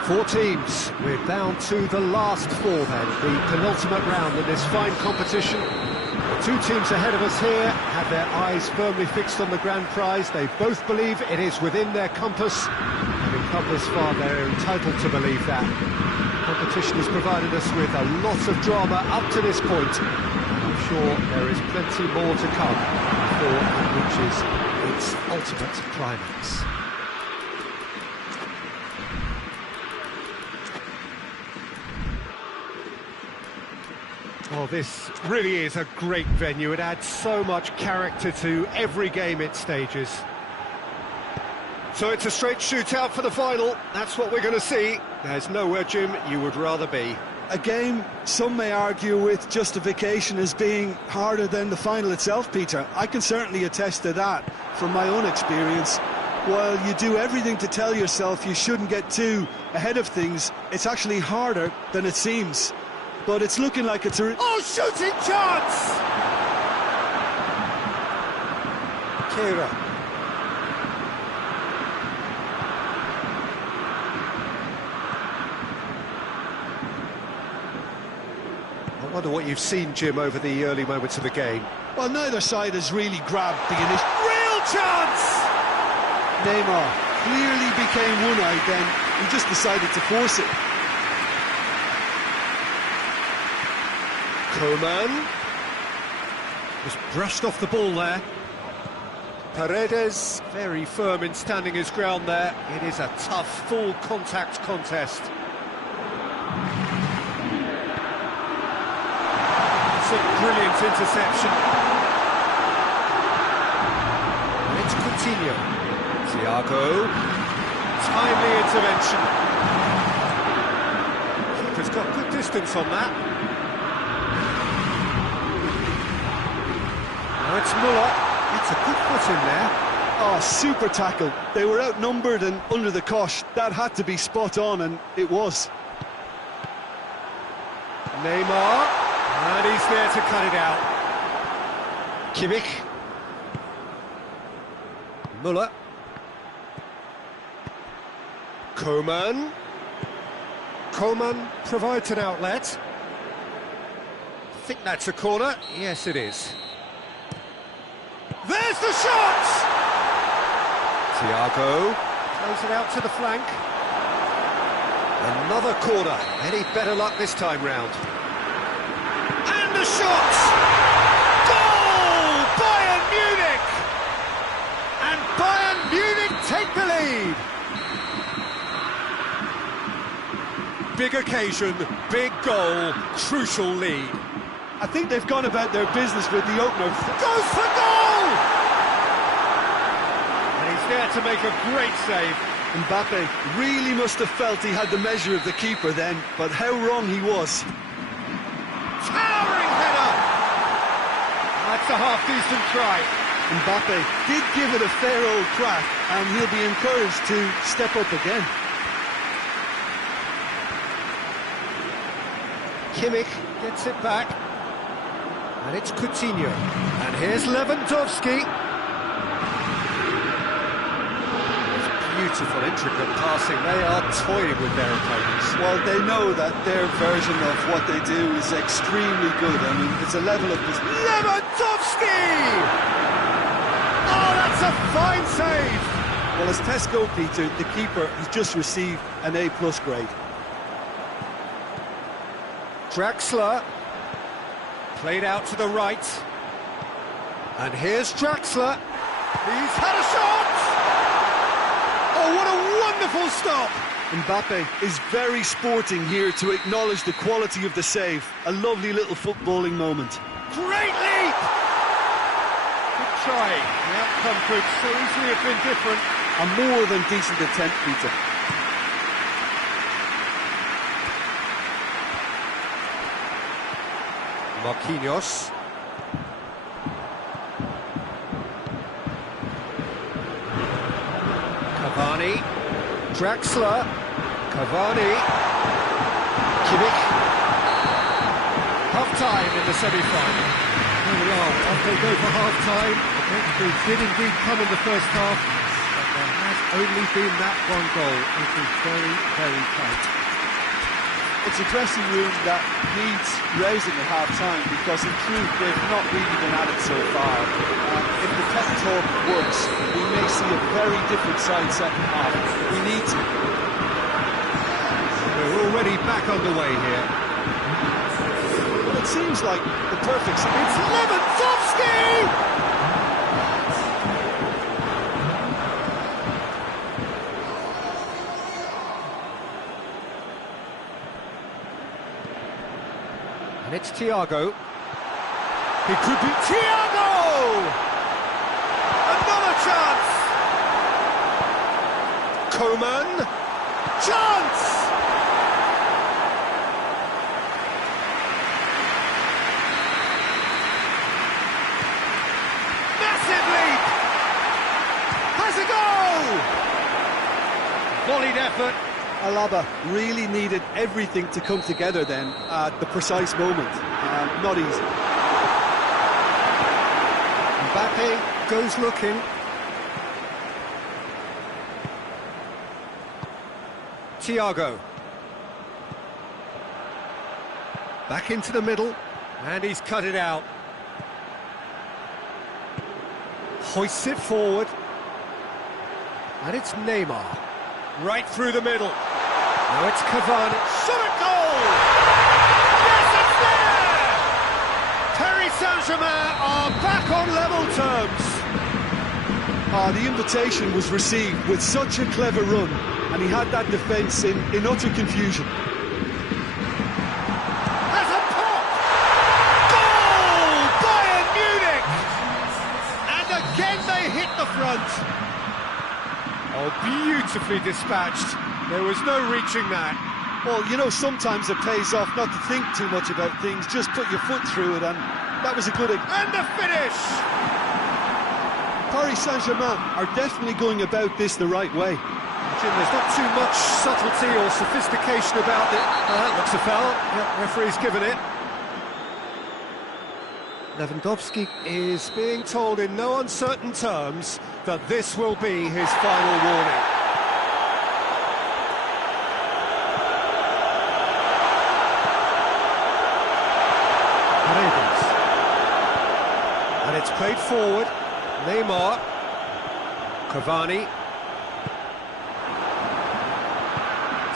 Four teams. We're down to the last four then, the penultimate round in this fine competition. The two teams ahead of us here have their eyes firmly fixed on the grand prize. They both believe it is within their compass. Having come this far, they're entitled to believe that. Competition has provided us with a lot of drama up to this point. I'm sure there is plenty more to come before it reaches its ultimate climax. Well, this really is a great venue. It adds so much character to every game it stages. So it's a straight shootout for the final. That's what we're going to see. There's nowhere, Jim, you would rather be. A game some may argue with justification as being harder than the final itself, Peter. I can certainly attest to that from my own experience. While you do everything to tell yourself you shouldn't get too ahead of things, it's actually harder than it seems. But it's looking like it's a... Oh, shooting chance! Kira. I wonder what you've seen, Jim, over the early moments of the game. Well, neither side has really grabbed the initial... Real chance! Neymar clearly became one-eyed then. He just decided to force it. Koeman just brushed off the ball there. Paredes very firm in standing his ground there. It is a tough full contact contest. It's a brilliant interception. It's Coutinho. Thiago. Timely intervention. Keeper's got good distance on that. It's Muller. It's a good foot in there. Oh, super tackle. They were outnumbered and under the cosh. That had to be spot on, and it was. Neymar. And he's there to cut it out. Kimmich. Muller. Koeman. Koeman provides an outlet. I think that's a corner. Yes, it is. There's the shot! Thiago plays it out to the flank. Another corner. Any better luck this time round? And a shot! Goal! Bayern Munich! And Bayern Munich take the lead! Big occasion, big goal, crucial lead. I think they've gone about their business with the opener. Goes for goal! And he's there to make a great save. Mbappe really must have felt he had the measure of the keeper then, but how wrong he was. Towering header! That's a half-decent try. Mbappe did give it a fair old crack, and he'll be encouraged to step up again. Kimmich gets it back. And it's Coutinho. And here's Lewandowski. It's beautiful, intricate passing. They are toying with their opponents. Well, they know that their version of what they do is extremely good. I mean, it's a level of... Lewandowski! Oh, that's a fine save! Well, as Tesco, Peter, the keeper has just received an A+ grade. Draxler. Played out to the right. And here's Draxler. He's had a shot! Oh, what a wonderful stop! Mbappe is very sporting here to acknowledge the quality of the save. A lovely little footballing moment. Great leap! Good try. The outcome could so easily have been different. A more than decent attempt, Peter. Marquinhos. Cavani. Draxler. Cavani. Kimmich. Half-time in the semi-final. There we are. Off they go for half-time. The did indeed come in the first half. There has only been that one goal. It is very, very tight. It's a dressing room that needs raising at half-time because in truth they've not really been at it so far. If the pep talk works, we may see a very different side second half. We need to. We're already back underway here. Well, it seems like the perfect... It's Lewandowski! And it's Thiago. He could be Thiago! Another chance! Coman. Chance! Massive leap! Has a goal! Volleyed effort. Alaba really needed everything to come together then at the precise moment. Not easy. Mbappe goes looking. Thiago. Back into the middle. And he's cut it out. Hoists it forward. And it's Neymar. Right through the middle. Now it's Cavani. Shot at goal! Yes, it's there! Paris Saint-Germain are back on level terms. The invitation was received with such a clever run, and he had that defence in utter confusion. Has a pop! Goal! Bayern Munich! And again they hit the front. Oh, beautifully dispatched. There was no reaching that. Well, you know, sometimes it pays off not to think too much about things, just put your foot through it, and that was a good... And the finish! Paris Saint-Germain are definitely going about this the right way. Jim, there's not too much subtlety or sophistication about it. That looks a foul. Yep, referee's given it. Lewandowski is being told in no uncertain terms that this will be his final warning. And it's played forward. Neymar. Cavani.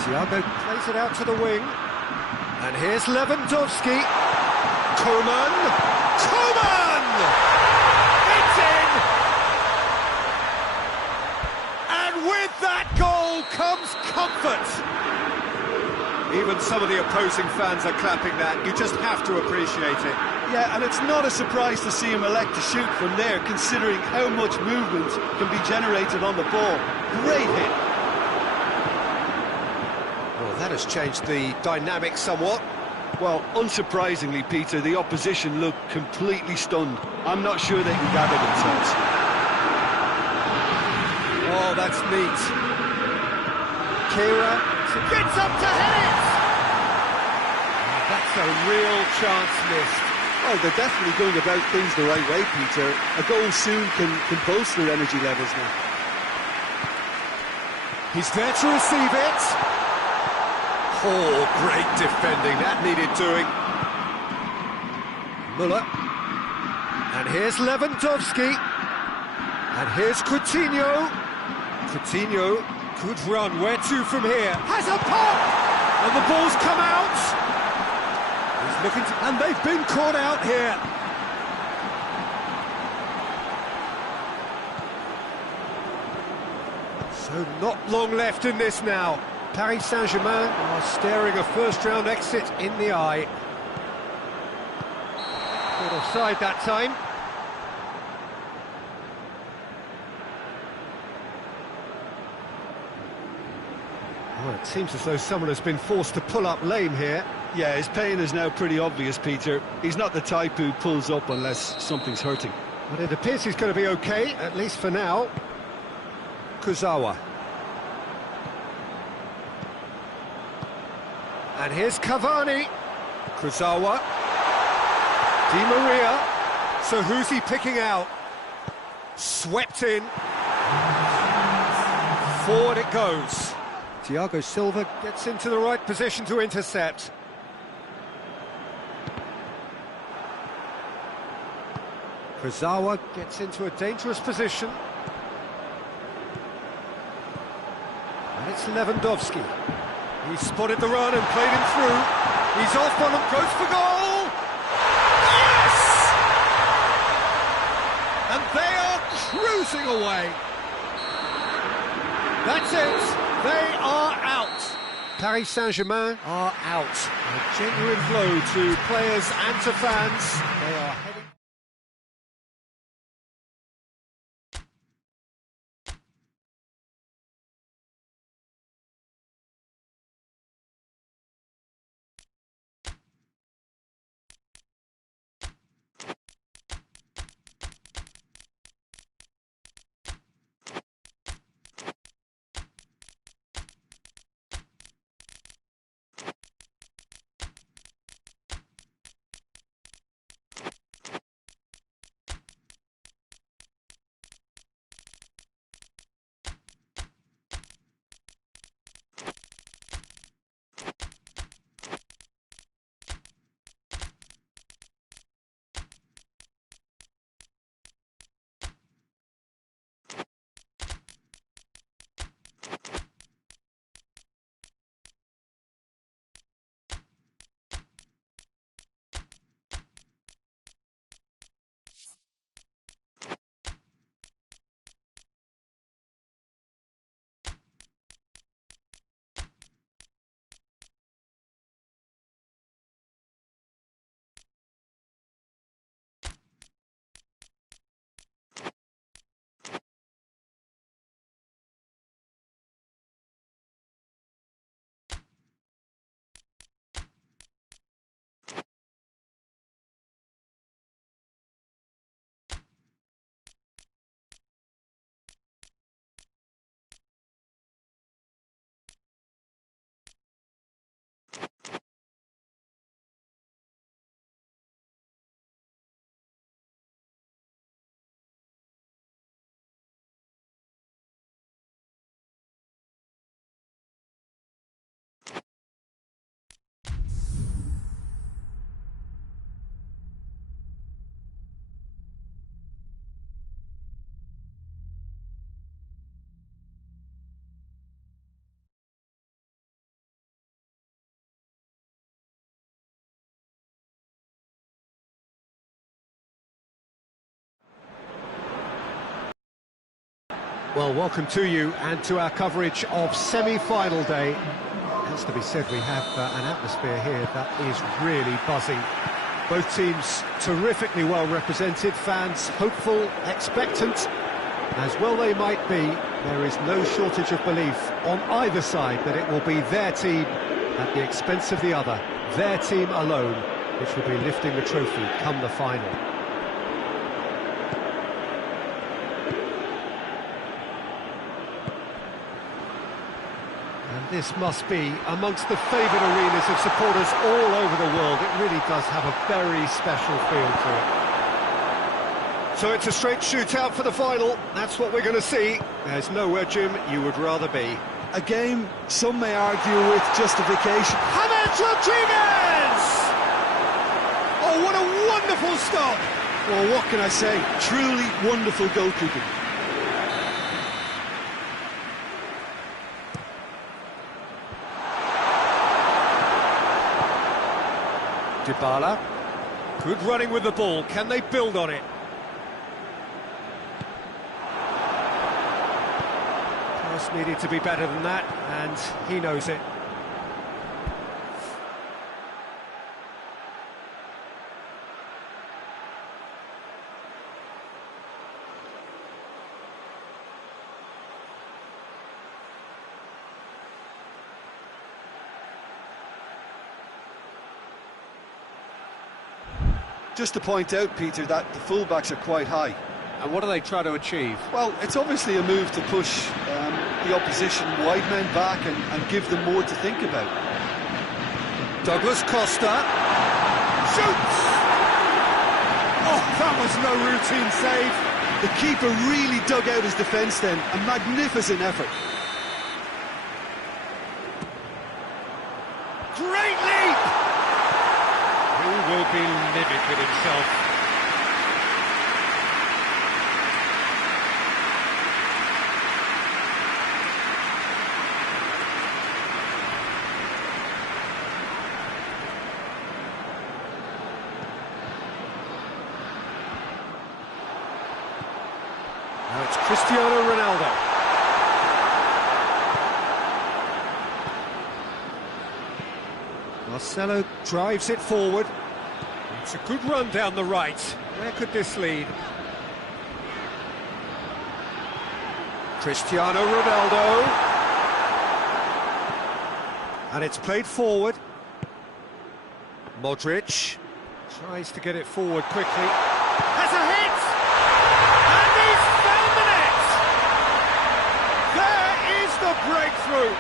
Thiago plays it out to the wing. And here's Lewandowski. Coman. Coman! It's in! And with that goal comes comfort. Even some of the opposing fans are clapping that. You just have to appreciate it. Yeah, and it's not a surprise to see him elect to shoot from there, considering how much movement can be generated on the ball. Great hit. Well, that has changed the dynamic somewhat. Well, unsurprisingly, Peter, the opposition look completely stunned. I'm not sure they can gather themselves. Oh, that's neat. Kira gets up to head it! That's a real chance missed. Well, they're definitely going about things the right way, Peter. A goal soon can boost their energy levels now. He's there to receive it. Oh, great defending. That needed doing. Müller. And here's Lewandowski. And here's Coutinho. Coutinho, good run. Where to from here? Has a pop! And the ball's come out. He's looking to... And they've been caught out here. So not long left in this now. Paris Saint-Germain are staring a first-round exit in the eye. Caught offside that time. Well, it seems as though someone has been forced to pull up lame here. Yeah, his pain is now pretty obvious, Peter. He's not the type who pulls up unless something's hurting. But it appears he's going to be okay, at least for now. Kurzawa. And here's Cavani. Kurzawa. Di Maria. So who's he picking out? Swept in. Forward it goes. Thiago Silva gets into the right position to intercept. Kurzawa gets into a dangerous position. And it's Lewandowski. He spotted the run and played him through. He's off on him, goes for goal! Yes! And they are cruising away. That's it. They are out. Paris Saint-Germain are out. A genuine blow to players and to fans. They are heading... Well, welcome to you and to our coverage of semi-final day. It has to be said, we have an atmosphere here that is really buzzing. Both teams terrifically well represented, fans hopeful, expectant. As well they might be, there is no shortage of belief on either side that it will be their team at the expense of the other, their team alone, which will be lifting the trophy come the final. This must be amongst the favoured arenas of supporters all over the world. It really does have a very special feel to it. So it's a straight shootout for the final. That's what we're going to see. There's nowhere, Jim, you would rather be. A game some may argue with justification. James Rodriguez! Oh, what a wonderful stop! Well, what can I say? Truly wonderful goalkeeping. Dybala, good running with the ball, can they build on it? Pass needed to be better than that, and he knows it. Just to point out, Peter, that the fullbacks are quite high. And what do they try to achieve? Well, it's obviously a move to push the opposition wide men back and give them more to think about. Douglas Costa shoots! Oh, that was no routine save. The keeper really dug out his defence then, a magnificent effort. Great leap! He will be livid with himself. Now it's Cristiano Ronaldo. Marcelo drives it forward. It's a good run down the right. Where could this lead? Cristiano Ronaldo. And it's played forward. Modric tries to get it forward quickly. Has a hit! And he's found the net! There is the breakthrough!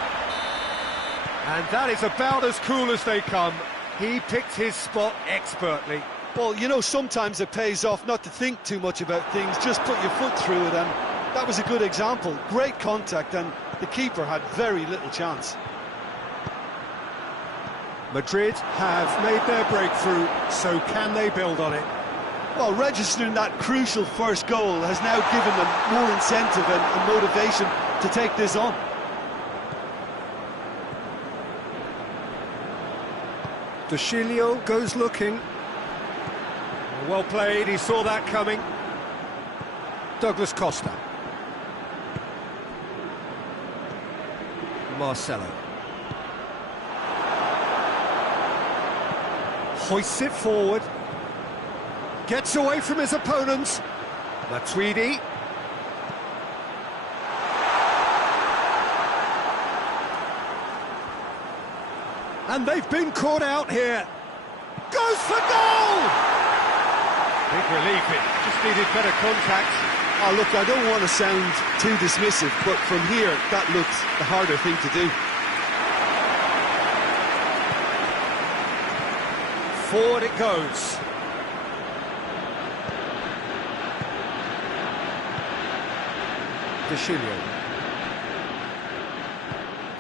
And that is about as cool as they come. He picked his spot expertly. Well, you know, sometimes it pays off not to think too much about things, just put your foot through it, and that was a good example. Great contact, and the keeper had very little chance. Madrid have made their breakthrough, so can they build on it? Well, registering that crucial first goal has now given them more incentive and motivation to take this on. Dushilio goes looking. Well played, he saw that coming. Douglas Costa. Marcelo. Hoists it forward. Gets away from his opponents. Matuidi. And they've been caught out here. Goes for goal! Big relief, it just needed better contact. Oh, look, I don't want to sound too dismissive, but from here, that looks the harder thing to do. Forward it goes. Dushilio.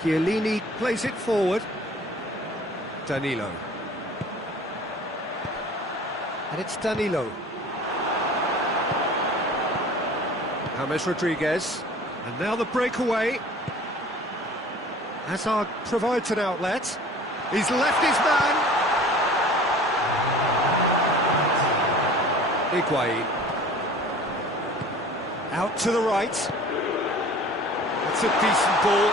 Chiellini plays it forward. Danilo. And it's Danilo. James Rodriguez. And now the breakaway. Hazard provides an outlet. He's left his man. Higuain. Out to the right. It's a decent ball.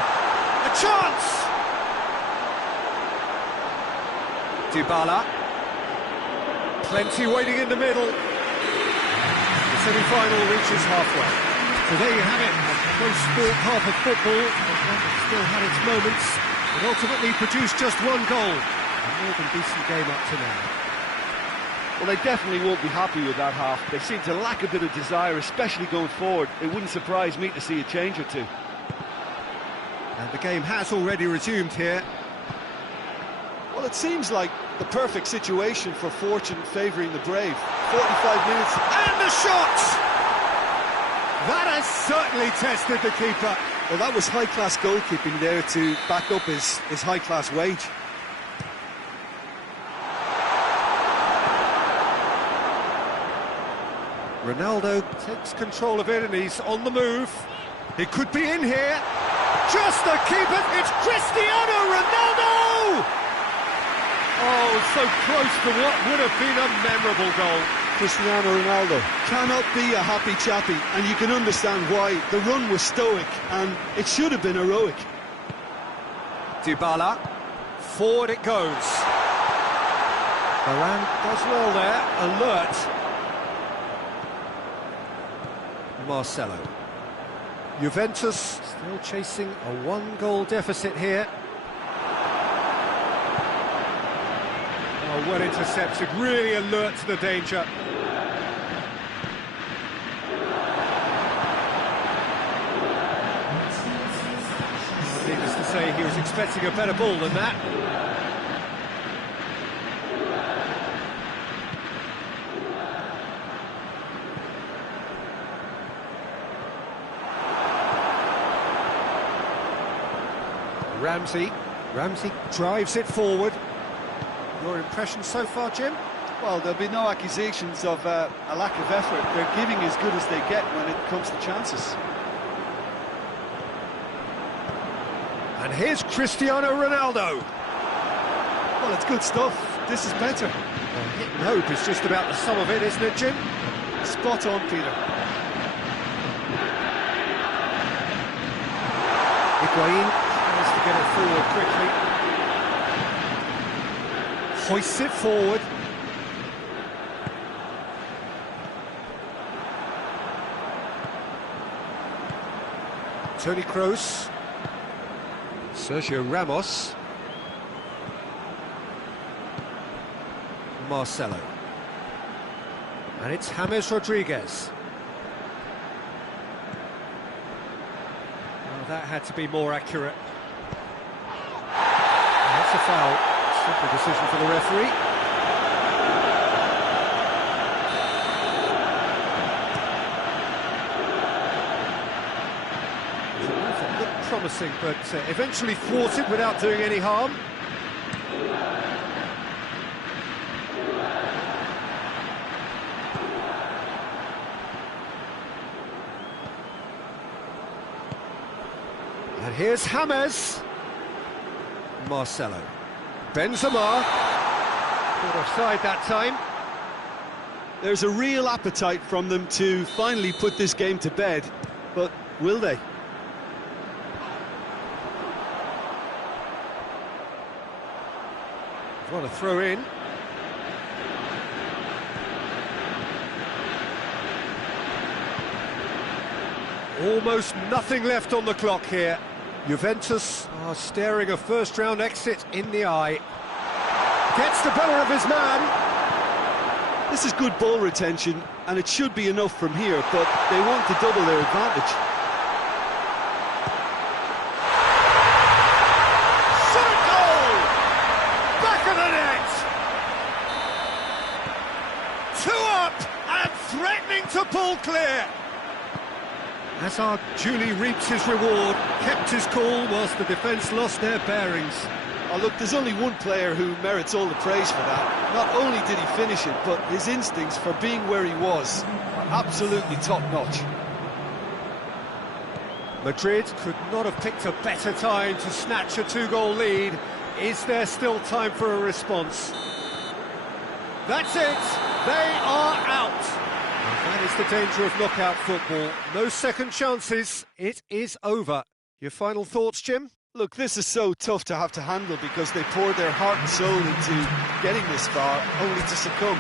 A chance! Dybala. Plenty waiting in the middle. The semi-final reaches halfway. So there you have it, a close sport half of football, but one that still had its moments, but ultimately produced just one goal. A more than decent game up to now. Well, they definitely won't be happy with that half. They seem to lack a bit of desire, especially going forward. It wouldn't surprise me to see a change or two. And the game has already resumed here. Well, it seems like the perfect situation for fortune favouring the brave. 45 minutes. And the shot! That has certainly tested the keeper. Well, that was high-class goalkeeping there to back up his high-class wage. Ronaldo takes control of it and he's on the move. He could be in here. Just the keeper. It's Cristiano Ronaldo! Oh, so close to what would have been a memorable goal. Cristiano Ronaldo cannot be a happy chappy, and you can understand why. The run was stoic, and it should have been heroic. Dybala, forward it goes. Varane does well there, alert. Marcelo. Juventus still chasing a one-goal deficit here. Oh, well intercepted, really alert to the danger. Needless to say, he was expecting a better ball than that. Ramsey Ramsey drives it forward. Your impression so far, Jim? Well, there'll be no accusations of a lack of effort. They're giving as good as they get when it comes to chances. And here's Cristiano Ronaldo. Well, it's good stuff. This is better. Well, hit and hope is just about the sum of it, isn't it, Jim? Spot on, Peter. Higuain tries to get it forward quickly. Hoists it forward. Toni Kroos. Sergio Ramos. Marcelo. And it's James Rodriguez. Well, that had to be more accurate. That's a foul. Simple decision for the referee. It looked promising, but eventually thwarted without doing any harm. And here's James. Marcelo. Benzema. Caught offside that time. There's a real appetite from them to finally put this game to bed, but will they? Want to throw in. Almost nothing left on the clock here. Juventus are staring a first-round exit in the eye. Gets the better of his man. This is good ball retention, and it should be enough from here, but they want to double their advantage. Shot goal! Back of the net! 2 up and threatening to pull clear. Hazard duly reaps his reward, kept his cool whilst the defence lost their bearings. Oh, look, there's only one player who merits all the praise for that. Not only did he finish it, but his instincts for being where he was are absolutely top-notch. Madrid could not have picked a better time to snatch a 2-goal lead. Is there still time for a response? That's it! They are out! That is the danger of knockout football. No second chances. It is over. Your final thoughts, Jim? Look, this is so tough to have to handle because they poured their heart and soul into getting this far, only to succumb.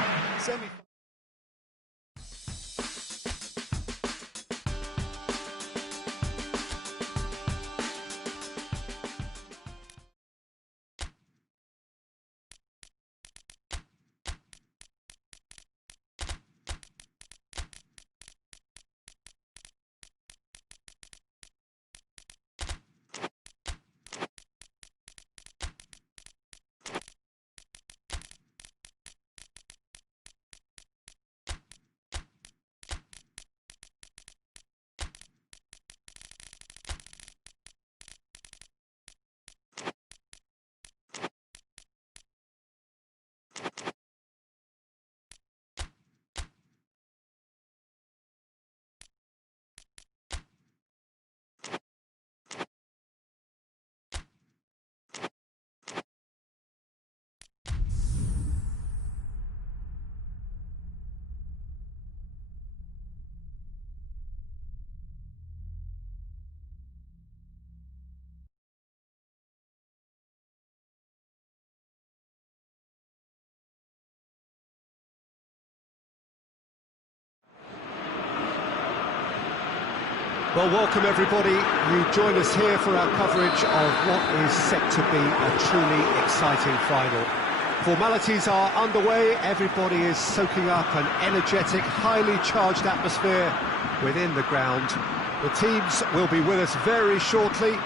Well, welcome everybody. You join us here for our coverage of what is set to be a truly exciting final. Formalities are underway. Everybody is soaking up an energetic, highly charged atmosphere within the ground. The teams will be with us very shortly.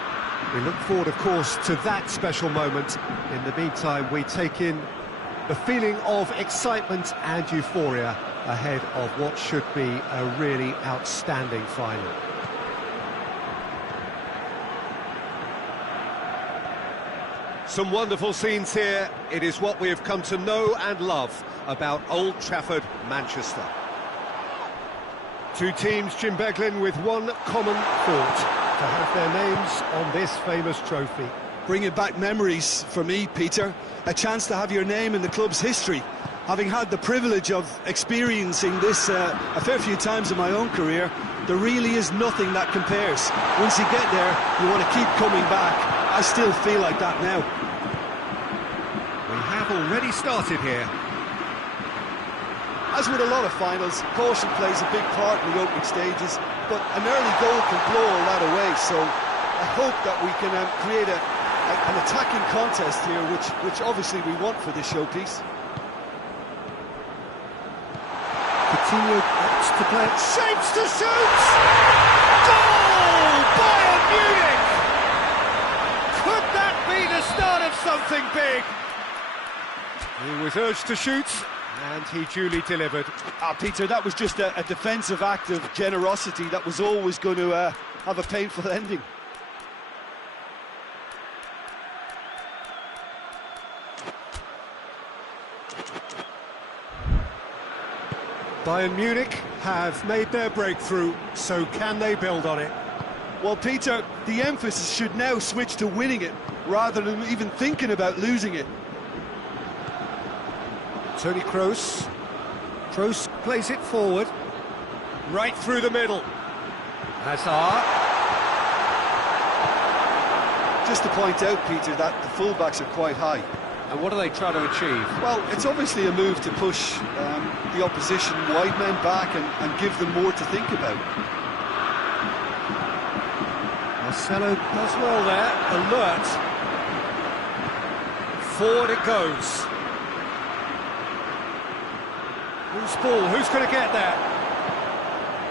We look forward, of course, to that special moment. In the meantime, we take in the feeling of excitement and euphoria ahead of what should be a really outstanding final. Some wonderful scenes here. It is what we have come to know and love about Old Trafford, Manchester. Two teams, Jim Beglin, with one common thought: to have their names on this famous trophy. Bringing back memories for me, Peter. A chance to have your name in the club's history. Having had the privilege of experiencing this a fair few times in my own career, there really is nothing that compares. Once you get there, you want to keep coming back. I still feel like that now. We have already started here. As with a lot of finals, caution plays a big part in the opening stages, but an early goal can blow all that away, so I hope that we can create an attacking contest here, which obviously we want for this showpiece. Coutinho opts to play it, shapes to shoot! Goal! Bayern Munich! Could that be the start of something big? He was urged to shoot, and he duly delivered. Peter, that was just a defensive act of generosity that was always going to have a painful ending. Bayern Munich have made their breakthrough, so can they build on it? Well, Peter, the emphasis should now switch to winning it, rather than even thinking about losing it. Toni Kroos. Kroos plays it forward. Right through the middle. Hazard. Just to point out, Peter, that the fullbacks are quite high. And what are they trying to achieve? Well, it's obviously a move to push the opposition wide men back and give them more to think about. Marcelo does well there, alert. Forward it goes. Who's ball? Who's going to get there?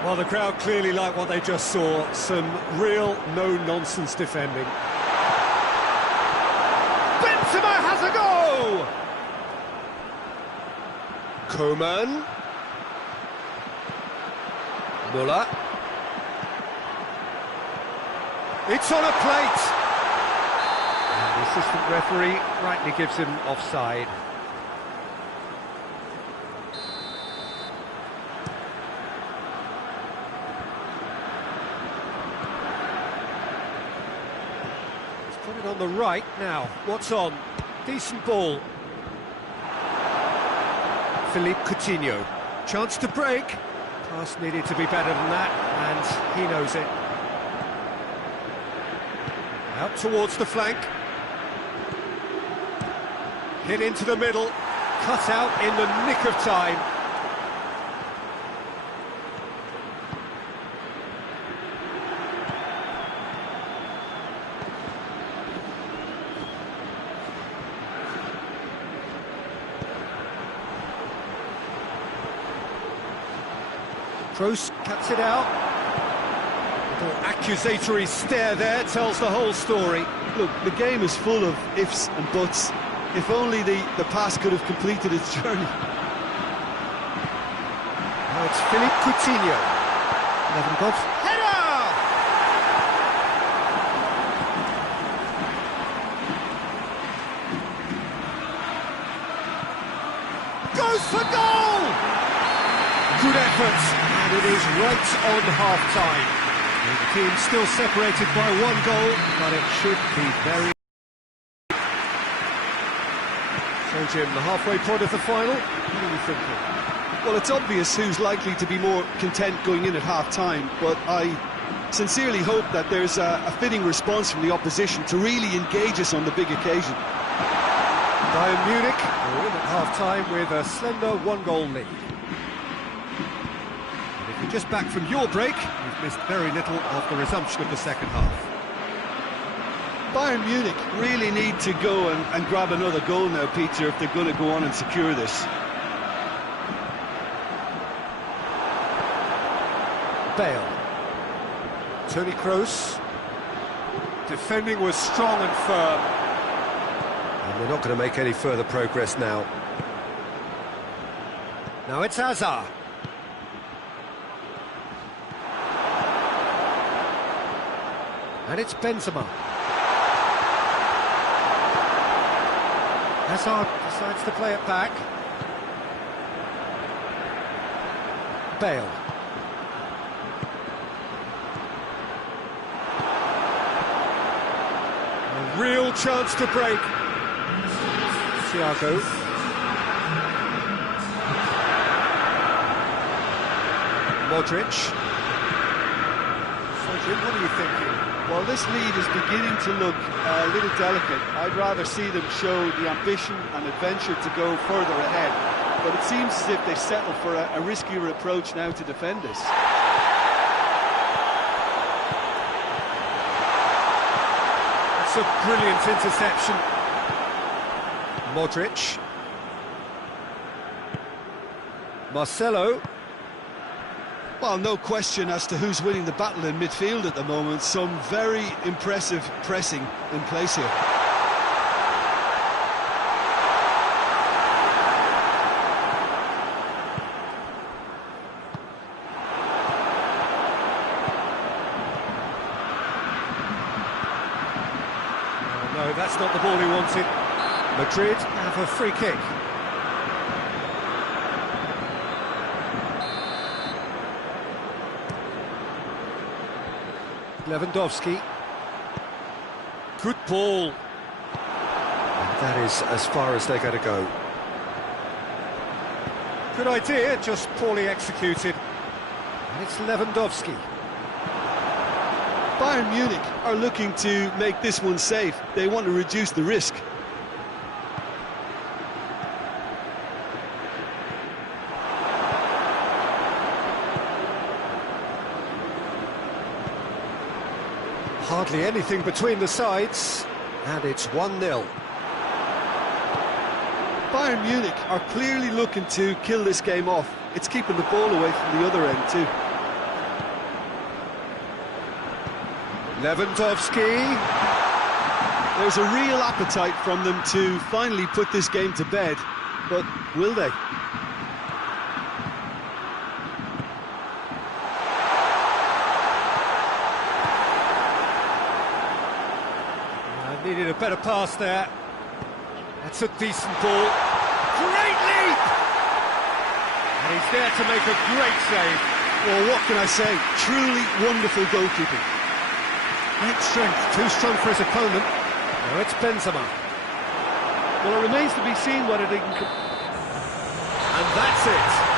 Well, the crowd clearly like what they just saw. Some real no-nonsense defending. Benzema has a go! Koeman. Muller. It's on a plate! And the assistant referee rightly gives him offside. Put it on the right now. What's on? Decent ball. Philippe Coutinho. Chance to break. Pass needed to be better than that, and he knows it. Out towards the flank. Hit into the middle. Cut out in the nick of time. Kroos cuts it out. A little accusatory stare there tells the whole story. Look, the game is full of ifs and buts. If only the pass could have completed its journey. Now it's Philippe Coutinho. Levengoff. Header! Goes for goal! Good effort. And it is right on half-time. The team still separated by one goal, but it should be very... So, Jim, the halfway point of the final, what are you thinking? Well, it's obvious who's likely to be more content going in at half-time, but I sincerely hope that there's a fitting response from the opposition to really engage us on the big occasion. Bayern Munich are in at half-time with a slender one-goal lead. You're just back from your break, you've missed very little of the resumption of the second half. Bayern Munich really need to go and grab another goal now, Peter, if they're going to go on and secure this. Bale. Toni Kroos. Defending was strong and firm. And they're not going to make any further progress now. Now it's Hazard. And it's Benzema. Hazard decides to play it back. Bale. A real chance to break. Thiago. Modric. Modric, what are you thinking? Well, this lead is beginning to look a little delicate. I'd rather see them show the ambition and adventure to go further ahead. But it seems as if they settle for a riskier approach now to defend this. That's a brilliant interception. Modric. Marcelo. Well, no question as to who's winning the battle in midfield at the moment. Some very impressive pressing in place here. No, that's not the ball he wanted. Madrid have a free kick. Lewandowski. Good ball. And that is as far as they're going to go. Good idea, just poorly executed. And it's Lewandowski. Bayern Munich are looking to make this one safe. They want to reduce the risk. Hardly anything between the sides, and it's 1-0. Bayern Munich are clearly looking to kill this game off. It's keeping the ball away from the other end too. Lewandowski. There's a real appetite from them to finally put this game to bed, but will they? Needed a better pass there. That's a decent ball. Great leap! And he's there to make a great save. Well, what can I say? Truly wonderful goalkeeping. Great strength, too strong for his opponent. Now it's Benzema. Well, it remains to be seen whether they can... And that's it.